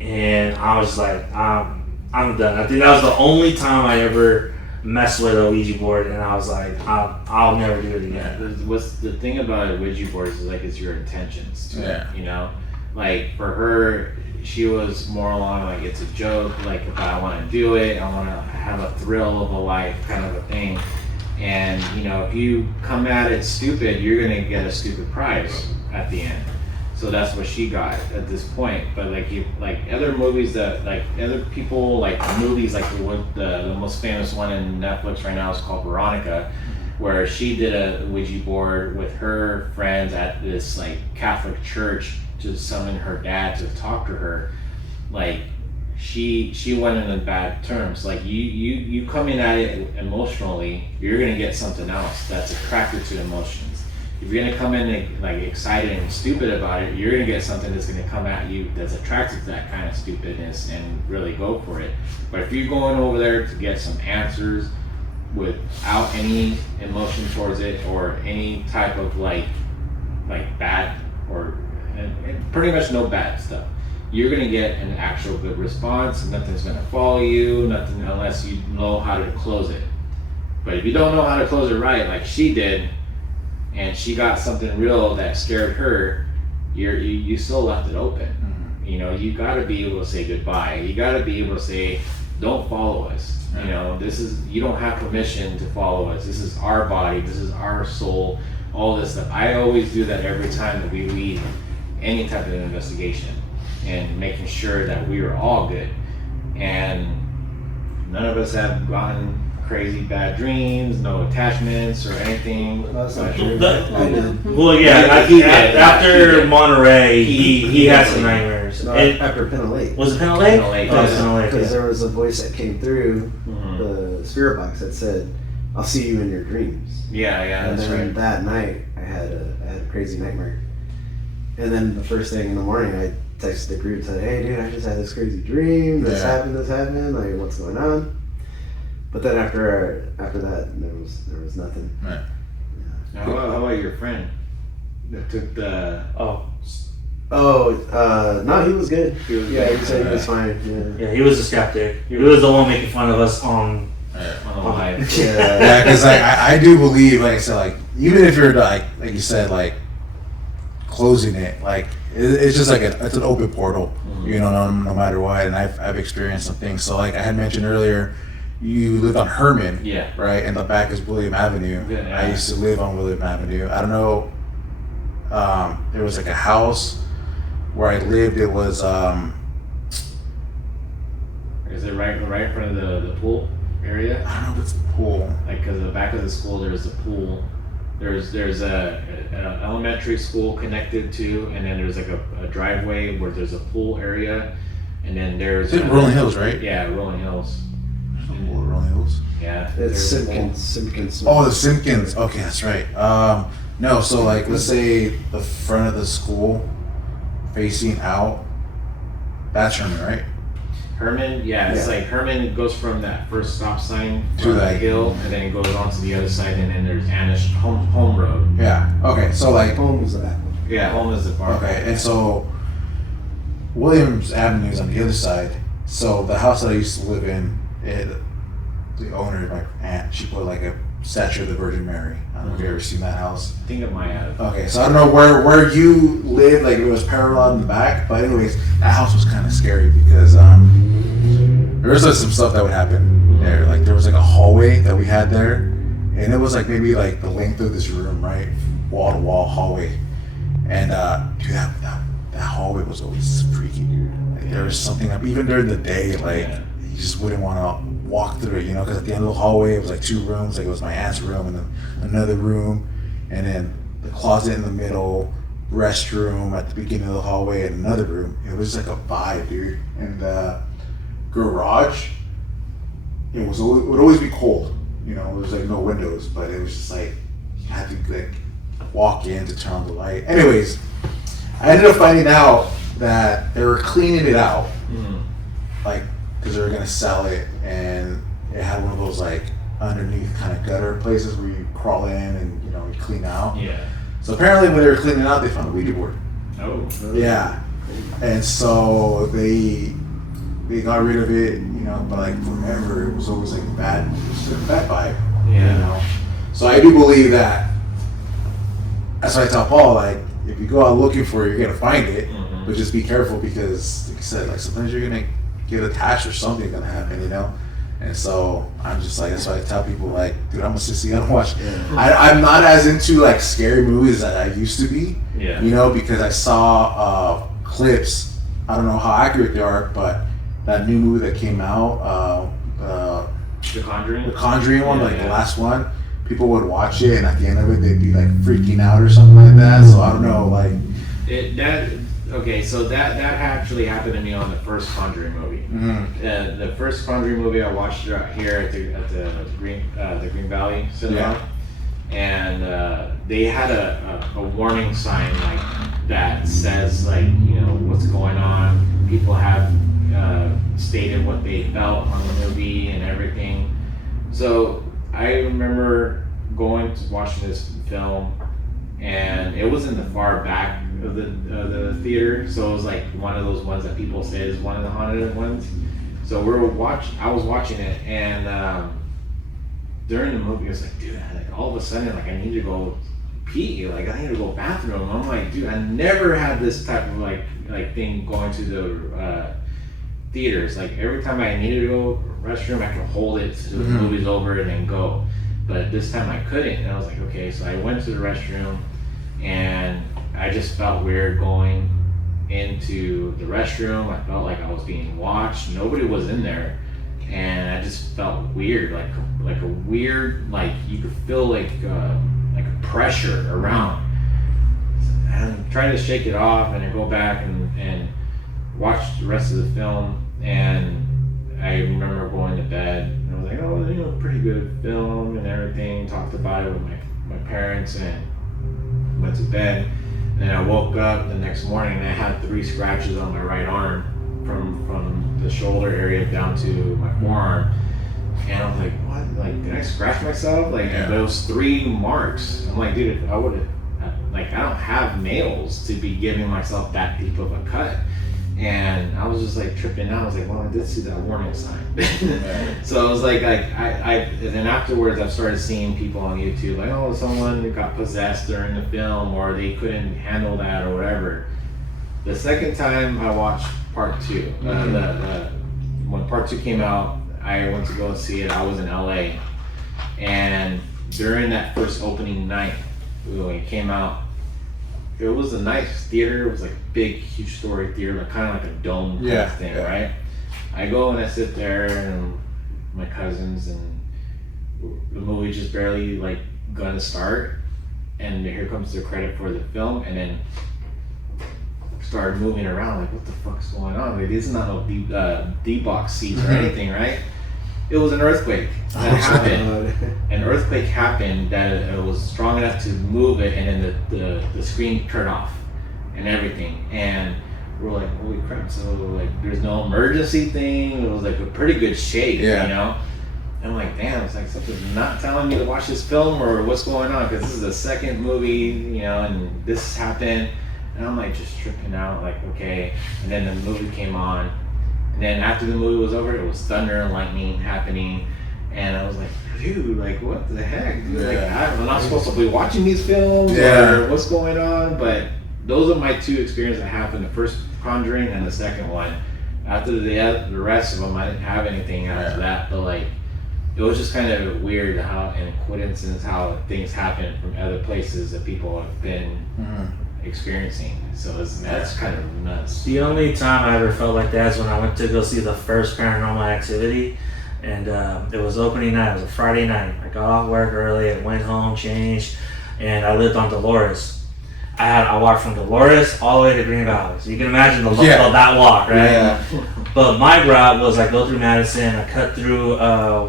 And I was like, I'm done. I think that was the only time I ever mess with a Ouija board, and I was like, I'll never do it again. What's the thing about a Ouija board is like it's your intentions too. Yeah. You know, like for her, she was more along like it's a joke. Like if I want to do it, I want to have a thrill of a life kind of a thing. And you know, if you come at it stupid, you're gonna get a stupid prize at the end. So that's what she got at this point. But like other movies that like other people like movies like the most famous one in Netflix right now is called Veronica, where she did a Ouija board with her friends at this like Catholic church to summon her dad to talk to her. Like she went in bad terms. Like you come in at it emotionally, you're gonna get something else that's attracted to emotions. If you're gonna come in like excited and stupid about it, you're gonna get something that's gonna come at you that's attracted to that kind of stupidness and really go for it. But if you're going over there to get some answers without any emotion towards it or any type of like bad or and pretty much no bad stuff, you're gonna get an actual good response. Nothing's gonna follow you, nothing unless you know how to close it. But if you don't know how to close it right, like she did, and she got something real that scared her, you still left it open. Mm-hmm. You know, you got to be able to say goodbye. You got to be able to say, don't follow us. Right. You know, you don't have permission to follow us. This is our body. This is our soul. All this stuff. I always do that every time that we lead any type of investigation and making sure that we are all good. And none of us have gotten crazy bad dreams, no attachments or anything. That's not true. Well, yeah, after Monterey, he had some nightmares. No, after Penn Lake. Was it Penn Lake? Because there was a voice that came through the spirit box that said, "I'll see you in your dreams." Yeah, and that's then right. That night, I had a crazy nightmare. And then the first thing in the morning, I texted the group and said, "Hey, dude, I just had this crazy dream. This happened. Like, what's going on?" But then after that, there was nothing. Right. Yeah. How about your friend that took the? No, he was good. He said he was fine. Yeah, he was a skeptic. He was the one making fun of us on live. Yeah, because like I do believe, like I said, like even if you're like you said, like closing it, like it's just like it's an open portal, you know, no matter what. And I've experienced some things. So like I had mentioned earlier, you live on Herman, right, and the back is William Avenue. Yeah. I used to live on William Avenue. I don't know. There was like a house where I lived, it was Is it right in front of the pool area? I don't know if it's the pool. Like, because the back of the school, there's a pool. There's a elementary school connected to, and then there's like a driveway where there's a pool area, and then there's It's in Rolling Hills, right? Yeah, Rolling Hills. There's no pool at Rolling Hills. Yeah. It's there's a pool. Simpkins. Oh, the Simpkins. Okay, that's right. No, so like let's say the front of the school facing out. That's Herman, right? Herman, yeah, it's like Herman goes from that first stop sign To to the that- hill, and then it goes on to the other side, and then there's Anish home road. Yeah. Okay, so like Home was the back one. Yeah, home is the bar. okay, and so Williams Avenue is on the other side. So the house that I used to live in, the owner, my aunt, she put like a statue of the Virgin Mary. I don't know if you've ever seen that house. I think it might have. Okay, so I don't know where you lived, like it was parallel in the back, but anyways, that house was kind of scary because there was like some stuff that would happen there. Like there was like a hallway that we had there, and it was like maybe like the length of this room, right, wall to wall hallway, and dude, that hallway was always freaky, dude. Like there was something up even during the day, like you just wouldn't want to walk through it, you know, because at the end of the hallway it was like two rooms, like it was my aunt's room and then another room, and then the closet in the middle, restroom at the beginning of the hallway, and another room. It was like a vibe, dude. And garage, it would always be cold, you know. There was like no windows, but it was just like you had to like walk in to turn on the light. Anyways, I ended up finding out that they were cleaning it out, like because they were gonna sell it, and it had one of those like underneath kind of gutter places where you crawl in and you know you clean out. Yeah. So apparently when they were cleaning out, they found a Ouija board. Oh. Yeah, and so they got rid of it, you know, but like forever it was always like bad vibe. Yeah. You know? So I do believe that. That's why I tell Paul, like, if you go out looking for it, you're gonna find it, but just be careful because, like I said, like sometimes you're gonna get attached or something's gonna happen, you know. And so I'm just like, that's why I tell people, like, dude, I'm a sissy. I don't watch. I'm not as into like scary movies that I used to be. Yeah. You know, because I saw clips. I don't know how accurate they are, but that new movie that came out, The Conjuring. the Conjuring one, Yeah, like yeah. the last one, people would watch it, and at the end of it, they'd be like freaking out or something like that. So I don't know, like. So that actually happened to me on the first Conjuring movie. The first Conjuring movie I watched here at the Green Valley Cinema, and they had a warning sign like that says like, you know, what's going on. People have stated what they felt on the movie and everything. So I remember going to watching this film, and it was in the far back of the theater, so it was like one of those ones that people say is one of the haunted ones. So I was watching it, and during the movie, I was like, dude, like all of a sudden, like I need to go pee, like I need to go bathroom. I'm like, dude, I never had this type of like thing going to the theaters. Like every time I needed to go restroom, I could hold it till the movie's over and then go. But this time I couldn't, and I was like, okay, so I went to the restroom, and I just felt weird going into the restroom. I felt like I was being watched. Nobody was in there, and I just felt weird, like a weird, like you could feel like a pressure around. And I'm trying to shake it off, and I go back and watch the rest of the film, and I remember going to bed, and I was like, oh, you know, pretty good film and everything. Talked about it with my parents, and went to bed. And then I woke up the next morning, and I had 3 scratches on my right arm from the shoulder area down to my forearm. And I was like, what? Like, did I scratch myself? Like, those 3 marks. I'm like, dude, I would have, like, I don't have nails to be giving myself that deep of a cut. And I was just like tripping out. I was like, well, I did see that warning sign. So I was like and then afterwards I started seeing people on YouTube like, oh, someone got possessed during the film, or they couldn't handle that or whatever. The second time I watched part 2, when part 2 came out, I went to go and see it. I was in LA, and during that first opening night, when it came out, it was a nice theater. It was like big, huge story theater, like kind of like a dome kind of thing, right? I go and I sit there and my cousins, and the movie just barely like gonna start, and here comes the credit for the film, and then started moving around like, what the fuck's going on? Like, this is not no D-box seats or anything, right? It was an earthquake that happened. An earthquake happened that it was strong enough to move it, and then the screen turned off and everything. And we're like, holy crap! So like, there's no emergency thing. It was like a pretty good shape, you know. And I'm like, damn, it's like something's not telling me to watch this film, or what's going on? Because this is the second movie, you know, and this happened. And I'm like just tripping out, like, okay. And then the movie came on. And then after the movie was over, it was thunder and lightning happening. And I was like, dude, like, what the heck? Dude? Like, I'm not supposed to be watching these films, or what's going on? But those are my two experiences that happened. The first Conjuring and the second one. After the rest of them, I didn't have anything after that. But like, it was just kind of weird how, and coincidence, how things happen from other places that people have been experiencing. So that's kind of nuts. The only time I ever felt like that is when I went to go see the first Paranormal Activity, and it was opening night. It was a Friday night. I got off work early, I went home, changed, and I lived on Dolores. I walked from Dolores all the way to Green Valley. So you can imagine that walk, right? Yeah. But my route was I go through Madison, I cut through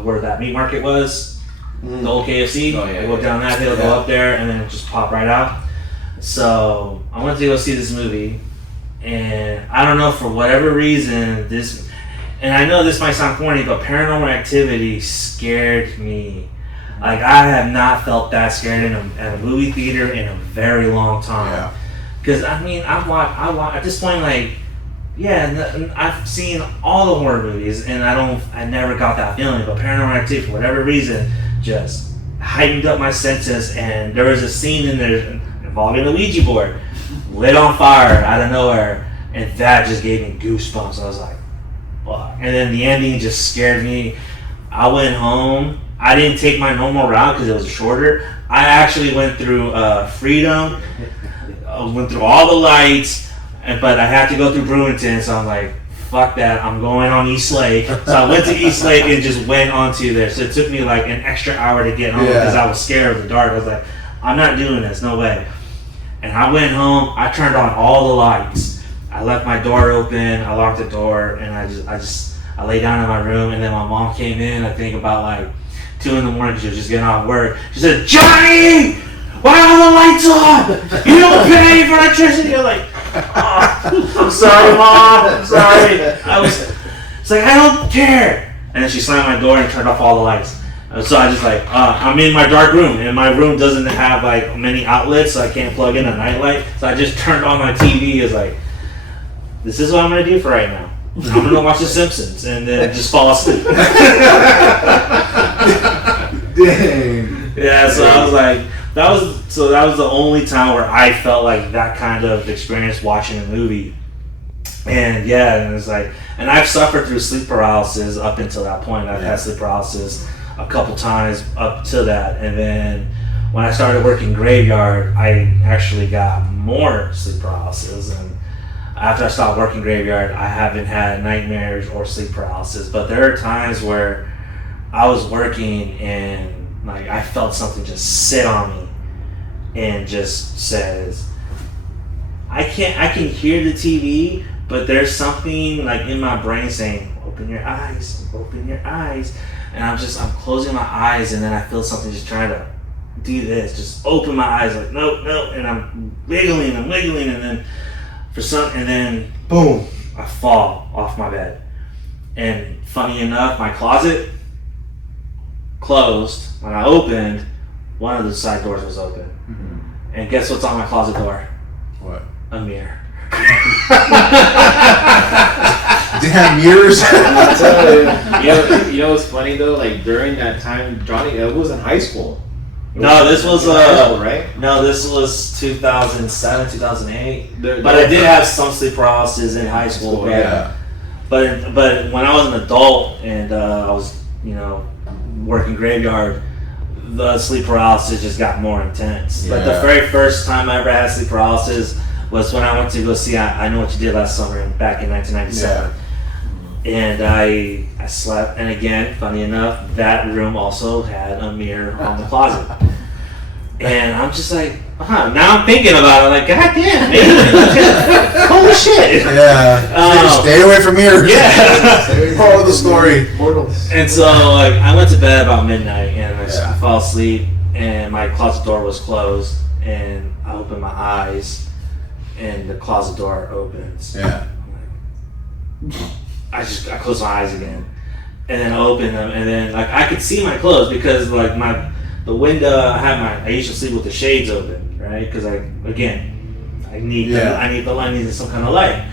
where that meat market was, the old KFC. I go down that hill, go up there, and then just pop right out. So I went to go see this movie, and I don't know, for whatever reason, and I know this might sound corny, but Paranormal Activity scared me. Like, I have not felt that scared at a movie theater in a very long time. Because I mean, I watch at this point, like, I've seen all the horror movies, and I never got that feeling. But Paranormal Activity, for whatever reason, just heightened up my senses. And there was a scene in there involving a Ouija board, lit on fire out of nowhere, and that just gave me goosebumps. I was like, fuck. And then the ending just scared me. I went home. I didn't take my normal route because it was shorter. I actually went through Freedom, went through all the lights, but I had to go through Brewington, so I'm like, fuck that, I'm going on East Lake. So I went to East Lake and just went onto there. So it took me like an extra hour to get home because I was scared of the dark. I was like, I'm not doing this, no way. And I went home, I turned on all the lights. I left my door open, I locked the door, and I lay down in my room, and then my mom came in, I think about like 2 in the morning, she was just getting off work. She said, Johnny, why are the lights on? You don't pay for electricity. I'm like, oh, I'm sorry, Mom, I'm sorry. It's like, I don't care. And then she slammed my door and turned off all the lights. So I just like, I'm in my dark room, and my room doesn't have like many outlets, so I can't plug in a nightlight. So I just turned on my TV. It's like, this is what I'm gonna do for right now. I'm gonna watch The Simpsons and then just fall asleep. Dang. Yeah, so I was like, that was the only time where I felt like that kind of experience watching a movie. And and it's like, and I've suffered through sleep paralysis up until that point. I've had sleep paralysis a couple times up to that, and then when I started working graveyard, I actually got more sleep paralysis. And after I stopped working graveyard, I haven't had nightmares or sleep paralysis. But there are times where I was working and like I felt something just sit on me and just says, I can hear the TV, but there's something like in my brain saying, open your eyes, and I'm closing my eyes, and then I feel something just trying to do this, just open my eyes, like no, and I'm wiggling, and then and then boom, I fall off my bed. And funny enough, my closet closed. When I opened, one of the side doors was open. Mm-hmm. And guess what's on my closet door? What? A mirror. Damn mirrors. You know what's funny though? Like during that time, Johnny, it was in high school. No, this was high school, right? No, this was 2007, 2008. But I did have some sleep paralysis in high school. But when I was an adult and I was, working graveyard, the sleep paralysis just got more intense. Like the Yeah. very first time I ever had sleep paralysis was when I went to go see I Know What You Did Last Summer back in 1997. And I slept, and again, funny enough, that room also had a mirror on the closet. And I'm just like, now I'm thinking about it, like, god damn, man. Holy shit. Yeah. Stay away from here. Yeah. Part of the story. Portals. And so, like, I went to bed about midnight, and I fell asleep, and my closet door was closed, and I opened my eyes, and the closet door opens. Yeah. I closed my eyes again, and then I opened them, and then like I could see my clothes because like the window I used to sleep with the shades open, right? Because I need some kind of light,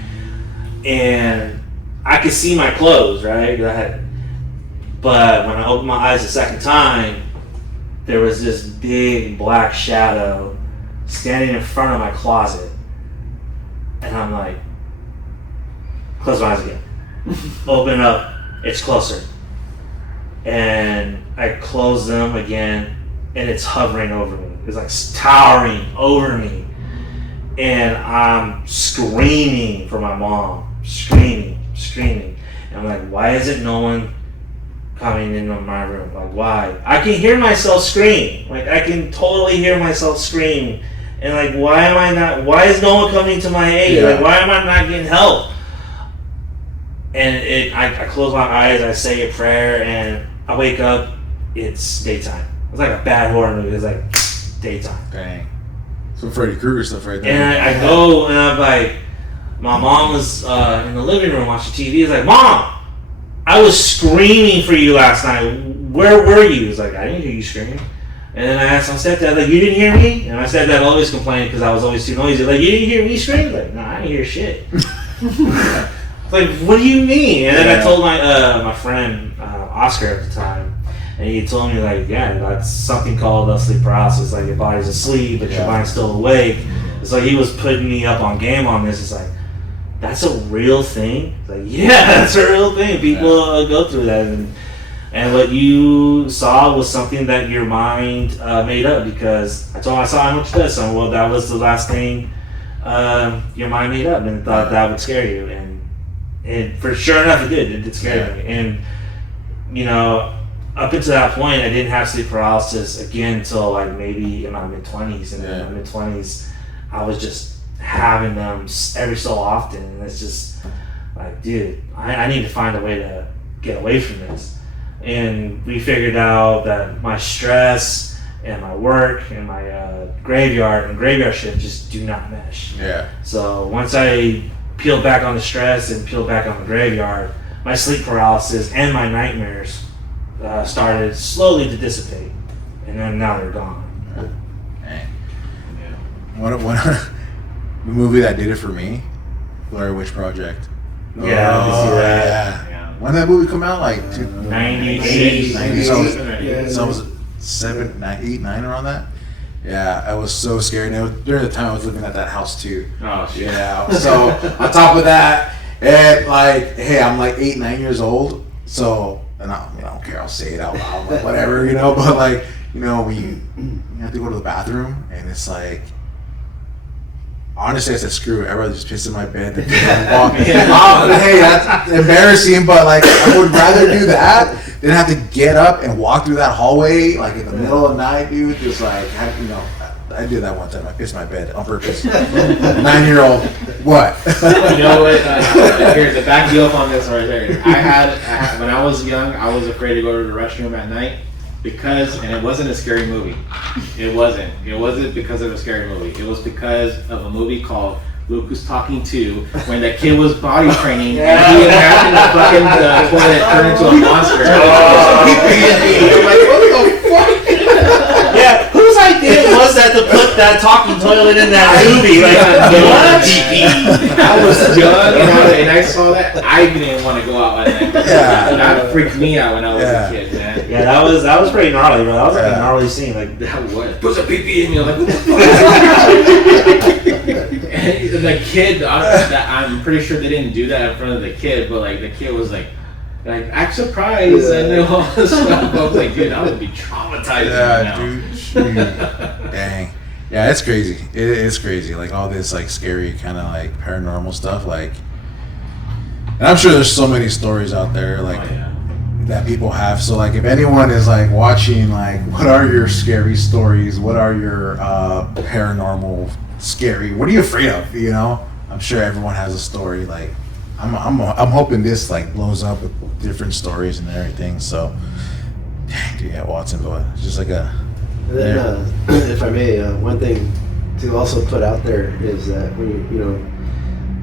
and I could see my clothes, right? But when I opened my eyes the second time, there was this big black shadow standing in front of my closet, and I'm like, close my eyes again. Open up, it's closer. And I close them again, and it's hovering over me. It's like towering over me. And I'm screaming for my mom. Screaming. And I'm like, why isn't no one coming into my room? Like, why? I can hear myself scream. Like, I can totally hear myself scream. And like, why is no one coming to my aid? Yeah. Like, why am I not getting help? And I close my eyes, I say a prayer, and I wake up, it's daytime. It's like a bad horror movie. It's like daytime. Dang. Some Freddy Krueger stuff right there. And I go, and I'm like, my mom was in the living room watching TV. It's like, Mom, I was screaming for you last night. Where were you? It's like, I didn't hear you screaming. And then I asked my stepdad, like, you didn't hear me? And my stepdad always complained because I was always too noisy. Like, you didn't hear me scream? Like, no, I didn't hear shit. Like, what do you mean? And then I told my friend Oscar at the time, and he told me like, yeah, that's something called sleep paralysis. Like your body's asleep, but your mind's still awake. It's like he was putting me up on game on this. It's like, that's a real thing. It's like, yeah, that's a real thing. People go through that, and what you saw was something that your mind made up. Because I saw how much this, and well, that was the last thing your mind made up, and thought that would scare you. And for sure enough, it did. It did scare me. And, you know, up until that point, I didn't have sleep paralysis again until like maybe in my mid-20s. And in my mid-20s, I was just having them every so often. And it's just like, dude, I need to find a way to get away from this. And we figured out that my stress and my work and my graveyard shift just do not mesh. Yeah. So once I peeled back on the stress and peeled back on the graveyard, my sleep paralysis and my nightmares started slowly to dissipate, and then now they're gone. Dang. What the movie that did it for me, Blair Witch Project. Yeah, I can see that. Yeah. When did that movie come out? Like 98. 90. So it was 7, 8, 9 around that. Yeah, I was so scared. And during the time I was living at that house too. Oh shit. Yeah. So on top of that, and like, hey, I'm like 8, 9 years old. So, and I don't care. I'll say it out loud, like, whatever, you know. But like, you know, you have to go to the bathroom, and it's like, honestly, I said, screw it. I'd rather just piss in my bed than walk. Hey, that's embarrassing, but like, I would rather do that than have to get up and walk through that hallway like in the middle of the night, dude. Just like, you know, I did that one time. I pissed my bed on purpose. 9-year-old, what? You know what? Here's the back you up on this right there. I had when I was young, I was afraid to go to the restroom at night and it wasn't a scary movie. It wasn't because of a scary movie. It was because of a movie called Luke Was Talking To, when that kid was body training and he imagined the fucking toilet turned into a monster. Yeah, whose idea was that to put that talking toilet in that movie? Like, what? I was young and I saw that. I didn't want to go out at night. Yeah. That freaked me out when I was a kid, man. Yeah, that was pretty gnarly, bro. That was like a gnarly scene. Like, That was. Put some pee in me. I'm like, what the fuck? And the kid, I'm pretty sure they didn't do that in front of the kid, but like the kid was like, Like, act surprised and all this stuff. I was like, dude, that would be traumatizing. Yeah, dude. Shoot. Dang. Yeah, it's crazy. It is crazy. Like all this like scary kind of like paranormal stuff. Like, and I'm sure there's so many stories out there like that people have. So like, if anyone is like watching, like, what are your scary stories? What are your paranormal scary? What are you afraid of? You know, I'm sure everyone has a story. Like, I'm hoping this like blows up with different stories and everything. So, dang, dude, yeah, Watsonville, it's just like a. And then, if I may, one thing to also put out there is that when you know,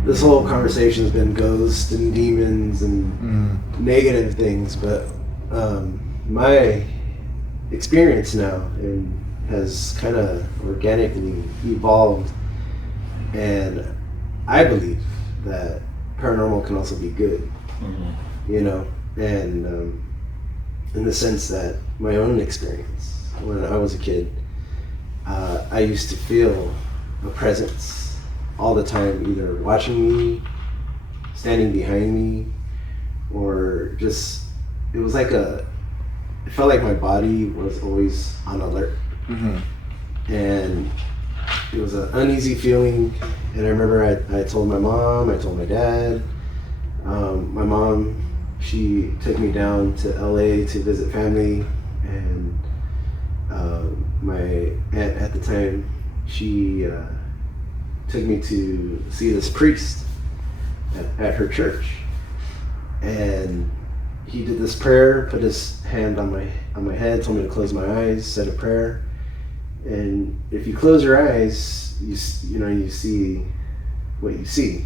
this whole conversation has been ghosts and demons and negative things, but my experience now has kind of organically evolved, and I believe that paranormal can also be good, you know, and in the sense that my own experience when I was a kid, I used to feel a presence all the time, either watching me, standing behind me, or just, it was like it felt like my body was always on alert. And it was an uneasy feeling. And I remember I told my mom, I told my dad. My mom, she took me down to LA to visit family, and my aunt at the time, she took me to see this priest at her church, and he did this prayer, put his hand on my head, told me to close my eyes, said a prayer, and if you close your eyes, you see what you see,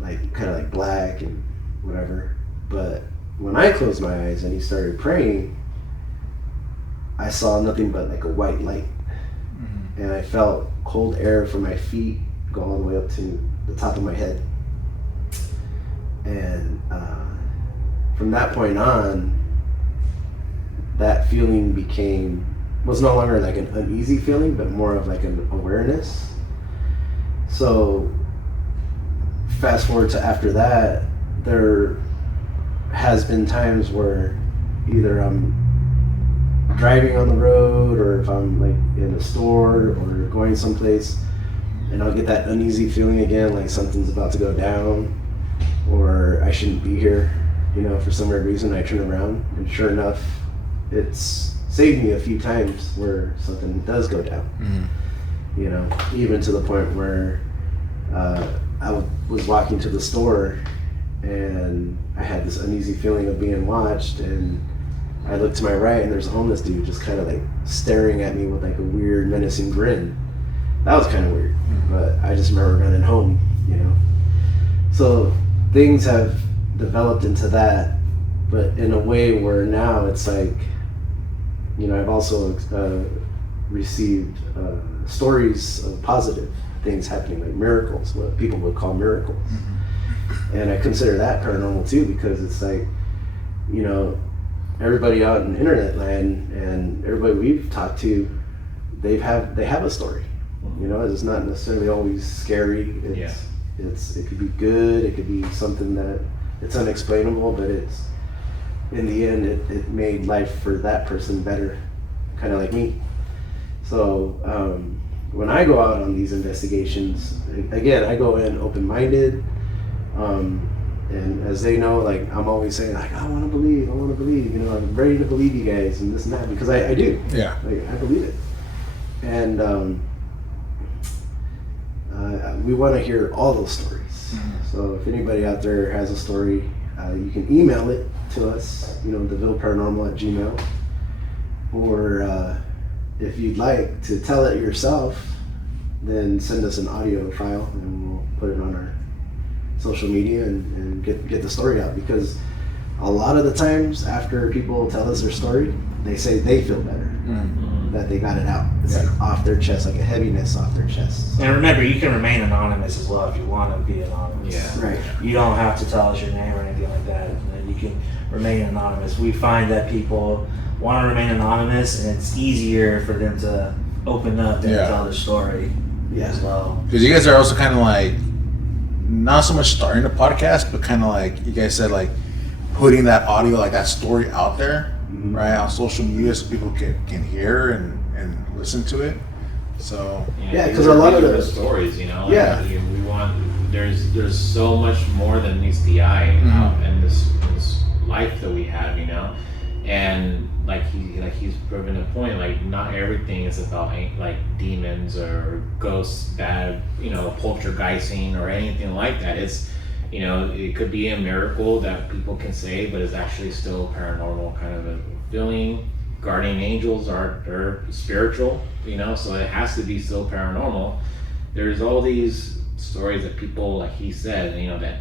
like kind of like black and whatever. But when I closed my eyes and he started praying, I saw nothing but like a white light, and I felt cold air from my feet go all the way up to the top of my head. And from that point on, that feeling was no longer like an uneasy feeling, but more of like an awareness. So fast forward to after that, there has been times where either I'm driving on the road, or if I'm like in a store or going someplace, and I'll get that uneasy feeling again, like something's about to go down, or I shouldn't be here, you know, for some weird reason. I turn around, and sure enough, it's saved me a few times where something does go down. You know, even to the point where I was walking to the store, and I had this uneasy feeling of being watched, and I looked to my right, and there's a homeless dude just kind of like staring at me with like a weird menacing grin. That was kind of weird, but I just remember running home, you know. So things have developed into that, but in a way where now it's like, you know, I've also received stories of positive things happening, like miracles, what people would call miracles. And I consider that paranormal too, because it's like, you know, everybody out in internet land and everybody we've talked to, they have a story. You know, it's not necessarily always scary. It could be good. It could be something that it's unexplainable, but it's, in the end, it made life for that person better, kind of like me. So when I go out on these investigations, again, I go in open-minded. And as they know, like, I'm always saying, like, I want to believe, you know, I'm ready to believe you guys and this and that, because I do. Yeah. Like, I believe it. And we want to hear all those stories. So if anybody out there has a story, you can email it to us, you know, the Ville Paranormal @gmail.com. Or if you'd like to tell it yourself, then send us an audio file and we'll put it on our social media and get the story out, because a lot of the times after people tell us their story, they say they feel better, that they got it out. It's like off their chest, like a heaviness off their chest. So. And remember, you can remain anonymous as well if you want to be anonymous. Yeah. Right. You don't have to tell us your name or anything like that. You can remain anonymous. We find that people want to remain anonymous, and it's easier for them to open up and tell their story as well. Because you guys are also kind of like, not so much starting a podcast, but kind of like you guys said, like putting that audio, like that story out there, right, on social media so people can hear and listen to it. So yeah, because a lot of the stories, you know, yeah, we want there's so much more than meets the eye in this life that we have, you know, and like he's proven a point, like not everything is about like demons or ghosts, bad, you know, poltergeisting or anything like that. It's, you know, it could be a miracle that people can say, but it's actually still paranormal kind of a feeling. Guardian angels are spiritual, you know, so it has to be still paranormal. There's all these stories that people, like he said, you know, that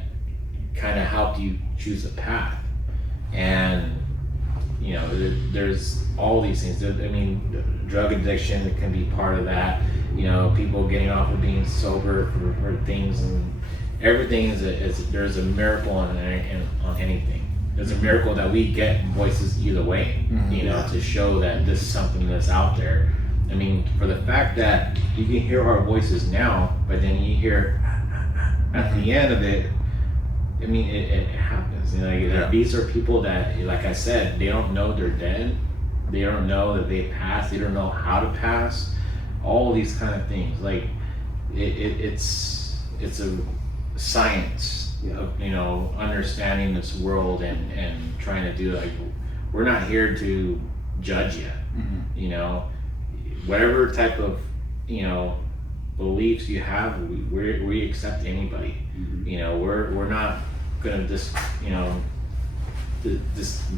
kind of help you choose a path. And, you know, there's all these things. I mean, drug addiction can be part of that. You know, people getting off of being sober for things, and everything there's a miracle on anything. There's a miracle that we get voices either way, you know, to show that this is something that's out there. I mean, for the fact that you can hear our voices now, but then you hear at the end of it, I mean, it happens. You know, these are people that, like I said, they don't know they're dead. They don't know that they passed. They don't know how to pass. All these kind of things. Like, it's a science of, you know, understanding this world and trying to do, like, we're not here to judge you. You know, whatever type of, you know, beliefs you have, we accept anybody. You know, we're not gonna just, you know,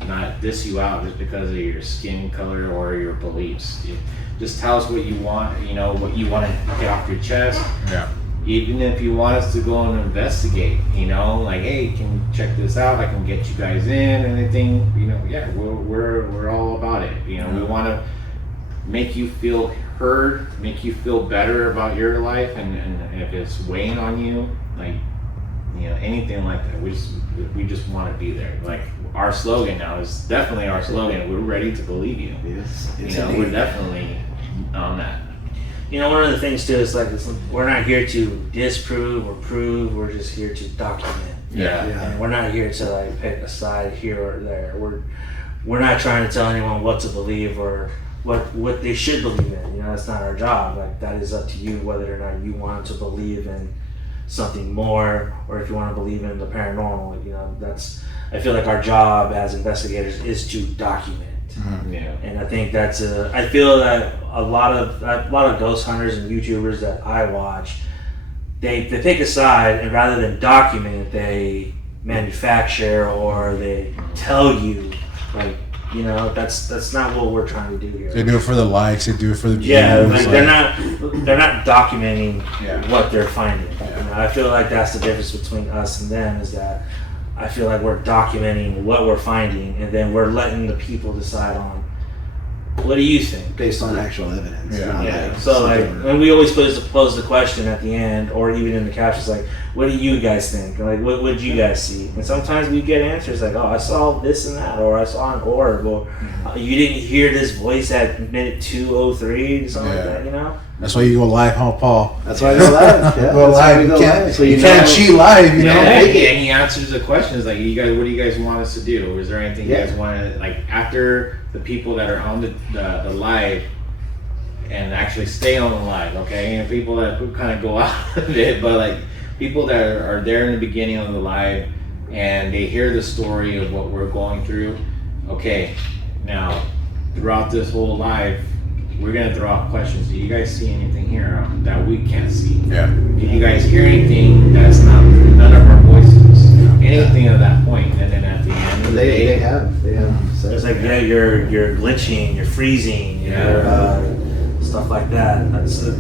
not diss you out just because of your skin color or your beliefs. Just tell us what you want, you know, what you want to get off your chest. Yeah. Even if you want us to go and investigate, you know, like, hey, can you check this out? I can get you guys in, anything, you know, yeah, we're all about it. You know, we want to make you feel heard, make you feel better about your life, and if it's weighing on you, like, you know, anything like that, we just want to be there. Like, our slogan now is definitely our slogan. We're ready to believe you. Yes, you know, we're definitely on that. You know, one of the things too is like, we're not here to disprove or prove. We're just here to document. Yeah. And we're not here to like pick a side here or there. We're not trying to tell anyone what to believe or what they should believe in. You know, that's not our job. Like, that is up to you whether or not you want to believe in something more, or if you want to believe in the paranormal. You know, I feel like our job as investigators is to document. Yeah. And I think I feel that a lot of ghost hunters and YouTubers that I watch, they pick a side, and rather than document, they manufacture or they tell you, like, you know, that's not what we're trying to do here. They do it for the likes. They do it for the views. Yeah, like they're not documenting what they're finding. Yeah. You know, I feel like that's the difference between us and them, is that I feel like we're documenting what we're finding, and then we're letting the people decide on, what do you think? based on actual evidence. Yeah. Yeah. So like, and we always pose the question at the end, or even in the captions, like, what do you guys think? Like, what did you guys see? And sometimes we get answers like, oh, I saw this and that, or I saw an orb, or you didn't hear this voice at minute 2:03, something like that. You know. That's why you go live, huh, Paul? That's why I go live. Yeah, go live. You can't cheat live, you know. And he answers the questions like, you guys, what do you guys want us to do? Is there anything you guys want to, like, after the people that are on the live and actually stay on the live, okay? And people that kind of go out of it, but like people that are there in the beginning of the live and they hear the story of what we're going through. Okay, now throughout this whole live, we're gonna throw out questions. Do you guys see anything here that we can't see? Yeah. Do you guys hear anything that's not none of our voices? Anything of that point, and then at the end, of the day, They have. It's like, you're glitching, you're freezing, stuff like that.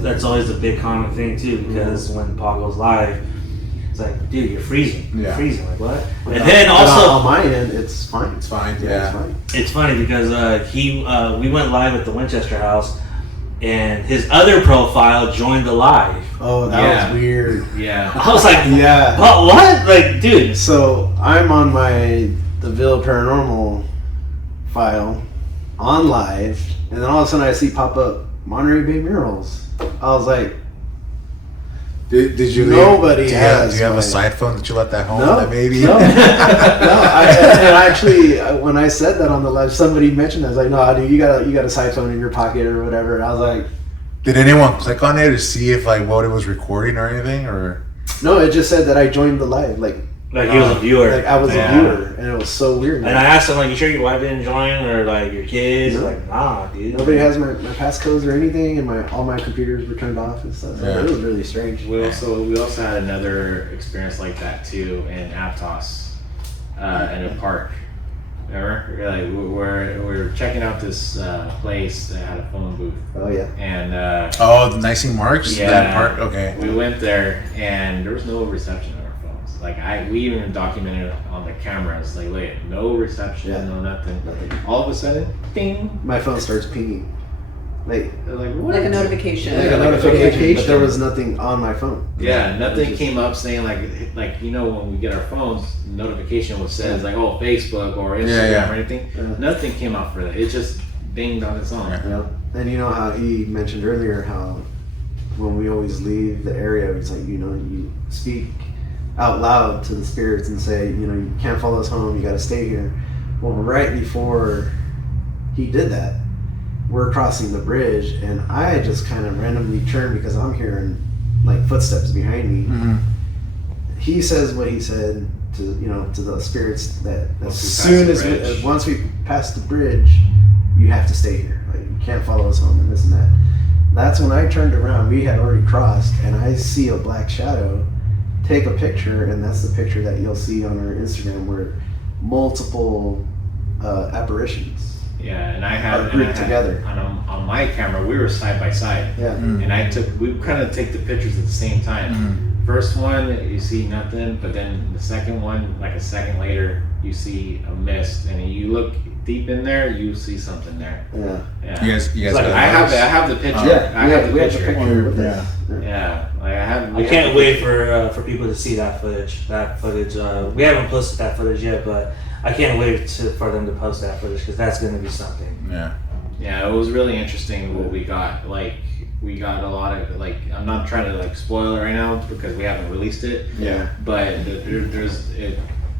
That's always a big common thing too, because when Paul goes live, it's like, dude, you're freezing. You're freezing. Like, what? And then also on my end, it's fine. It's fine. Yeah, it's fine. it's funny because we went live at the Winchester House, and his other profile joined the live. Oh, that was weird. Yeah. I was like, Yeah. what? Like, dude. So I'm on the Ville Paranormal file on live, and then all of a sudden I see pop up Monterey Bay Murals. I was like, Did you Nobody do has. you have a side phone that you left at home? No, That maybe. no. And actually, when I said that on the live, somebody mentioned that. I was like, "No, dude, you got a side phone in your pocket or whatever." And I was like, Did anyone click on it to see if like what it was recording or anything, or? "No, it just said that I joined the live." Like he was a viewer. Like I was a viewer, and it was so weird. And I asked him, like, you sure your wife didn't join, or like your kids? No. Like, nah, dude. Nobody has my passcodes or anything, and all my computers were turned off and stuff. So it was really strange. We also had another experience like that too in Aptos, in a park. Remember? Like we're checking out this place that had a phone booth. Oh yeah. And the Nicing Marks. Yeah. That part. Okay. We went there and there was no reception on our phones. Like we even documented it on the cameras. Like, wait, no reception, no nothing. All of a sudden, ding! My phone starts pinging. Like what? Like a notification. Like a notification, but there was nothing on my phone. Yeah, nothing came up saying like when we get our phones, notification will says like Facebook or Instagram or anything. Nothing came up for that. It just binged on its own. Yeah. And you know how he mentioned earlier how when we always leave the area, it's like you speak out loud to the spirits and say you can't follow us home. You got to stay here. Well, right before he did that, we're crossing the bridge, and I just kind of randomly turned because I'm hearing like footsteps behind me. Mm-hmm. He says what he said to the spirits that once we pass the bridge, you have to stay here. Like you can't follow us home and this and that. That's when I turned around. We had already crossed, and I see a black shadow take a picture, and that's the picture that you'll see on our Instagram where multiple apparitions. Yeah, and I had grouped together on my camera. We were side by side. Yeah. And we kind of take the pictures at the same time. Mm-hmm. First one, you see nothing, but then the second one, like a second later, you see a mist, and you look deep in there, you see something there. Yeah. You guys. Like, I have the picture. Yeah. I have the we have the picture. picture with us. Yeah, like I can't wait for people to see that footage. We haven't posted that footage yet, but I can't wait for them to post that footage because that's going to be something. Yeah. Yeah, it was really interesting what we got. Like, we got a lot of, like, I'm not trying to, like, spoil it right now because we haven't released it. Yeah. But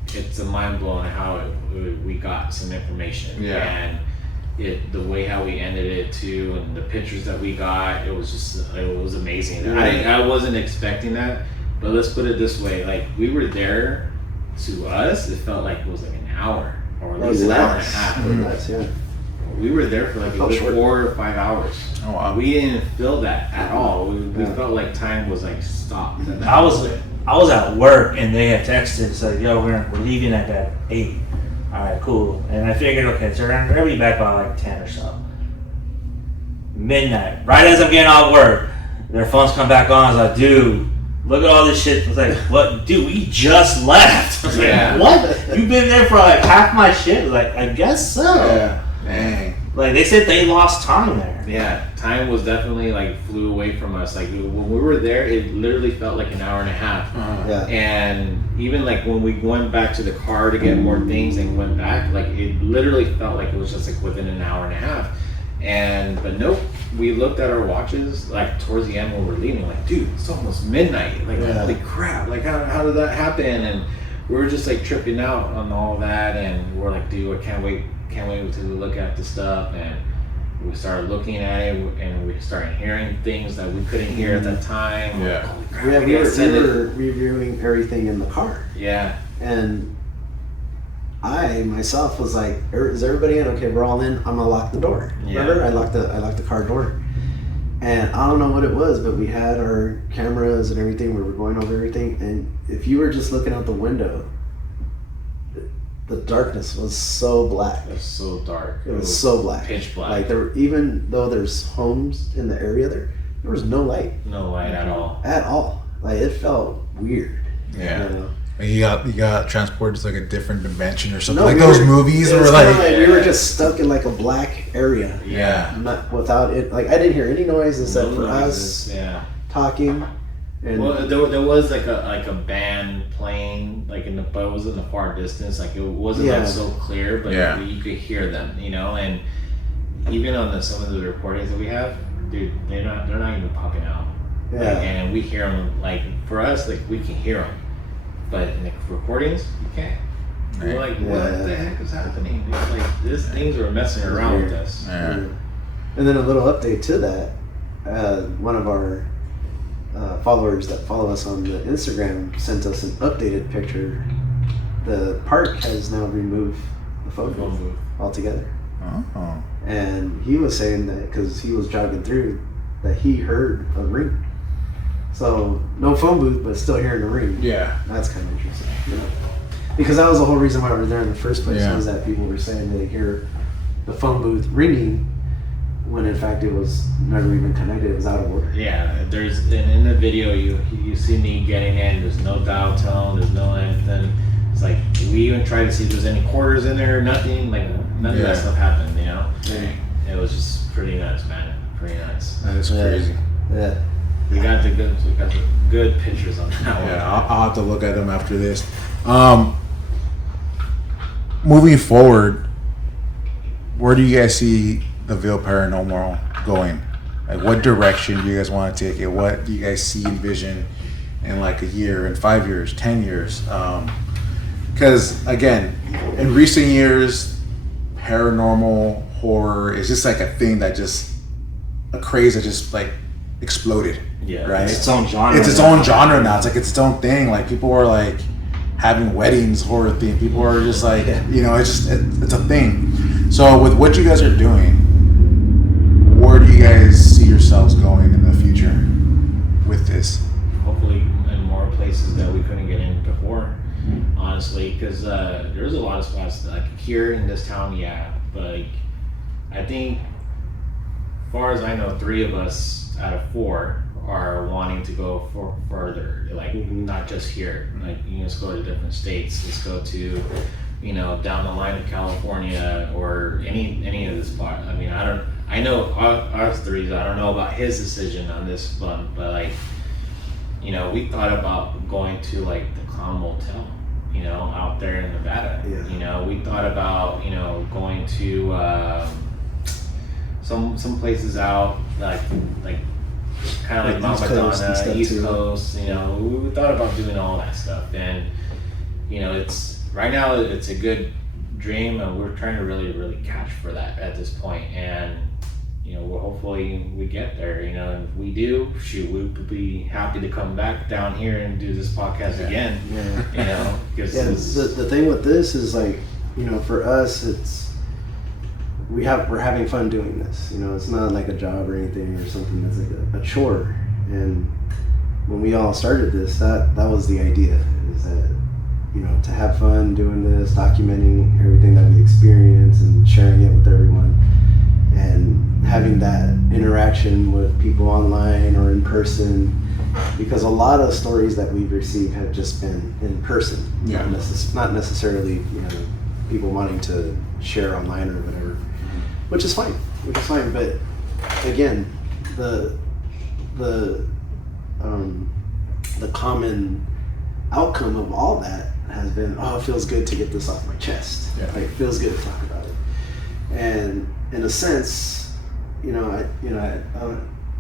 it's a mind-blowing how we got some information. Yeah. And the way how we ended it, too, and the pictures that we got, it was amazing. Yeah. I wasn't expecting that, but let's put it this way. Like, we were there, to us, it felt like it was like an hour or at least an hour and a half. Less, yeah. We were there for like 4 or 5 hours. Oh wow. We didn't feel that at all. We felt like time was like stopped. I was at work and they had texted said, "Yo, we're leaving at that 8." All right, cool. And I figured, okay, so we're gonna be back by like 10 or so. Midnight, right as I'm getting off work, their phones come back on. I was like, dude, look at all this shit. I was like, what? Dude, we just left. I was like, what? You've been there for like half my shit? I was like, I guess so. Yeah. Dang. Like, they said they lost time there. Yeah, time was definitely like flew away from us. Like when we were there, it literally felt like an hour and a half. Yeah. And even like when we went back to the car to get more things and went back, like it literally felt like it was just like within an hour and a half. But nope, we looked at our watches like towards the end when we're leaving, like, dude, it's almost midnight. Like, holy crap, like how did that happen? And we were just like tripping out on all that, and we're like, dude, I can't wait to look at the stuff. And we started looking at it, and we started hearing things that we couldn't hear at that time. Yeah. Holy crap, We were reviewing everything in the car. Yeah. And I myself was like, is everybody in? Okay, we're all in. I'm gonna lock the door. Yeah. Remember, I locked the car door. And I don't know what it was, but we had our cameras and everything. We were going over everything, and if you were just looking out the window, the darkness was so black. It was so dark. It was so black. Pitch black. Like even though there's homes in the area there was no light. No light at all. At all. Like it felt weird. Yeah. You know? You got transported to like a different dimension or something, No, like we those were- movies It where was like, kinda we were just stuck in like a black area. yeah. Not without it. Like I didn't hear any noise except No for noises, us Yeah. talking. And Well, there was like a band playing, like but it was in the far distance. Like it wasn't Yeah. like so clear, but Yeah. you could hear them, you know. And even on some of the recordings that we have, dude, they're not even popping out. Yeah. And we hear them, like, for us, like, we can hear them. But in the recordings, you can't. We're like, what the heck is happening? It's like, these things are messing around with us. Yeah. And then a little update to that. One of our followers that follow us on the Instagram sent us an updated picture. The park has now removed the phone booth altogether. Oh. And he was saying that because he was jogging through, that he heard a ring. So no phone booth, but still hearing a ring. Yeah. That's kind of interesting. Because that was the whole reason why we were there in the first place, Yeah. was that people were saying they hear the phone booth ringing when in fact it was never even connected. It was out of order. Yeah, there's in the video you see me getting in. There's no dial tone. There's no anything. It's like we even tried to see if there's any quarters in there. Nothing. Like none of that stuff happened. You know. Yeah. It was just pretty nuts, man. Pretty nuts. That is crazy. Yeah. We got the good pictures on that one. Yeah, I'll have to look at them after this. Moving forward, where do you guys see the Ville Paranormal going? Like, what direction do you guys want to take it? What do you guys see and vision in like a year, in 5 years, 10 years? Because again, in recent years, paranormal horror is just like a thing that just a craze that just like exploded. Yeah, right. It's its own genre. It's its own genre now. It's like its own thing. Like people are like having weddings horror theme. People are just like, you know, it's a thing. So with what you guys are doing, where do you guys see yourselves going in the future with this? Hopefully in more places that we couldn't get in before, honestly, because there's a lot of spots that, like here in this town, but like I think, as far as I know, 3 of us out of 4 are wanting to go for further, like not just here. Like, let's go to different states. Let's go to, down the line of California or any of this part. I mean, I know us 3. I don't know about his decision on this one, but like, we thought about going to like the Clown Motel, out there in Nevada. Yeah. We thought about, going to some places out like kind of like Mount East Coast and Madonna, stuff East too. Coast. We thought about doing all that stuff, and it's right now it's a good dream, and we're trying to really, really catch for that at this point, and we'll hopefully we get there. And if we do, we'll be happy to come back down here and do this podcast again. Yeah. Because the thing with this is like, for us, we're having fun doing this. It's not like a job or anything or something that's like a chore. And when we all started this, that was the idea, is that, to have fun doing this, documenting everything that we experience and sharing it with everyone, and having that interaction with people online or in person, because a lot of stories that we've received have just been in person, not necessarily people wanting to share online or whatever, which is fine. But again, the common outcome of all that has been, it feels good to get this off my chest. Like, it feels good to talk about it. And in a sense, I don't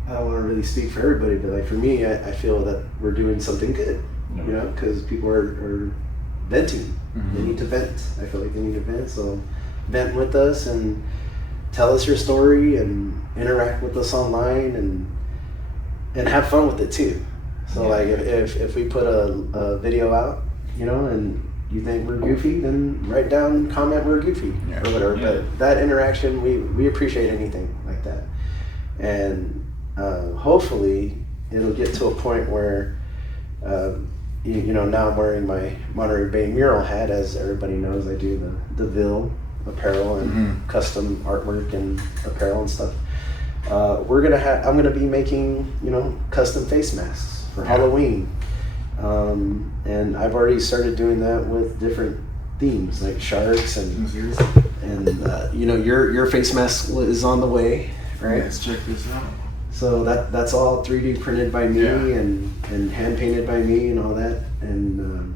want to really speak for everybody, but like for me, I feel that we're doing something good, because people are venting. Mm-hmm. They need to vent. I feel like they need to vent. So vent with us and tell us your story and interact with us online and have fun with it too. So like if we put a video out, and you think we're goofy, then write down, comment we're goofy or whatever. Yeah. But that interaction, we appreciate anything like that. And hopefully it'll get to a point where, now I'm wearing my Monterey Bay mural hat. As everybody knows, I do the Ville apparel and custom artwork and apparel and stuff. I'm gonna be making, custom face masks for Halloween. And I've already started doing that with different themes like sharks and your face mask is on the way, right? Let's check this out. So that's all 3D printed by me and hand painted by me and all that, and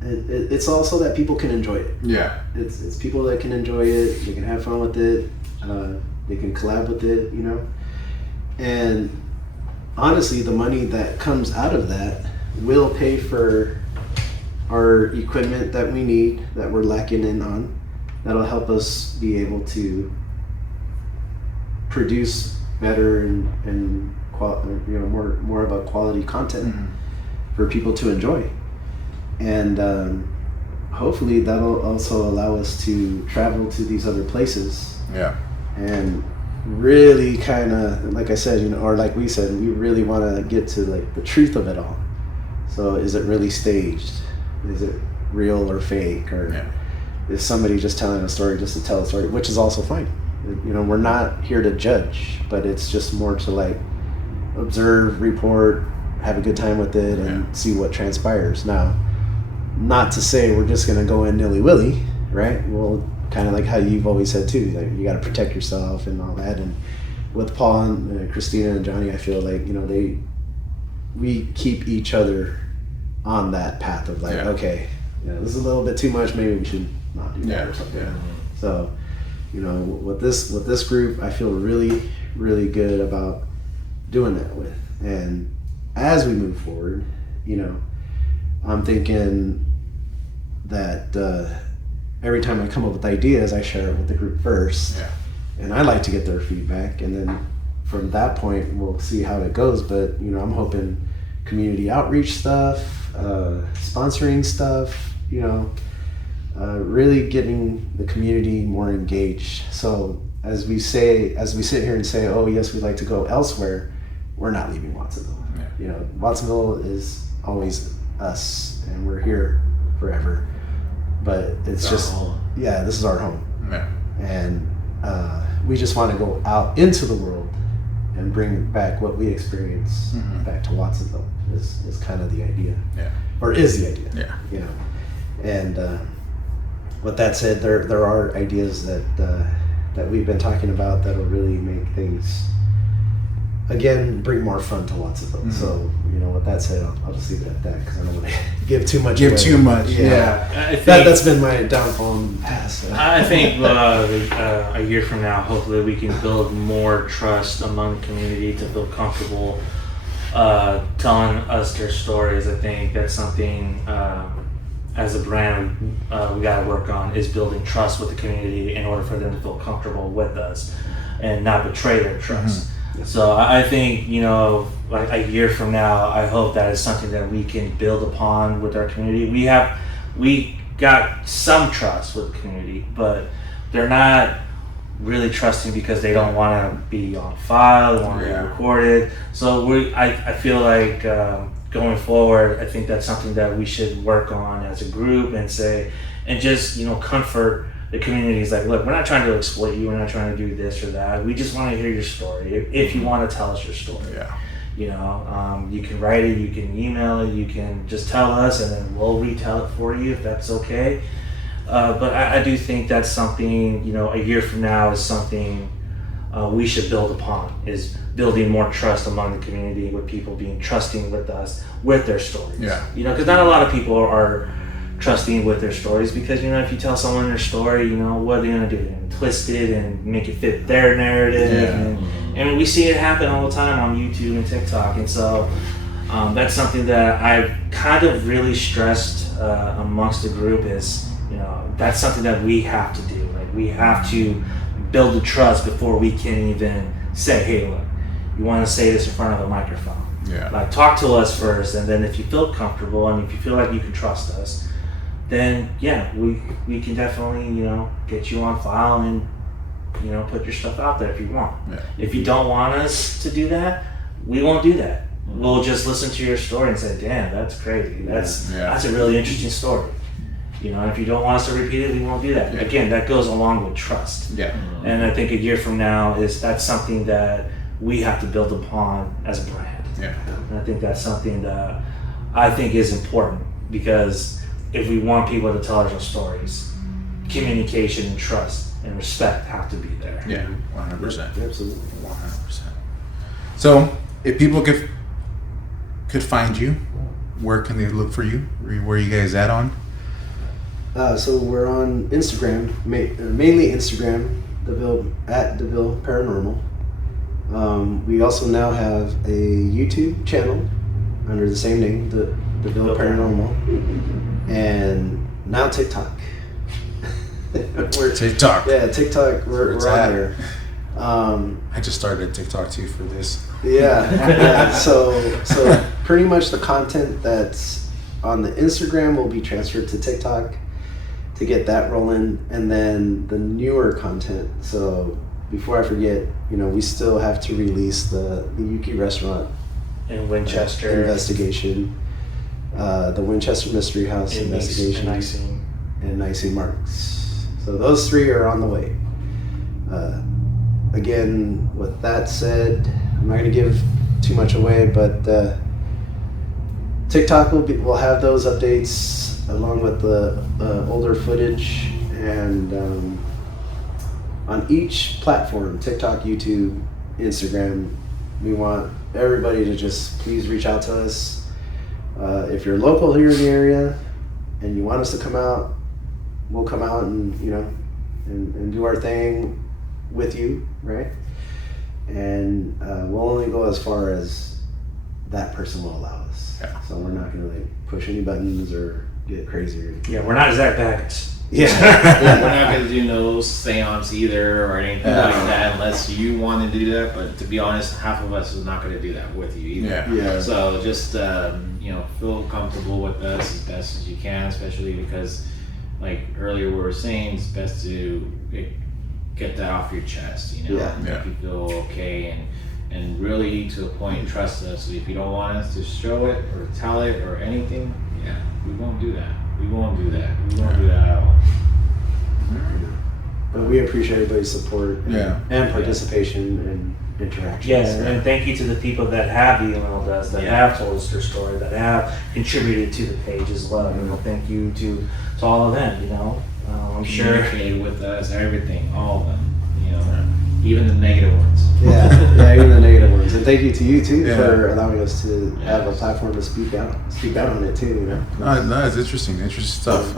it's also that people can enjoy it. Yeah. It's people that can enjoy it. They can have fun with it. They can collab with it. And honestly, the money that comes out of that will pay for our equipment that we need, that we're lacking in on. That'll help us be able to produce better and more of a quality content for people to enjoy. And hopefully that'll also allow us to travel to these other places. Yeah. And really kind of, like I said, or like we said, we really want to get to like the truth of it all. So is it really staged? Is it real or fake? Or is somebody just telling a story just to tell a story, which is also fine. We're not here to judge, but it's just more to like observe, report, have a good time with it, and see what transpires. Now, not to say we're just going to go in nilly-willy, right? Well, kind of like how you've always said too, like you got to protect yourself and all that. And with Paul and Christina and Johnny, I feel like we keep each other on that path of like, okay, this is a little bit too much. Maybe we should not do that or something. Yeah. So, with this group, I feel really, really good about doing that with. And as we move forward, I'm thinking that every time I come up with ideas, I share it with the group first. Yeah. And I like to get their feedback, and then from that point, we'll see how it goes. But I'm hoping community outreach stuff, sponsoring stuff, really getting the community more engaged. So as we sit here and say, oh yes, we'd like to go elsewhere, we're not leaving Watsonville. Yeah. Watsonville is always us, and we're here forever. But it's just, this is our home. Yeah. And we just want to go out into the world and bring back what we experience back to Watsonville is kind of the idea. Yeah. Or is the idea. Yeah. And with that said, there are ideas that we've been talking about that'll really make things, again, bring more fun to Watsonville. So, with that said, I'll just leave it at that because I don't want to give too much away. Too much. Yeah. I think that's been my downfall in the past. So. I think a year from now, hopefully we can build more trust among the community to feel comfortable telling us their stories. I think that's something as a brand we got to work on, is building trust with the community in order for them to feel comfortable with us and not betray their trust. So I think, like a year from now, I hope that is something that we can build upon with our community. We got some trust with the community, but they're not really trusting because they don't want to be on file, they want to be recorded. So I feel like going forward, I think that's something that we should work on as a group and just comfort the community. Is like, look, we're not trying to exploit you, we're not trying to do this or that. We just want to hear your story. If you want to tell us your story, you can write it, you can email it, you can just tell us, and then we'll retell it for you if that's okay. But I do think that's something, a year from now is something we should build upon, is building more trust among the community, with people being trusting with us with their stories. Because not a lot of people are trusting with their stories, because if you tell someone their story, what are they going to do? They're going to twist it and make it fit their narrative. And we see it happen all the time on YouTube and TikTok. And so that's something that I've kind of really stressed amongst the group is, that's something that we have to do. Like, we have to build the trust before we can even say, hey, look, you want to say this in front of a microphone. Like, talk to us first, and then if you feel comfortable and if you feel like you can trust us, then we can definitely get you on file and put your stuff out there if you want. If you don't want us to do that, we won't do that. We'll just listen to your story and say, damn, that's crazy, that's a really interesting story. And if you don't want us to repeat it, we won't do that. Again, that goes along with trust. And I think a year from now that's something that we have to build upon as a brand. And I think that's something that I think is important, because if we want people to tell us our stories, communication and trust and respect have to be there. 100%. Absolutely. 100%. So, if people could find you, where can they look for you? Where are you guys at on? So we're on Instagram, mainly Instagram, at Ville Paranormal, We also now have a YouTube channel under the same name, the Ville Paranormal, and now TikTok. TikTok. Yeah, TikTok. We're on there. I just started TikTok too for this. Yeah. So pretty much the content that's on the Instagram will be transferred to TikTok to get that rolling, and then the newer content. So before I forget, we still have to release the Yuki restaurant In Winchester. investigation, the Winchester Mystery House investigation, and Nicey Marks. So those 3 are on the way. Again, with that said, I'm not going to give too much away, but TikTok will have those updates along with the older footage, and on each platform, TikTok, YouTube, Instagram, we want everybody to just please reach out to us. If you're local here in the area and you want us to come out, we'll come out and and do our thing with you, right? And we'll only go as far as that person will allow us. Yeah. So we're not gonna push any buttons or get crazy or anything. Yeah, we're not Zach Baggins. Yeah. We're not going to do no seance either or anything like that unless you want to do that. But to be honest, half of us is not going to do that with you either. Yeah. So just feel comfortable with us as best as you can, especially because, like earlier we were saying, it's best to get that off your chest. Make you feel okay and really to a point trust us. So if you don't want us to show it or tell it or anything, we won't do that. We won't do that at all. But we appreciate everybody's support and participation and interactions. Yeah, and thank you to the people that have emailed us, that have told us their story, that have contributed to the page as well. Thank you to all of them. I'm sure Communicated with us, everything, all of them. Even the negative ones. Yeah, even the negative ones. And thank you to you too for allowing us to have a platform to speak out on it too. No, it's interesting stuff.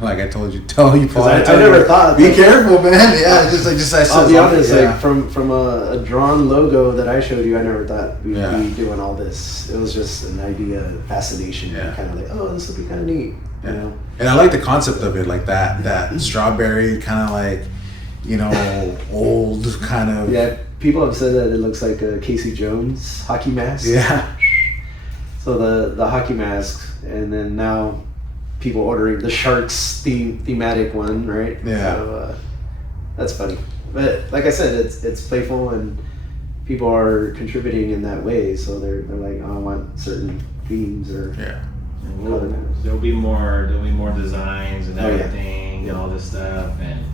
Like I told you, Paul. I never thought. Be careful, man. Yeah, just I said. I'll be honest. Like from a drawn logo that I showed you, I never thought we'd be doing all this. It was just an idea, fascination, kind of like, oh, this would be kind of neat. And I like the concept of it, like that strawberry kind of like, old kind of. Yeah, people have said that it looks like a Casey Jones hockey mask. Yeah. So the hockey mask, and then now people ordering the Sharks thematic one, right? Yeah. So that's funny. But like I said, it's playful and people are contributing in that way. So they're like, oh, I want certain themes or There'll be more designs and everything, and all this stuff, and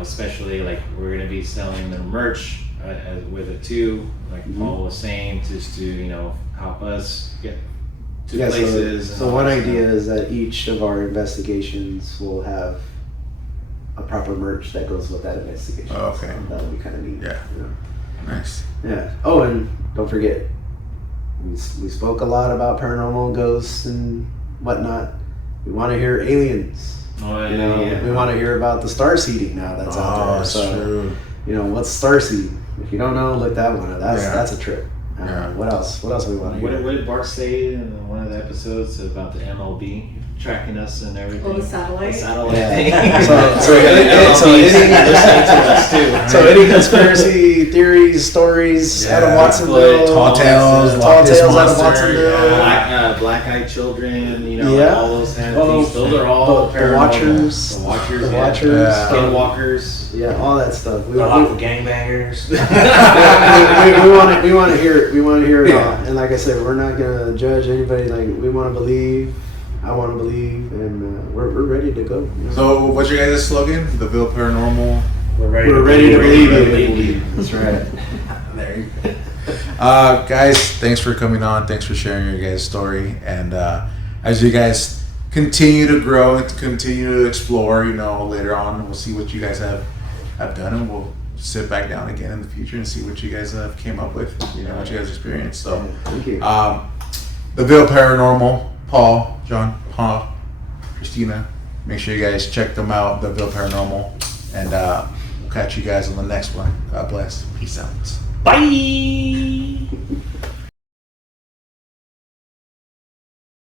especially like we're gonna be selling the merch with it too, like Paul was saying, just to help us get to places. So one idea is that each of our investigations will have a proper merch that goes with that investigation. Oh, okay. So that'll be kind of neat. Yeah. Nice. Yeah. Oh, and don't forget, we spoke a lot about paranormal ghosts and whatnot. We want to hear aliens. Oh, We want to hear about the star seeding now that's out there. That's true. What's star seed? If you don't know, look that one up. That's a trip. What else? What else do we want to hear? What did Bart say in one of the episodes about the MLB tracking us and everything? Oh, the satellite. Yeah. So any conspiracy theories, stories out of Watsonville, Tall Tales out of Watsonville, black-eyed children, all those kind of things. Those are all the paranormal. Watchers, Skinwalkers. Yeah, all that stuff. the lawful gangbangers. we want to hear it. We want to hear it all. And like I said, we're not gonna judge anybody. Like we want to believe. I want to believe, and we're ready to go. So, what's your guys' slogan? The Ville Paranormal. We're ready to believe. That's right. There you go. Guys, thanks for coming on. Thanks for sharing your guys' story. And as you guys continue to grow and continue to explore, later on, we'll see what you guys have done, and we'll sit back down again in the future and see what you guys have came up with, what you guys experienced. So, thank you. The Ville Paranormal, Paul, John, Christina, make sure you guys check them out, The Ville Paranormal, and We'll catch you guys on the next one. God bless. Peace out. Bye.